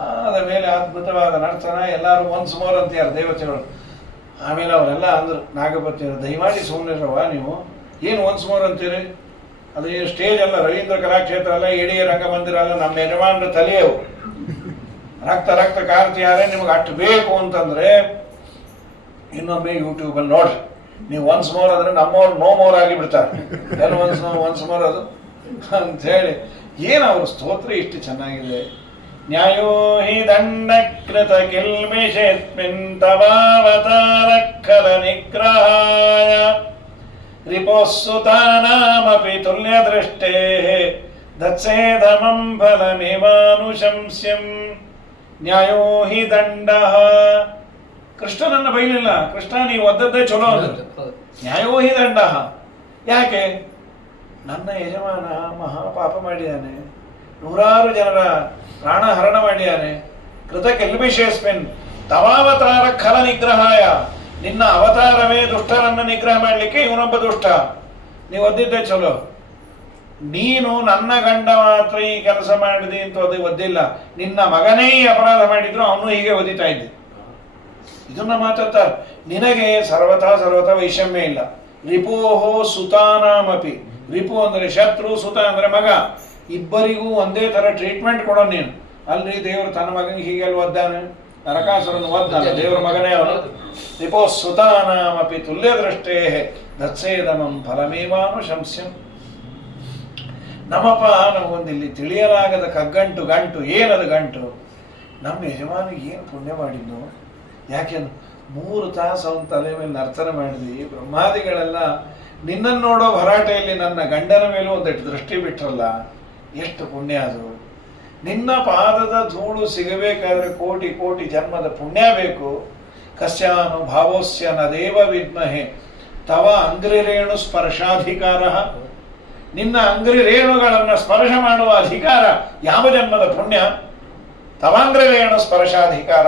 ಆದ ಮೇಲೆ ಅದ್ಭುತವಾದ ನರ್ತನ. ಎಲ್ಲರೂ ಒನ್ಸ್ ಮೋರ್ ಅಂತೀಯಾರ ದೇವತೆಗಳು. ಆಮೇಲೆ ಅವರೆಲ್ಲ ಅಂದ್ರು ನಾಗಪತಿಯವರು, ದಯಮಾಡಿ ಸುಮ್ಮನಿರವ ನೀವು, ಏನು ಒನ್ಸ್ ಮೋರ್ ಅಂತೀರಿ? ಅದು ಸ್ಟೇಜ್ ಅಲ್ಲ, ರವೀಂದ್ರ ಕಲಾಕ್ಷೇತ್ರ ಅಲ್ಲ, ಇಡೀ ರಂಗಮಂದಿರ ಅಲ್ಲ, ನಮ್ಮ ಯಜಮಾನರ ತಲೆಯವು ರಕ್ತ ಕಾರ್ತಿಯಾರೆ. ನಿಮಗೆ ಅಷ್ಟು ಬೇಕು ಅಂತಂದ್ರೆ ಇನ್ನೊಮ್ಮೆ ಯೂಟ್ಯೂಬಲ್ಲಿ ನೋಡ್ರಿ. ನೀವು ಒನ್ಸ್ ಮೋರ್ ಅಂದ್ರೆ ನಮ್ಮವ್ರು ನೋ ಮೋರ್ ಆಗಿ ಬಿಡ್ತಾರೆ. ಏನು ಒನ್ಸ್ ಮೋರ್ ಅದು ಅಂತ ಹೇಳಿ. ಏನು ಅವ್ರ ಸ್ತೋತ್ರ ಇಷ್ಟು ಚೆನ್ನಾಗಿದೆ. ನ್ಯಾಯೋ ಹಿ ದಂಡಕೃತ ಕಿಲ್ಬಿಷೇಸ್ಮಿನ್ ತವಾವತಾರಕ್ಕಲ ನಿಗ್ರಹಾಯ ರಿಪೋಸ್ಸುತಾನಾಮಪಿ ತುಲ್ಯದೃಷ್ಟೇಃ ದತ್ಸೇಧಮಂ ಫಲಮಿವಾನುಶಂಸ್ಯಂ. ನ್ಯಾಯೋ ಹಿ ದಂಡಃ. ಕೃಷ್ಣನನ್ನ ಬೈಲಿಲ್ಲ. ಕೃಷ್ಣ ನೀವು ಒದ್ದದ್ದೇ ಚಲೋ ಅಂದ್ರೆ ನ್ಯಾಯೋ ಹಿ ದಂಡಃ. ಯಾಕೆ? ನನ್ನ ಯಜಮಾನ ಮಹಾಪಾಪ ಮಾಡಿದ್ದಾನೆ, ನೂರಾರು ಜನರ ಪ್ರಾಣ ಹರಣ ಮಾಡಿದ್ದಾನೆ. ಕೃತ ಕೆಲ್ಬಿಷೇಸ್ಮಿನ್ ತವಾವತಾರ ಖಲ ನಿಗ್ರಹಾಯ. ನಿನ್ನ ಅವತಾರವೇ ದುಷ್ಟರನ್ನು ನಿಗ್ರಹ ಮಾಡಲಿಕ್ಕೆ ಇವನೊಬ್ಬ ದುಷ್ಟ. ನೀವು ಒದ್ದಿದ್ದೆ ಚಲೋ. ನೀನು ನನ್ನ ಗಂಡ ಮಾತ್ರ ಈ ಕೆಲಸ ಮಾಡಿದಿ ಅಂತ ಒದ್ದಿಲ್ಲ, ನಿನ್ನ ಮಗನೇ ಈ ಅಪರಾಧ ಮಾಡಿದ್ರು ಅವನು ಹೀಗೆ ಒದಿತಾ ಇದ್ದೆ. ಇದನ್ನ ಮಾತಾಡ್ತಾರೆ. ನಿನಗೆ ಸರ್ವಥಾ ವೈಷಮ್ಯ ಇಲ್ಲ. ರಿಪೋಹೋ ಸುತಾನಾಮಪಿ. ರಿಪು ಅಂದ್ರೆ ಶತ್ರು, ಸುತ ಅಂದ್ರೆ ಮಗ. ಇಬ್ಬರಿಗೂ ಒಂದೇ ತರ ಟ್ರೀಟ್ಮೆಂಟ್ ಕೊಡೋ ನೀನು. ಅಲ್ರಿ ದೇವರು ತನ್ನ ಮಗನಿಗೆ ಹೀಗೆಲ್ಲ ಒದ್ದಾನೆ, ನರಕಾಸುರನ್ನು ಒದ್ದಾನೆ, ದೇವರ ಮಗನೇ ಅವನು. ರಿಪೋ ಸುತಾನಾಮಪಿ ತುಲ್ಯ ದೃಷ್ಟೇ ದತ್ಸೇದಮಂ ಫಲಮೇವಾನು ಶಂಸ್ಯಂ. ನಮ್ಮಪ್ಪ ನಮಗೊಂದಿಲ್ಲಿ ತಿಳಿಯಲಾಗದ ಗಂಟು ಏನದು ಗಂಟು? ನಮ್ಮ ಯಜಮಾನಿಗೆ ಏನು ಪುಣ್ಯ ಮಾಡಿದ್ದು? ಯಾಕೆಂದು 3 ತಾಸು ಅವನ ತಲೆ ಮೇಲೆ ನರ್ತನ ಮಾಡಿದ್ವಿ. ಬ್ರಹ್ಮಾದಿಗಳೆಲ್ಲ ನಿನ್ನನ್ನು ನೋಡೋ ಭರಾಟೆಯಲ್ಲಿ ನನ್ನ ಗಂಡನ ಮೇಲೂ ಒಂದೆಷ್ಟು ದೃಷ್ಟಿ ಬಿಟ್ರಲ್ಲ, ಎಷ್ಟು ಪುಣ್ಯ ಅದು. ನಿನ್ನ ಪಾದದ ಧೂಳು ಸಿಗಬೇಕಾದ್ರೆ ಕೋಟಿ ಕೋಟಿ ಜನ್ಮದ ಪುಣ್ಯ ಬೇಕು. ಕಸ್ಯಾನು ಭಾವೋಸ್ಯ ನ ದೇವ ವಿದ್ಮಹೆ ತವ ಅಂಗ್ರಿರೇಣು ಸ್ಪರ್ಶಾಧಿಕಾರ. ನಿನ್ನ ಅಂಗ್ರಿ ರೇಣುಗಳನ್ನು ಸ್ಪರ್ಶ ಮಾಡುವ ಅಧಿಕಾರ ಯಾವ ಜನ್ಮದ ಪುಣ್ಯ? ತವಾಂಗ್ರಿರೇಣು ಸ್ಪರ್ಶಾಧಿಕಾರ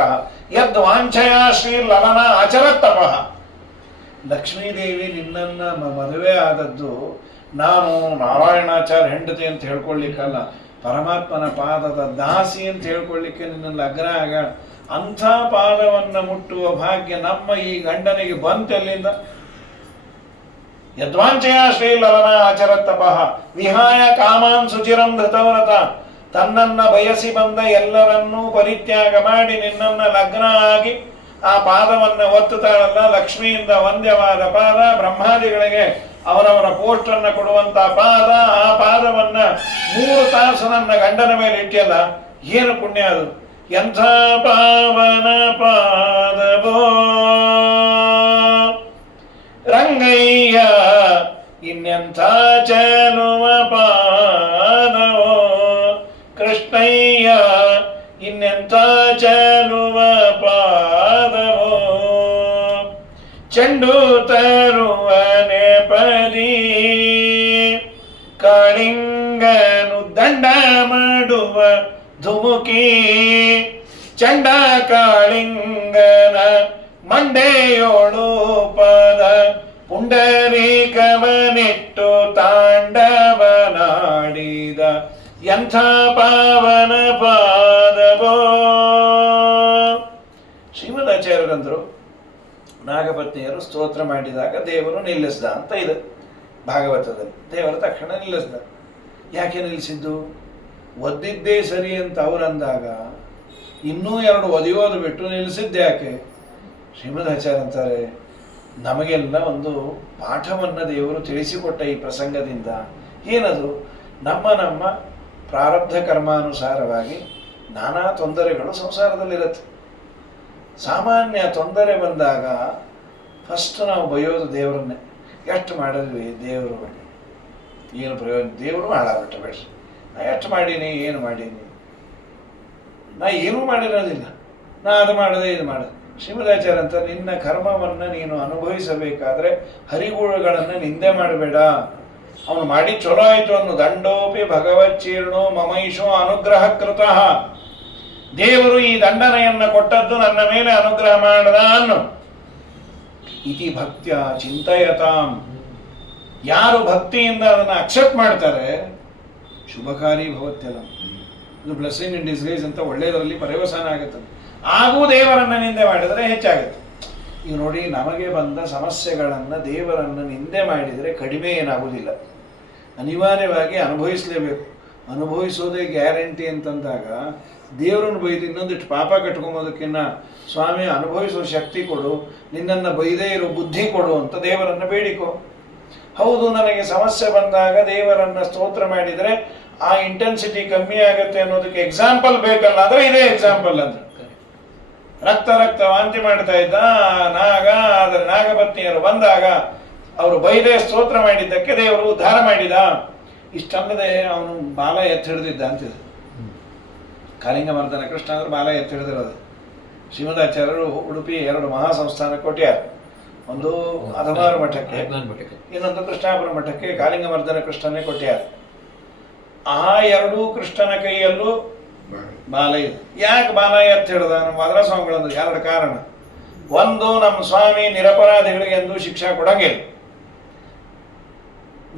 ಯದ್ ವಾಂಛಯ ಶ್ರೀಲಲನ ಆಚರತ್ತಪ. ಲಕ್ಷ್ಮೀದೇವಿ ನಿನ್ನನ್ನ ಮದುವೆ ಆದದ್ದು ನಾನು ನಾರಾಯಣಾಚಾರ್ಯ ಹೆಂಡತಿ ಅಂತ ಹೇಳ್ಕೊಳ್ಳಿಕ್ಕಲ್ಲ, ಪರಮಾತ್ಮನ ಪಾದದ ದಾಸಿ ಅಂತ ಹೇಳ್ಕೊಳ್ಳಿಕ್ಕೆ ನಿನ್ನಲ್ಲಿ ಅಗ್ರ ಆಗ. ಅಂಥ ಪಾದವನ್ನು ಮುಟ್ಟುವ ಭಾಗ್ಯ ನಮ್ಮ ಈ ಗಂಡನಿಗೆ ಬಂತೆಲ್ಲಿಂದ? ಯದ್ವಾಂಚಯ ಶ್ರೀಲಲನ ಆಚರತ್ತಪ ವಿಹಾಯ ಕಾಮಾನ್ ಸುಚಿರಂ ಧೃತವ್ರತ. ತನ್ನನ್ನ ಬಯಸಿ ಬಂದ ಎಲ್ಲರನ್ನೂ ಪರಿತ್ಯಾಗ ಮಾಡಿ ನಿನ್ನನ್ನ ಲಗ್ನ ಆಗಿ ಆ ಪಾದವನ್ನ ಒತ್ತುತ್ತಾಳಲ್ಲ, ಲಕ್ಷ್ಮಿಯಿಂದ ವಂದ್ಯವಾದ ಪಾದ, ಬ್ರಹ್ಮಾದಿಗಳಿಗೆ ಅವರವರ ಪೋಸ್ಟನ್ನು ಕೊಡುವಂತ ಪಾದ. ಆ ಪಾದವನ್ನ 3 ತಾಸು ನನ್ನ ಗಂಡನ ಮೇಲೆ ಇಟ್ಟಿಯಲ್ಲ, ಏನು ಪುಣ್ಯ ಅದು? ಎಂಥ ಪಾವನ ಪಾದವೋ ರಂಗಯ್ಯ, ಇನ್ನೆಂಥ ಚಲುವ ಪಾದವೋ ಕೃಷ್ಣಯ್ಯ, ಇನ್ನೆಂಥ ಚಲುವ ಪಾದವೋ. ಚೆಂಡು ತರುವ ನೆಪದಿ ಕಾಳಿಂಗನು ದಂಡ ಮಾಡುವ ಧುಮುಕಿ. ಚಂಡ ಕಾಳಿಂಗನ ಮಂಡೆಯೋಳು ಪದ ಪುಂಡರೀಕವನಿಟ್ಟು ತಾಂಡವನಾಡಿದ ಎಂಥ ಪಾವನ ಪಾದವೋ. ಶ್ರೀಮದಾಚಾರ್ಯರಂದರು ನಾಗಪತ್ನಿಯರು ಸ್ತೋತ್ರ ಮಾಡಿದಾಗ ದೇವರು ನಿಲ್ಲಿಸ್ದ ಅಂತ ಇದೆ ಭಾಗವತದಲ್ಲಿ. ದೇವರು ತಕ್ಷಣ ನಿಲ್ಲಿಸ್ದ. ಯಾಕೆ ನಿಲ್ಲಿಸಿದ್ದು? ಒದ್ದಿದ್ದೇ ಸರಿ ಅಂತ ಅವರಂದಾಗ ಇನ್ನೂ 2 ಒದಿಯೋದು ಬಿಟ್ಟು ನಿಲ್ಲಿಸಿದ್ದೆ ಯಾಕೆ? ಶ್ರೀಮದಾಚಾರ್ಯ ಅಂತಾರೆ, ನಮಗೆಲ್ಲ ಒಂದು ಪಾಠವನ್ನು ದೇವರು ತಿಳಿಸಿಕೊಟ್ಟ ಈ ಪ್ರಸಂಗದಿಂದ. ಏನದು? ನಮ್ಮ ಪ್ರಾರಬ್ಧ ಕರ್ಮಾನುಸಾರವಾಗಿ ನಾನಾ ತೊಂದರೆಗಳು ಸಂಸಾರದಲ್ಲಿರುತ್ತೆ. ಸಾಮಾನ್ಯ ತೊಂದರೆ ಬಂದಾಗ ಫಸ್ಟ್ ನಾವು ಬೈಯೋದು ದೇವರನ್ನೇ. ಎಷ್ಟು ಮಾಡಿದ್ವಿ ದೇವರು ಬಳಿ, ಏನು ಪ್ರಯೋಜನ? ದೇವರು ಹಾಳಾಗ್ಬಿಟ್ಟ ಬೇಡ್ರಿ, ನಾ ಎಷ್ಟು ಮಾಡೀನಿ, ಏನು ಮಾಡೀನಿ? ನಾ ಏನೂ ಮಾಡಿರೋದಿಲ್ಲ, ನಾ ಅದು ಮಾಡಿದೆ ಇದು ಮಾಡಿದೆ. ಶ್ರೀಮದಾಚಾರ್ಯ ಅಂತ ನಿನ್ನ ಕರ್ಮವನ್ನು ನೀನು ಅನುಭವಿಸಬೇಕಾದ್ರೆ ಹರಿಗುಣಗಳನ್ನು ನಿಂದೆ ಮಾಡಬೇಡ. ಅವನು ಮಾಡಿ ಚಲೋ ಆಯ್ತು ಅನ್ನು. ದಂಡೋಪಿ ಭಗವಚ್ಚೀರ್ಣೋ ಮಮೈಷೋ ಅನುಗ್ರಹ ಕೃತಃ. ದೇವರು ಈ ದಂಡನೆಯನ್ನ ಕೊಟ್ಟದ್ದು ನನ್ನ ಮೇಲೆ ಅನುಗ್ರಹ ಮಾಡದ ಅನ್ನು. ಇತಿ ಭಕ್ತ್ಯ ಚಿಂತಯತಾಂ. ಯಾರು ಭಕ್ತಿಯಿಂದ ಅದನ್ನು ಅಕ್ಸೆಪ್ಟ್ ಮಾಡ್ತಾರೆ, ಶುಭಕಾರಿ ಭವತ್ಯಲ್ಲ, ಇದು ಬ್ಲೆಸ್ಸಿಂಗ್ ಇನ್ ಡಿಸ್ಗೈಸ್ ಅಂತ ಒಳ್ಳೆಯದರಲ್ಲಿ ಪರ್ಯವಸಾನ ಆಗುತ್ತದೆ. ಹಾಗೂ ದೇವರನ್ನು ನಿಂದೆ ಮಾಡಿದರೆ ಹೆಚ್ಚಾಗುತ್ತೆ. ಈಗ ನೋಡಿ, ನಮಗೆ ಬಂದ ಸಮಸ್ಯೆಗಳನ್ನು ದೇವರನ್ನು ನಿಂದೆ ಮಾಡಿದರೆ ಕಡಿಮೆ ಏನಾಗುವುದಿಲ್ಲ, ಅನಿವಾರ್ಯವಾಗಿ ಅನುಭವಿಸಲೇಬೇಕು. ಅನುಭವಿಸೋದೇ ಗ್ಯಾರಂಟಿ ಅಂತಂದಾಗ ದೇವರನ್ನು ಬೈದು ಇನ್ನೊಂದಿಷ್ಟು ಪಾಪ ಕಟ್ಕೊಂಬೋದಕ್ಕಿನ್ನ ಸ್ವಾಮಿ ಅನುಭವಿಸೋ ಶಕ್ತಿ ಕೊಡು, ನಿನ್ನನ್ನು ಬೈದೇ ಇರೋ ಬುದ್ಧಿ ಕೊಡು ಅಂತ ದೇವರನ್ನು ಬೇಡಿಕೋ. ಹೌದು, ನನಗೆ ಸಮಸ್ಯೆ ಬಂದಾಗ ದೇವರನ್ನು ಸ್ತೋತ್ರ ಮಾಡಿದರೆ ಆ ಇಂಟೆನ್ಸಿಟಿ ಕಮ್ಮಿ ಆಗುತ್ತೆ ಅನ್ನೋದಕ್ಕೆ ಎಕ್ಸಾಂಪಲ್ ಬೇಕಲ್ಲ, ಅಂದರೆ ಇದೇ ಎಕ್ಸಾಂಪಲ್. ಅಂದ್ರೆ ರಕ್ತ ವಾಂತಿ ಮಾಡ್ತಾ ಇದ್ದ ನಾಗ, ಆದರೆ ನಾಗಪತ್ನಿಯರು ಬಂದಾಗ ಅವರು ಬೈದೇ ಸ್ತೋತ್ರ ಮಾಡಿದ್ದಕ್ಕೆ ದೇವರು ಉದ್ಧಾರ ಮಾಡಿದ. ಇಷ್ಟಲ್ಲದೆ ಅವನು ಬಾಲ ಎತ್ತಿ ಹಿಡಿದಿದ್ದ ಅಂತಿದ್ರು. ಕಾಳಿಂಗ ಮರ್ದನ ಕೃಷ್ಣ ಅಂದ್ರೆ ಬಾಲ ಎತ್ತಿ ಹಿಡಿದಿರೋದು. ಶ್ರೀಮದಾಚಾರ್ಯರು ಉಡುಪಿ 2 ಮಹಾಸಂಸ್ಥಾನ ಕೊಟ್ಯಾರ. ಒಂದು ಹದಮಾರು ಮಠಕ್ಕೆ, ಇನ್ನೊಂದು ಕೃಷ್ಣಾಪುರ ಮಠಕ್ಕೆ ಕಾಳಿಂಗ ಮರ್ದನ ಕೃಷ್ಣನೇ ಕೊಟ್ಯಾರ. ಆ 2 ಕೃಷ್ಣನ ಕೈಯಲ್ಲೂ ಬಾಲ ಇದೆ. ಯಾಕೆ ಬಾಲ ಎತ್ತಿ ಹಿಡ್ದ? ನಮ್ಮ ವಾದರ ಸ್ವಾಮಿಗಳಂದು 2 ಕಾರಣ. ಒಂದು, ನಮ್ಮ ಸ್ವಾಮಿ ನಿರಪರಾಧಿಗಳಿಗೆ ಎಂದೂ ಶಿಕ್ಷಾ ಕೊಡಂಗಿಲ್ಲ.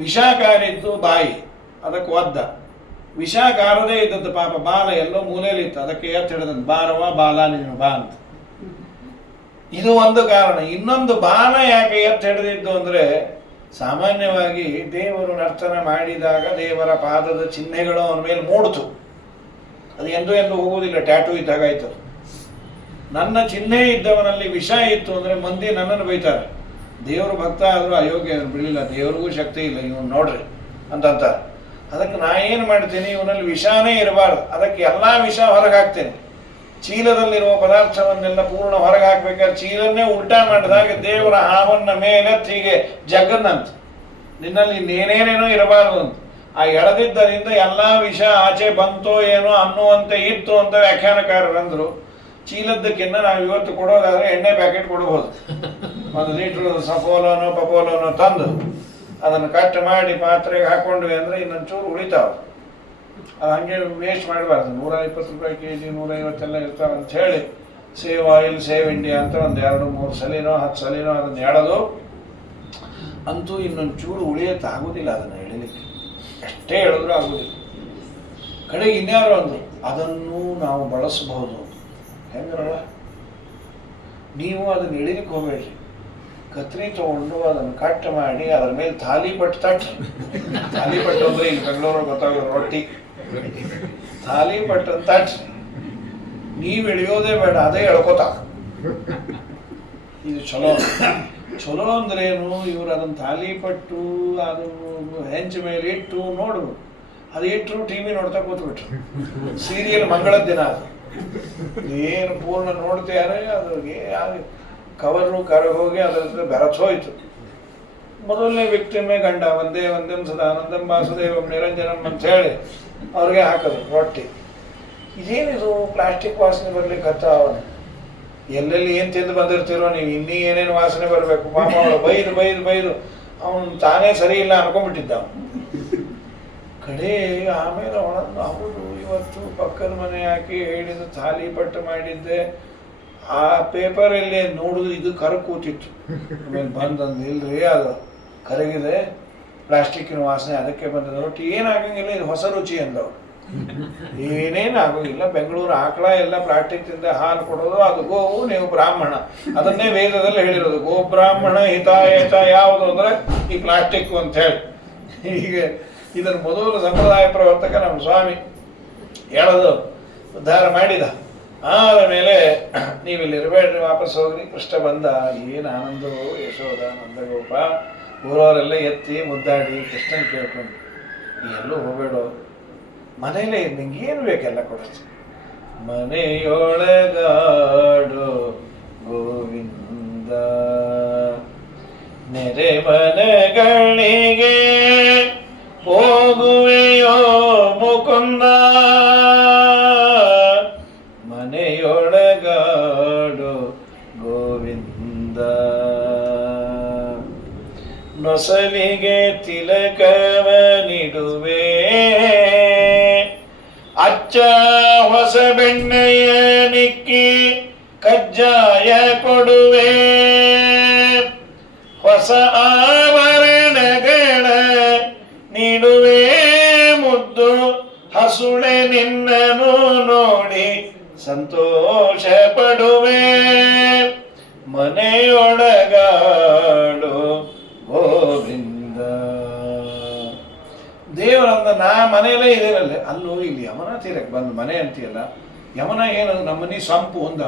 ವಿಷಕಾರಿದ್ದು ಬಾಯಿ, ಅದಕ್ಕೆ ಒದ್ದ. ವಿಷಕಾರದೇ ಇದ್ದದ್ದು ಪಾಪ ಬಾಲ ಎಲ್ಲೋ ಮೂಲೆಯಲ್ಲಿ ಇತ್ತು, ಅದಕ್ಕೆ ಎತ್ತು ಹಿಡಿದಂತ ಬಾರವ ಬಾಲ ನೀನು ಬಾ ಅಂತ. ಇದು ಒಂದು ಕಾರಣ. ಇನ್ನೊಂದು ಬಾಲ ಯಾಕೆ ಎತ್ತು ಹಿಡಿದಿದ್ದು ಅಂದರೆ, ಸಾಮಾನ್ಯವಾಗಿ ದೇವರು ನರ್ತನ ಮಾಡಿದಾಗ ದೇವರ ಪಾದದ ಚಿಹ್ನೆಗಳು ಅವನ ಮೇಲೆ ಮೂಡ್ತು. ಅದು ಎಂದೂ ಹೋಗುವುದಿಲ್ಲ, ಟ್ಯಾಟೂ ಇದ್ದಾಗ ಆಯ್ತು. ನನ್ನ ಚಿಹ್ನೆ ಇದ್ದವನಲ್ಲಿ ವಿಷ ಇತ್ತು ಅಂದರೆ ಮಂದಿ ನನ್ನನ್ನು ಬೈತಾರೆ. ದೇವರು ಭಕ್ತ ಆದರೂ ಅಯೋಗ್ಯ, ಅವನು ಬಿಡಲಿಲ್ಲ, ದೇವ್ರಿಗೂ ಶಕ್ತಿ ಇಲ್ಲ, ಇವನು ನೋಡ್ರಿ ಅಂತಂತಾರೆ. ಅದಕ್ಕೆ ನಾ ಏನು ಮಾಡ್ತೀನಿ, ಇವನಲ್ಲಿ ವಿಷಾನೇ ಇರಬಾರ್ದು, ಅದಕ್ಕೆ ಎಲ್ಲ ವಿಷ ಹೊರಗೆ ಹಾಕ್ತೇನೆ. ಚೀಲದಲ್ಲಿರುವ ಪದಾರ್ಥವನ್ನೆಲ್ಲ ಪೂರ್ಣ ಹೊರಗೆ ಹಾಕ್ಬೇಕಾದ್ರೆ ಚೀಲನ್ನೇ ಉಲ್ಟಾ ಮಾಡಿದಾಗ ದೇವರ ಹಾವನ್ನ ಮೇಲೆ ಹೀಗೆ ಜಗನ್ನಂತ, ನಿನ್ನಲ್ಲಿ ಇನ್ನೇನೇನೇನೋ ಇರಬಾರ್ದು ಅಂತ. ಆ ಎಳೆದಿದ್ದರಿಂದ ಎಲ್ಲ ವಿಷ ಆಚೆ ಬಂತೋ ಏನೋ ಅನ್ನುವಂತೆ ಇತ್ತು ಅಂತ ವ್ಯಾಖ್ಯಾನಕಾರರಂದರು. ಚೀಲದ್ದಕ್ಕಿಂತ ನಾವು ಇವತ್ತು ಕೊಡೋದಾದ್ರೆ ಎಣ್ಣೆ ಪ್ಯಾಕೆಟ್ ಕೊಡಬಹುದು. 1 ಲೀಟ್ರ್ ಸಫೋಲೋನೋ ಪಪೋಲೋನೋ ತಂದು ಅದನ್ನು ಕಟ್ ಮಾಡಿ ಪಾತ್ರೆಗೆ ಹಾಕೊಂಡ್ವಿ ಅಂದರೆ ಇನ್ನೊಂಚೂರು ಉಳಿತಾವೆ. ಅದು ಹಂಗೆ ವೇಸ್ಟ್ ಮಾಡಬಾರ್ದು. 120 ರೂಪಾಯಿ kg, 150 ಎಲ್ಲ ಇರ್ತಾವೆ ಅಂತ ಹೇಳಿ ಸೇವ್ ಆಯಿಲ್, ಸೇವ್ ಇಂಡಿಯಾ ಅಂತ ಒಂದು 2-3 ಸಲಿನೋ 10 ಸಲಿನೋ ಅದನ್ನು ಎಳೆದು, ಅಂತೂ ಇನ್ನೊಂಚೂರು ಉಳಿಯತ್ತಾಗೋದಿಲ್ಲ ಅದನ್ನು ಎಳಿಲಿಕ್ಕೆ, ಎಷ್ಟೇ ಹೇಳಿದ್ರೂ ಆಗೋದಿಲ್ಲ. ಕಡೆಗೆ ಇನ್ಯಾರು ಅಂದರು, ಅದನ್ನು ನಾವು ಬಳಸಬಹುದು. ಹೆಂಗರಲ್ಲ, ನೀವು ಅದನ್ನು ಎಳಿಲಿಕ್ಕೆ ಹೋಗಬೇಡ್ರಿ, ಕತ್ರಿ ತೊಗೊಂಡು ಅದನ್ನು ಕಟ್ ಮಾಡಿ ಅದರ ಮೇಲೆ ತಾಲಿಪಟ್ಟು ತಟ್ರಿ. ತಾಲಿಪಟ್ಟು ಅಂದರೆ ಇಲ್ಲಿ ಬೆಂಗಳೂರಲ್ಲಿ ಗೊತ್ತಾಗೋದು ರೊಟ್ಟಿ, ತಾಲಿಪಟ್ಟು ತಟ್ರಿ. ನೀವು ಎಳೆಯೋದೇ ಬೇಡ, ಅದೇ ಎಳ್ಕೋತ. ಇದು ಚಲೋ ಅಂದ್ರೇನು, ಇವರು ಅದನ್ನು ತಾಲಿಪಟ್ಟು ಅದು ಹೆಂಚ ಮೇಲೆ ಇಟ್ಟು ನೋಡು, ಅದು ಇಟ್ಟರು ಟಿ ವಿ ನೋಡ್ತಾ ಕೂತ್ಬಿಟ್ರು. ಸೀರಿಯಲ್ ಮಂಗಳದ ದಿನ ಅದು ಏನು ಪೂರ್ಣ ನೋಡ್ತಾರೆ, ಅದ್ರಿಗೆ ಕವರು ಕರಗೋಗಿ ಅದರ ಬೆರಚೋಯ್ತು. ಮೊದಲನೇ ವಿಕ್ಟಿಮೆ ಗಂಡ, ಒಂದೇ ಸದಾನಂದಂ ವಾಸುದೇವಂ ನಿರಂಜನಂ ಅಂತ ಹೇಳಿ ಅವ್ರಿಗೆ ಹಾಕೋದು ರೊಟ್ಟಿ. ಇದೇನಿದು ಪ್ಲಾಸ್ಟಿಕ್ ವಾಸನೆ ಬರ್ಲಿಕ್ಕೆ ಹತ್ತಾವ, ಎಲ್ಲೆಲ್ಲಿ ಏನು ತಿಂದು ಬಂದಿರ್ತೀರೋ ನೀವು, ಇನ್ನೀ ಏನೇನು ವಾಸನೆ ಬರಬೇಕು. ಪಾಪ ಅವಳು ಬೈದು ಅವನು ತಾನೇ ಸರಿ ಇಲ್ಲ ಅನ್ಕೊಂಡ್ಬಿಟ್ಟಿದ್ದ. ಕಡೆ ಆಮೇಲೆ ಅವಳನ್ನು, ಹೌದು ಇವತ್ತು ಪಕ್ಕದ ಮನೆ ಹಾಕಿ ಹೇಳಿದ ತಾಲಿಪಟ್ಟು ಮಾಡಿದ್ದೆ, ಆ ಪೇಪರಲ್ಲಿ ನೋಡಿದ್ರು ಇದು ಕರ ಕೂತಿತ್ತು. ಆಮೇಲೆ ಬಂದಂದು ಇಲ್ರಿ ಅದು ಕರಗಿದೆ, ಪ್ಲಾಸ್ಟಿಕ್ಕಿನ ವಾಸನೆ ಅದಕ್ಕೆ ಬಂದದ್ದು. ರೊಟ್ಟಿ ಏನಾಗಂಗಿಲ್ಲ, ಇದು ಹೊಸ ರುಚಿ ಅಂದವ್ರು. ಏನೇನು ಆಗೋಗಿಲ್ಲ, ಬೆಂಗಳೂರು ಆಕಳ ಎಲ್ಲ ಪ್ಲಾಸ್ಟಿಕ್ ತಿಂದ ಹಾಲು ಕೊಡೋದು, ಅದು ಗೋವು, ನೀವು ಬ್ರಾಹ್ಮಣ. ಅದನ್ನೇ ವೇದದಲ್ಲಿ ಹೇಳಿರೋದು, ಗೋ ಬ್ರಾಹ್ಮಣ ಹಿತಾಯತ ಯಾವುದು ಅಂದರೆ ಈ ಪ್ಲಾಸ್ಟಿಕ್ ಅಂತ ಹೇಳಿ. ಹೀಗೆ ಇದನ್ನು ಮೊದಲು ಸಂಪ್ರದಾಯ ಪ್ರವರ್ತಕ ನಮ್ಮ ಸ್ವಾಮಿ ಹೇಳೋದು ಉದ್ಧಾರ ಮಾಡಿದ. ಆಮೇಲೆ ನೀವಿಲ್ಲಿರಬೇಡ್ರಿ, ವಾಪಸ್ ಹೋಗ್ರಿ. ಕೃಷ್ಣ ಬಂದ, ಏನು ಆನಂದವೋ ಯಶೋಧ ನಂದಗೋಪ ಊರವರೆಲ್ಲ ಎತ್ತಿ ಮುದ್ದಾಡಿ ಕೃಷ್ಣನ್ ಕೇಳ್ಕೊಂಡು, ನೀ ಎಲ್ಲೂ ಹೋಗಬೇಡೋ, ಮನೇಲೇ ನಿಂಗೆ ಏನು ಬೇಕೆಲ್ಲ ಕೊಡ್ತೀನಿ. ಮನೆಯೊಳಗಾಡೋ ಗೋವಿಂದ, ನೆರೆ ಮನೆಗಳಿಗೆ ಹೋಗುವೆಯೋ ಮುಕುಂದ, ಮನೆಯೊಳಗಾಡೋ ಗೋವಿಂದ. ನೊಸಲಿಗೆ ತಿಲಕವ ನಿಡುವೆ, ಅಚ್ಚ ಹೊಸ ಬೆಣ್ಣೆಯ ನಿಕ್ಕಿ ಕಜ್ಜಾಯ ಕೊಡುವೆ, ಹೊಸ ಆಭರಣಗಳ ನೀಡುವೆ ಮುದ್ದು ಹಸುಳೆ ನಿನ್ನನು ನೋಡಿ ಸಂತೋಷ ಪಡುವೆ, ಮನೆಯೊಳಗಾಡು ಗೋವಿಂದ. ದೇವರಂದ ನಾ ಮನೆಯಲ್ಲೇ ಇದೇನಲ್ಲ, ಅಲ್ಲೂ ಇಲ್ಲಿ ಯಮನ ತೀರಕ್ಕೆ ಬಂದು ಮನೆ ಅಂತೀಯಲ್ಲ, ಯಮನ ಏನದು ನಮ್ಮನೆ ಸಂಪು ಒಂದ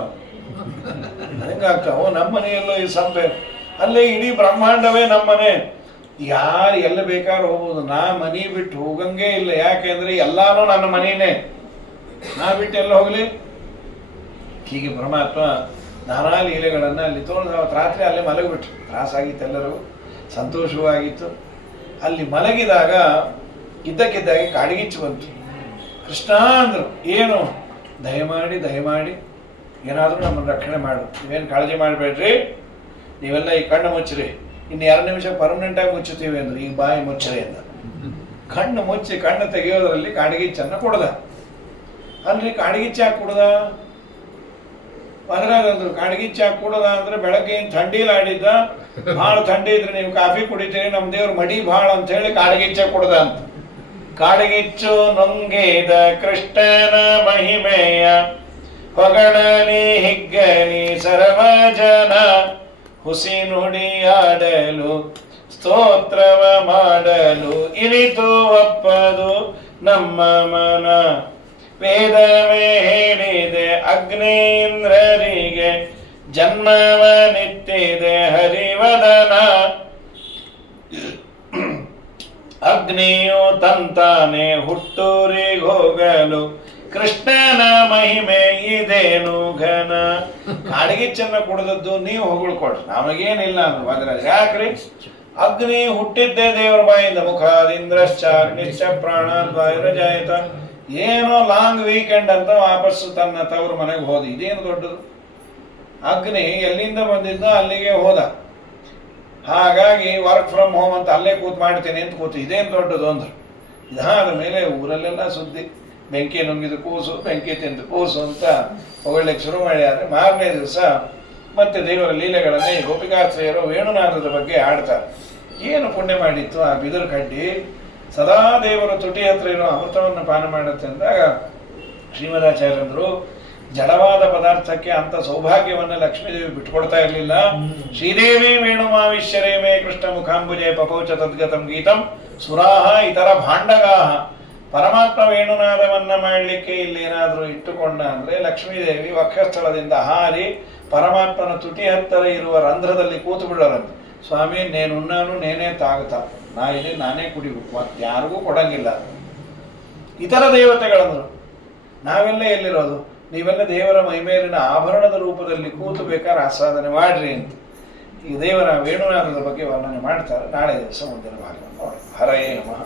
ಹೆಂಗಾಗ್ತಾವ, ನಮ್ಮನೆಯಲ್ಲೋ ಈ ಸಂಪೆ, ಅಲ್ಲೇ ಇಡೀ ಬ್ರಹ್ಮಾಂಡವೇ ನಮ್ಮನೆ, ಯಾರು ಎಲ್ಲ ಬೇಕಾದ್ರೂ ಹೋಗ್ಬೋದು. ನಾ ಮನೆ ಬಿಟ್ಟು ಹೋಗಂಗೆ ಇಲ್ಲ, ಯಾಕೆಂದ್ರೆ ಎಲ್ಲಾನು ನನ್ನ ಮನೆಯೇ, ನಾ ಬಿಟ್ಟು ಎಲ್ಲ ಹೋಗ್ಲಿ. ಹೀಗೆ ಪರಮಾತ್ಮ ನಾನಾ ಲೀಲೆಗಳನ್ನು ಅಲ್ಲಿ ತೋರಿದ. ಅವತ್ತು ರಾತ್ರಿ ಅಲ್ಲೇ ಮಲಗಿಬಿಟ್ರು, ತ್ರಾಸಾಗಿತ್ತು, ಎಲ್ಲರೂ ಸಂತೋಷವಾಗಿತ್ತು. ಅಲ್ಲಿ ಮಲಗಿದಾಗ ಇದ್ದಕ್ಕಿದ್ದಾಗೆ ಕಾಡಿಗಿಚ್ಚು ಬಂತು. ಕೃಷ್ಣ ಅಂದರು, ಏನು ದಯಮಾಡಿ ಏನಾದರೂ ನಮ್ಮನ್ನು ರಕ್ಷಣೆ ಮಾಡು, ನೀವೇನು ಕಾಳಜಿ ಮಾಡಬೇಡ್ರಿ, ನೀವೆಲ್ಲ ಈ ಕಣ್ಣು ಮುಚ್ಚ್ರಿ, ಇನ್ನು 2 ನಿಮಿಷ ಪರ್ಮನೆಂಟಾಗಿ ಮುಚ್ಚುತ್ತೀವಿ ಅಂದರು. ಈ ಬಾಯಿ ಮುಚ್ಚರಿ ಅಂದ. ಕಣ್ಣು ಮುಚ್ಚಿ ಕಣ್ಣು ತೆಗೆಯೋದ್ರಲ್ಲಿ ಕಾಡಿಗಿಚ್ಚನ್ನು ಕೊಡ್ದ. ಅಲ್ರಿ ಕಾಡಿಗಿಚ್ಚು ಯಾಕೆ ಕೊಡ್ದ? ಅದ್ರಾಗಂದ್ರು ಕಾಡ್ಗಿ ಚಾ ಕೂಡದ ಅಂದ್ರೆ ಬೆಳಗ್ಗೆ ಥಂಡಿಲಿ ಆಡಿದ್ದ, ಭಾಳ ಥಂಡಿ ಇದ್ರೆ ನೀವು ಕಾಫಿ ಕುಡಿತೀರಿ, ನಮ್ಮ ದೇವ್ರ ಮಡಿ ಭಾಳ ಅಂತ ಹೇಳಿ ಕಾಡ್ಗಿಚ್ಚ ಕುಡ್ದ ಅಂತ. ಕಾಡ್ಗಿಚ್ಚು ನುಂಗಿದ ಕೃಷ್ಣನ ಮಹಿಮೆಯ ಹೊಗಳಲಿ ಹಿಗ್ಗಲಿ ಸರ್ವ ಜನ, ಹುಸಿ ನುಡಿಯಾಡಲು ಸ್ತೋತ್ರವ ಮಾಡಲು ಇನಿತು ಒಪ್ಪದು ನಮ್ಮ ಮನ. ವೇದವೇ ಹೇಳಿದೆ ಅಗ್ನೇಂದ್ರರಿಗೆ ಜನ್ಮವನಿತ್ತಿದೆ ಹರಿವದನ. ಅಗ್ನಿಯು ತಂತಾನೆ ಹುಟ್ಟೂರಿಗೋಗಲು ಕೃಷ್ಣನ ಮಹಿಮೆ ಇದೇನು ಘನ. ಕಾಡ್ಗಿಚ್ಚನ್ನ ಕುಡಿದದ್ದು ನೀವು ಹೊಗಳ್ಕೊಡ್ರಿ, ನಮಗೇನಿಲ್ಲ ಅಂದ್ರು. ಅದ್ರಾಗ ಯಾಕ್ರಿ? ಅಗ್ನಿ ಹುಟ್ಟಿದ್ದೇ ದೇವರ ಬಾಯಿಂದ, ಮುಖಾದಿಂದ್ರಶ್ಚ ಅಗ್ನಿಶ್ಚ ಪ್ರಾಣಾದ್ವಾಯುರಜಾಯತ. ಏನೋ ಲಾಂಗ್ ವೀಕೆಂಡ್ ಅಂತ ವಾಪಸ್ಸು ತನ್ನ ತವರು ಮನೆಗೆ ಹೋದ. ಇದೇನು ದೊಡ್ಡದು? ಅಗ್ನಿ ಎಲ್ಲಿಂದ ಬಂದಿದ್ದ ಅಲ್ಲಿಗೆ ಹೋದ. ಹಾಗಾಗಿ ವರ್ಕ್ ಫ್ರಮ್ ಹೋಮ್ ಅಂತ ಅಲ್ಲೇ ಕೂತ್ ಮಾಡ್ತೀನಿ ಅಂತ ಕೂತು, ಇದೇನು ದೊಡ್ಡದು ಅಂದ್ರೆ. ಇದಾದ ಮೇಲೆ ಊರಲ್ಲೆಲ್ಲ ಸುದ್ದಿ, ಬೆಂಕಿ ನುಂಗಿದ ಕೂಸು, ಬೆಂಕಿ ತಿಂದು ಕೂಸು ಅಂತ ಹೊಗಳಲಿಕ್ಕೆ ಶುರು ಮಾಡ್ಯಾರೆ. ಮಾರನೇ ದಿವಸ ಮತ್ತೆ ದೇವರ ಲೀಲೆಗಳನ್ನೇ ಗೋಪಿಕಾಶ್ರಯರು ವೇಣುನಾಥದ ಬಗ್ಗೆ ಆಡ್ತಾರೆ. ಏನು ಪುಣ್ಯ ಮಾಡಿತ್ತು ಆ ಬಿದಿರು ಕಡ್ಡಿ, ಸದಾ ದೇವರ ತುಟಿ ಹತ್ರ ಇರೋ ಅಮೃತವನ್ನು ಪಾನ ಮಾಡುತ್ತೆ ಅಂದಾಗ ಶ್ರೀಮದಾಚಾರ್ಯಂದ್ರು, ಜಡವಾದ ಪದಾರ್ಥಕ್ಕೆ ಅಂತ ಸೌಭಾಗ್ಯವನ್ನು ಲಕ್ಷ್ಮೀದೇವಿ ಬಿಟ್ಕೊಡ್ತಾ ಇರಲಿಲ್ಲ. ಶ್ರೀದೇವಿ ವೇಣುಮಾವಿಶ್ಯರೇ ಮೇ ಕೃಷ್ಣ ಮುಖಾಂಬುಜೆ ಪಪೌಚ ತದ್ಗತಂ ಗೀತಂ ಸುರಾಹ ಇತರ ಭಾಂಡಗಾಹ. ಪರಮಾತ್ಮ ವೇಣುನಾದವನ್ನ ಮಾಡಲಿಕ್ಕೆ ಇಲ್ಲೇನಾದ್ರೂ ಇಟ್ಟುಕೊಂಡ ಅಂದ್ರೆ ಲಕ್ಷ್ಮೀದೇವಿ ವಕ್ಷಸ್ಥಳದಿಂದ ಹಾರಿ ಪರಮಾತ್ಮನ ತುಟಿ ಹತ್ತಿರ ಇರುವ ರಂಧ್ರದಲ್ಲಿ ಕೂತು ಬಿಡೋರಂತೆ. ಸ್ವಾಮಿ ನೇನುಣ್ಣಾನು ನೇನೇ ತಾಗುತ್ತಾ, ನಾ ಇಲ್ಲಿ ನಾನೇ ಕುಡಿಬೇಕು, ಮತ್ತಾರಿಗೂ ಕೊಡಂಗಿಲ್ಲ. ಇತರ ದೇವತೆಗಳಂದ್ರು, ನಾವೆಲ್ಲ ಎಲ್ಲಿರೋದು? ನೀವೆಲ್ಲ ದೇವರ ಮೈಮೇಲಿನ ಆಭರಣದ ರೂಪದಲ್ಲಿ ಕೂತು ಬೇಕಾದ್ರೆ ಆಸ್ವಾದನೆ ಮಾಡ್ರಿ ಅಂತ ಈ ದೇವರ ವೇಣುನಾಥದ ಬಗ್ಗೆ ವರ್ಣನೆ ಮಾಡ್ತಾರೆ. ನಾಳೆ ದಿವಸ ಮುಂದಿನ ಭಾಗ ನೋಡಿ. ಹರೇ ನಮಃ.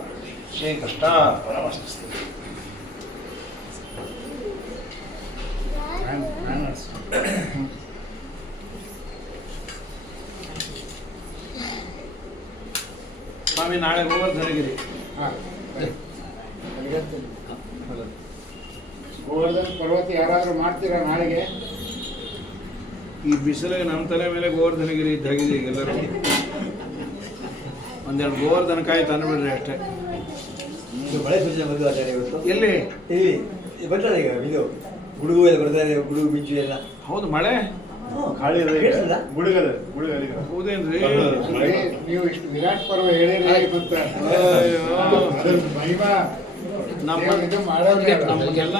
ಶ್ರೀಕೃಷ್ಣ ಪರಮಸ್ತು. ಸ್ವಾಮಿ ನಾಳೆ ಗೋವರ್ಧನಗಿರಿ. ಗೋವರ್ಧನ ಪರ್ವತ ಯಾರಾದ್ರೂ ಮಾಡ್ತೀರಾ ನಾಳೆಗೆ? ಈ ಬಿಸಿಲಿಗೆ ನಮ್ಮ ತಲೆ ಮೇಲೆ ಗೋವರ್ಧನಗಿರಿ ಇದ್ದಾಗಿದೆ. ಈಗೆಲ್ಲರೂ ಒಂದೆರಡು ಗೋವರ್ಧನ ಕಾಯಿ ತಂದುಬಿಡ್ರಿ ಅಷ್ಟೇ. ಮಳೆ ಸೂಚನೆ ಬಂದು ಆಚಾರ್ಯ ಇವತ್ತು ಎಲ್ಲಿ ಇಲ್ಲಿ ಬರ್ತಾರೆ ಈಗ. ಇದು ಗುಡುಗು ಎಲ್ಲ ಬರ್ತಾರೆ, ಗುಡುಗು ಮಿಂಚು ಎಲ್ಲ. ಹೌದು, ಮಳೆ ಹೌದೇನ್ರಿ? ನೀವು ಇಷ್ಟು ವಿರಾಟ್ ಪರ್ವ ಹೇಳಿದ್ರೆ ಗೊತ್ತಾ? ಅಯ್ಯೋ, ಮಹಿಮಾ ನಮಗೆಲ್ಲ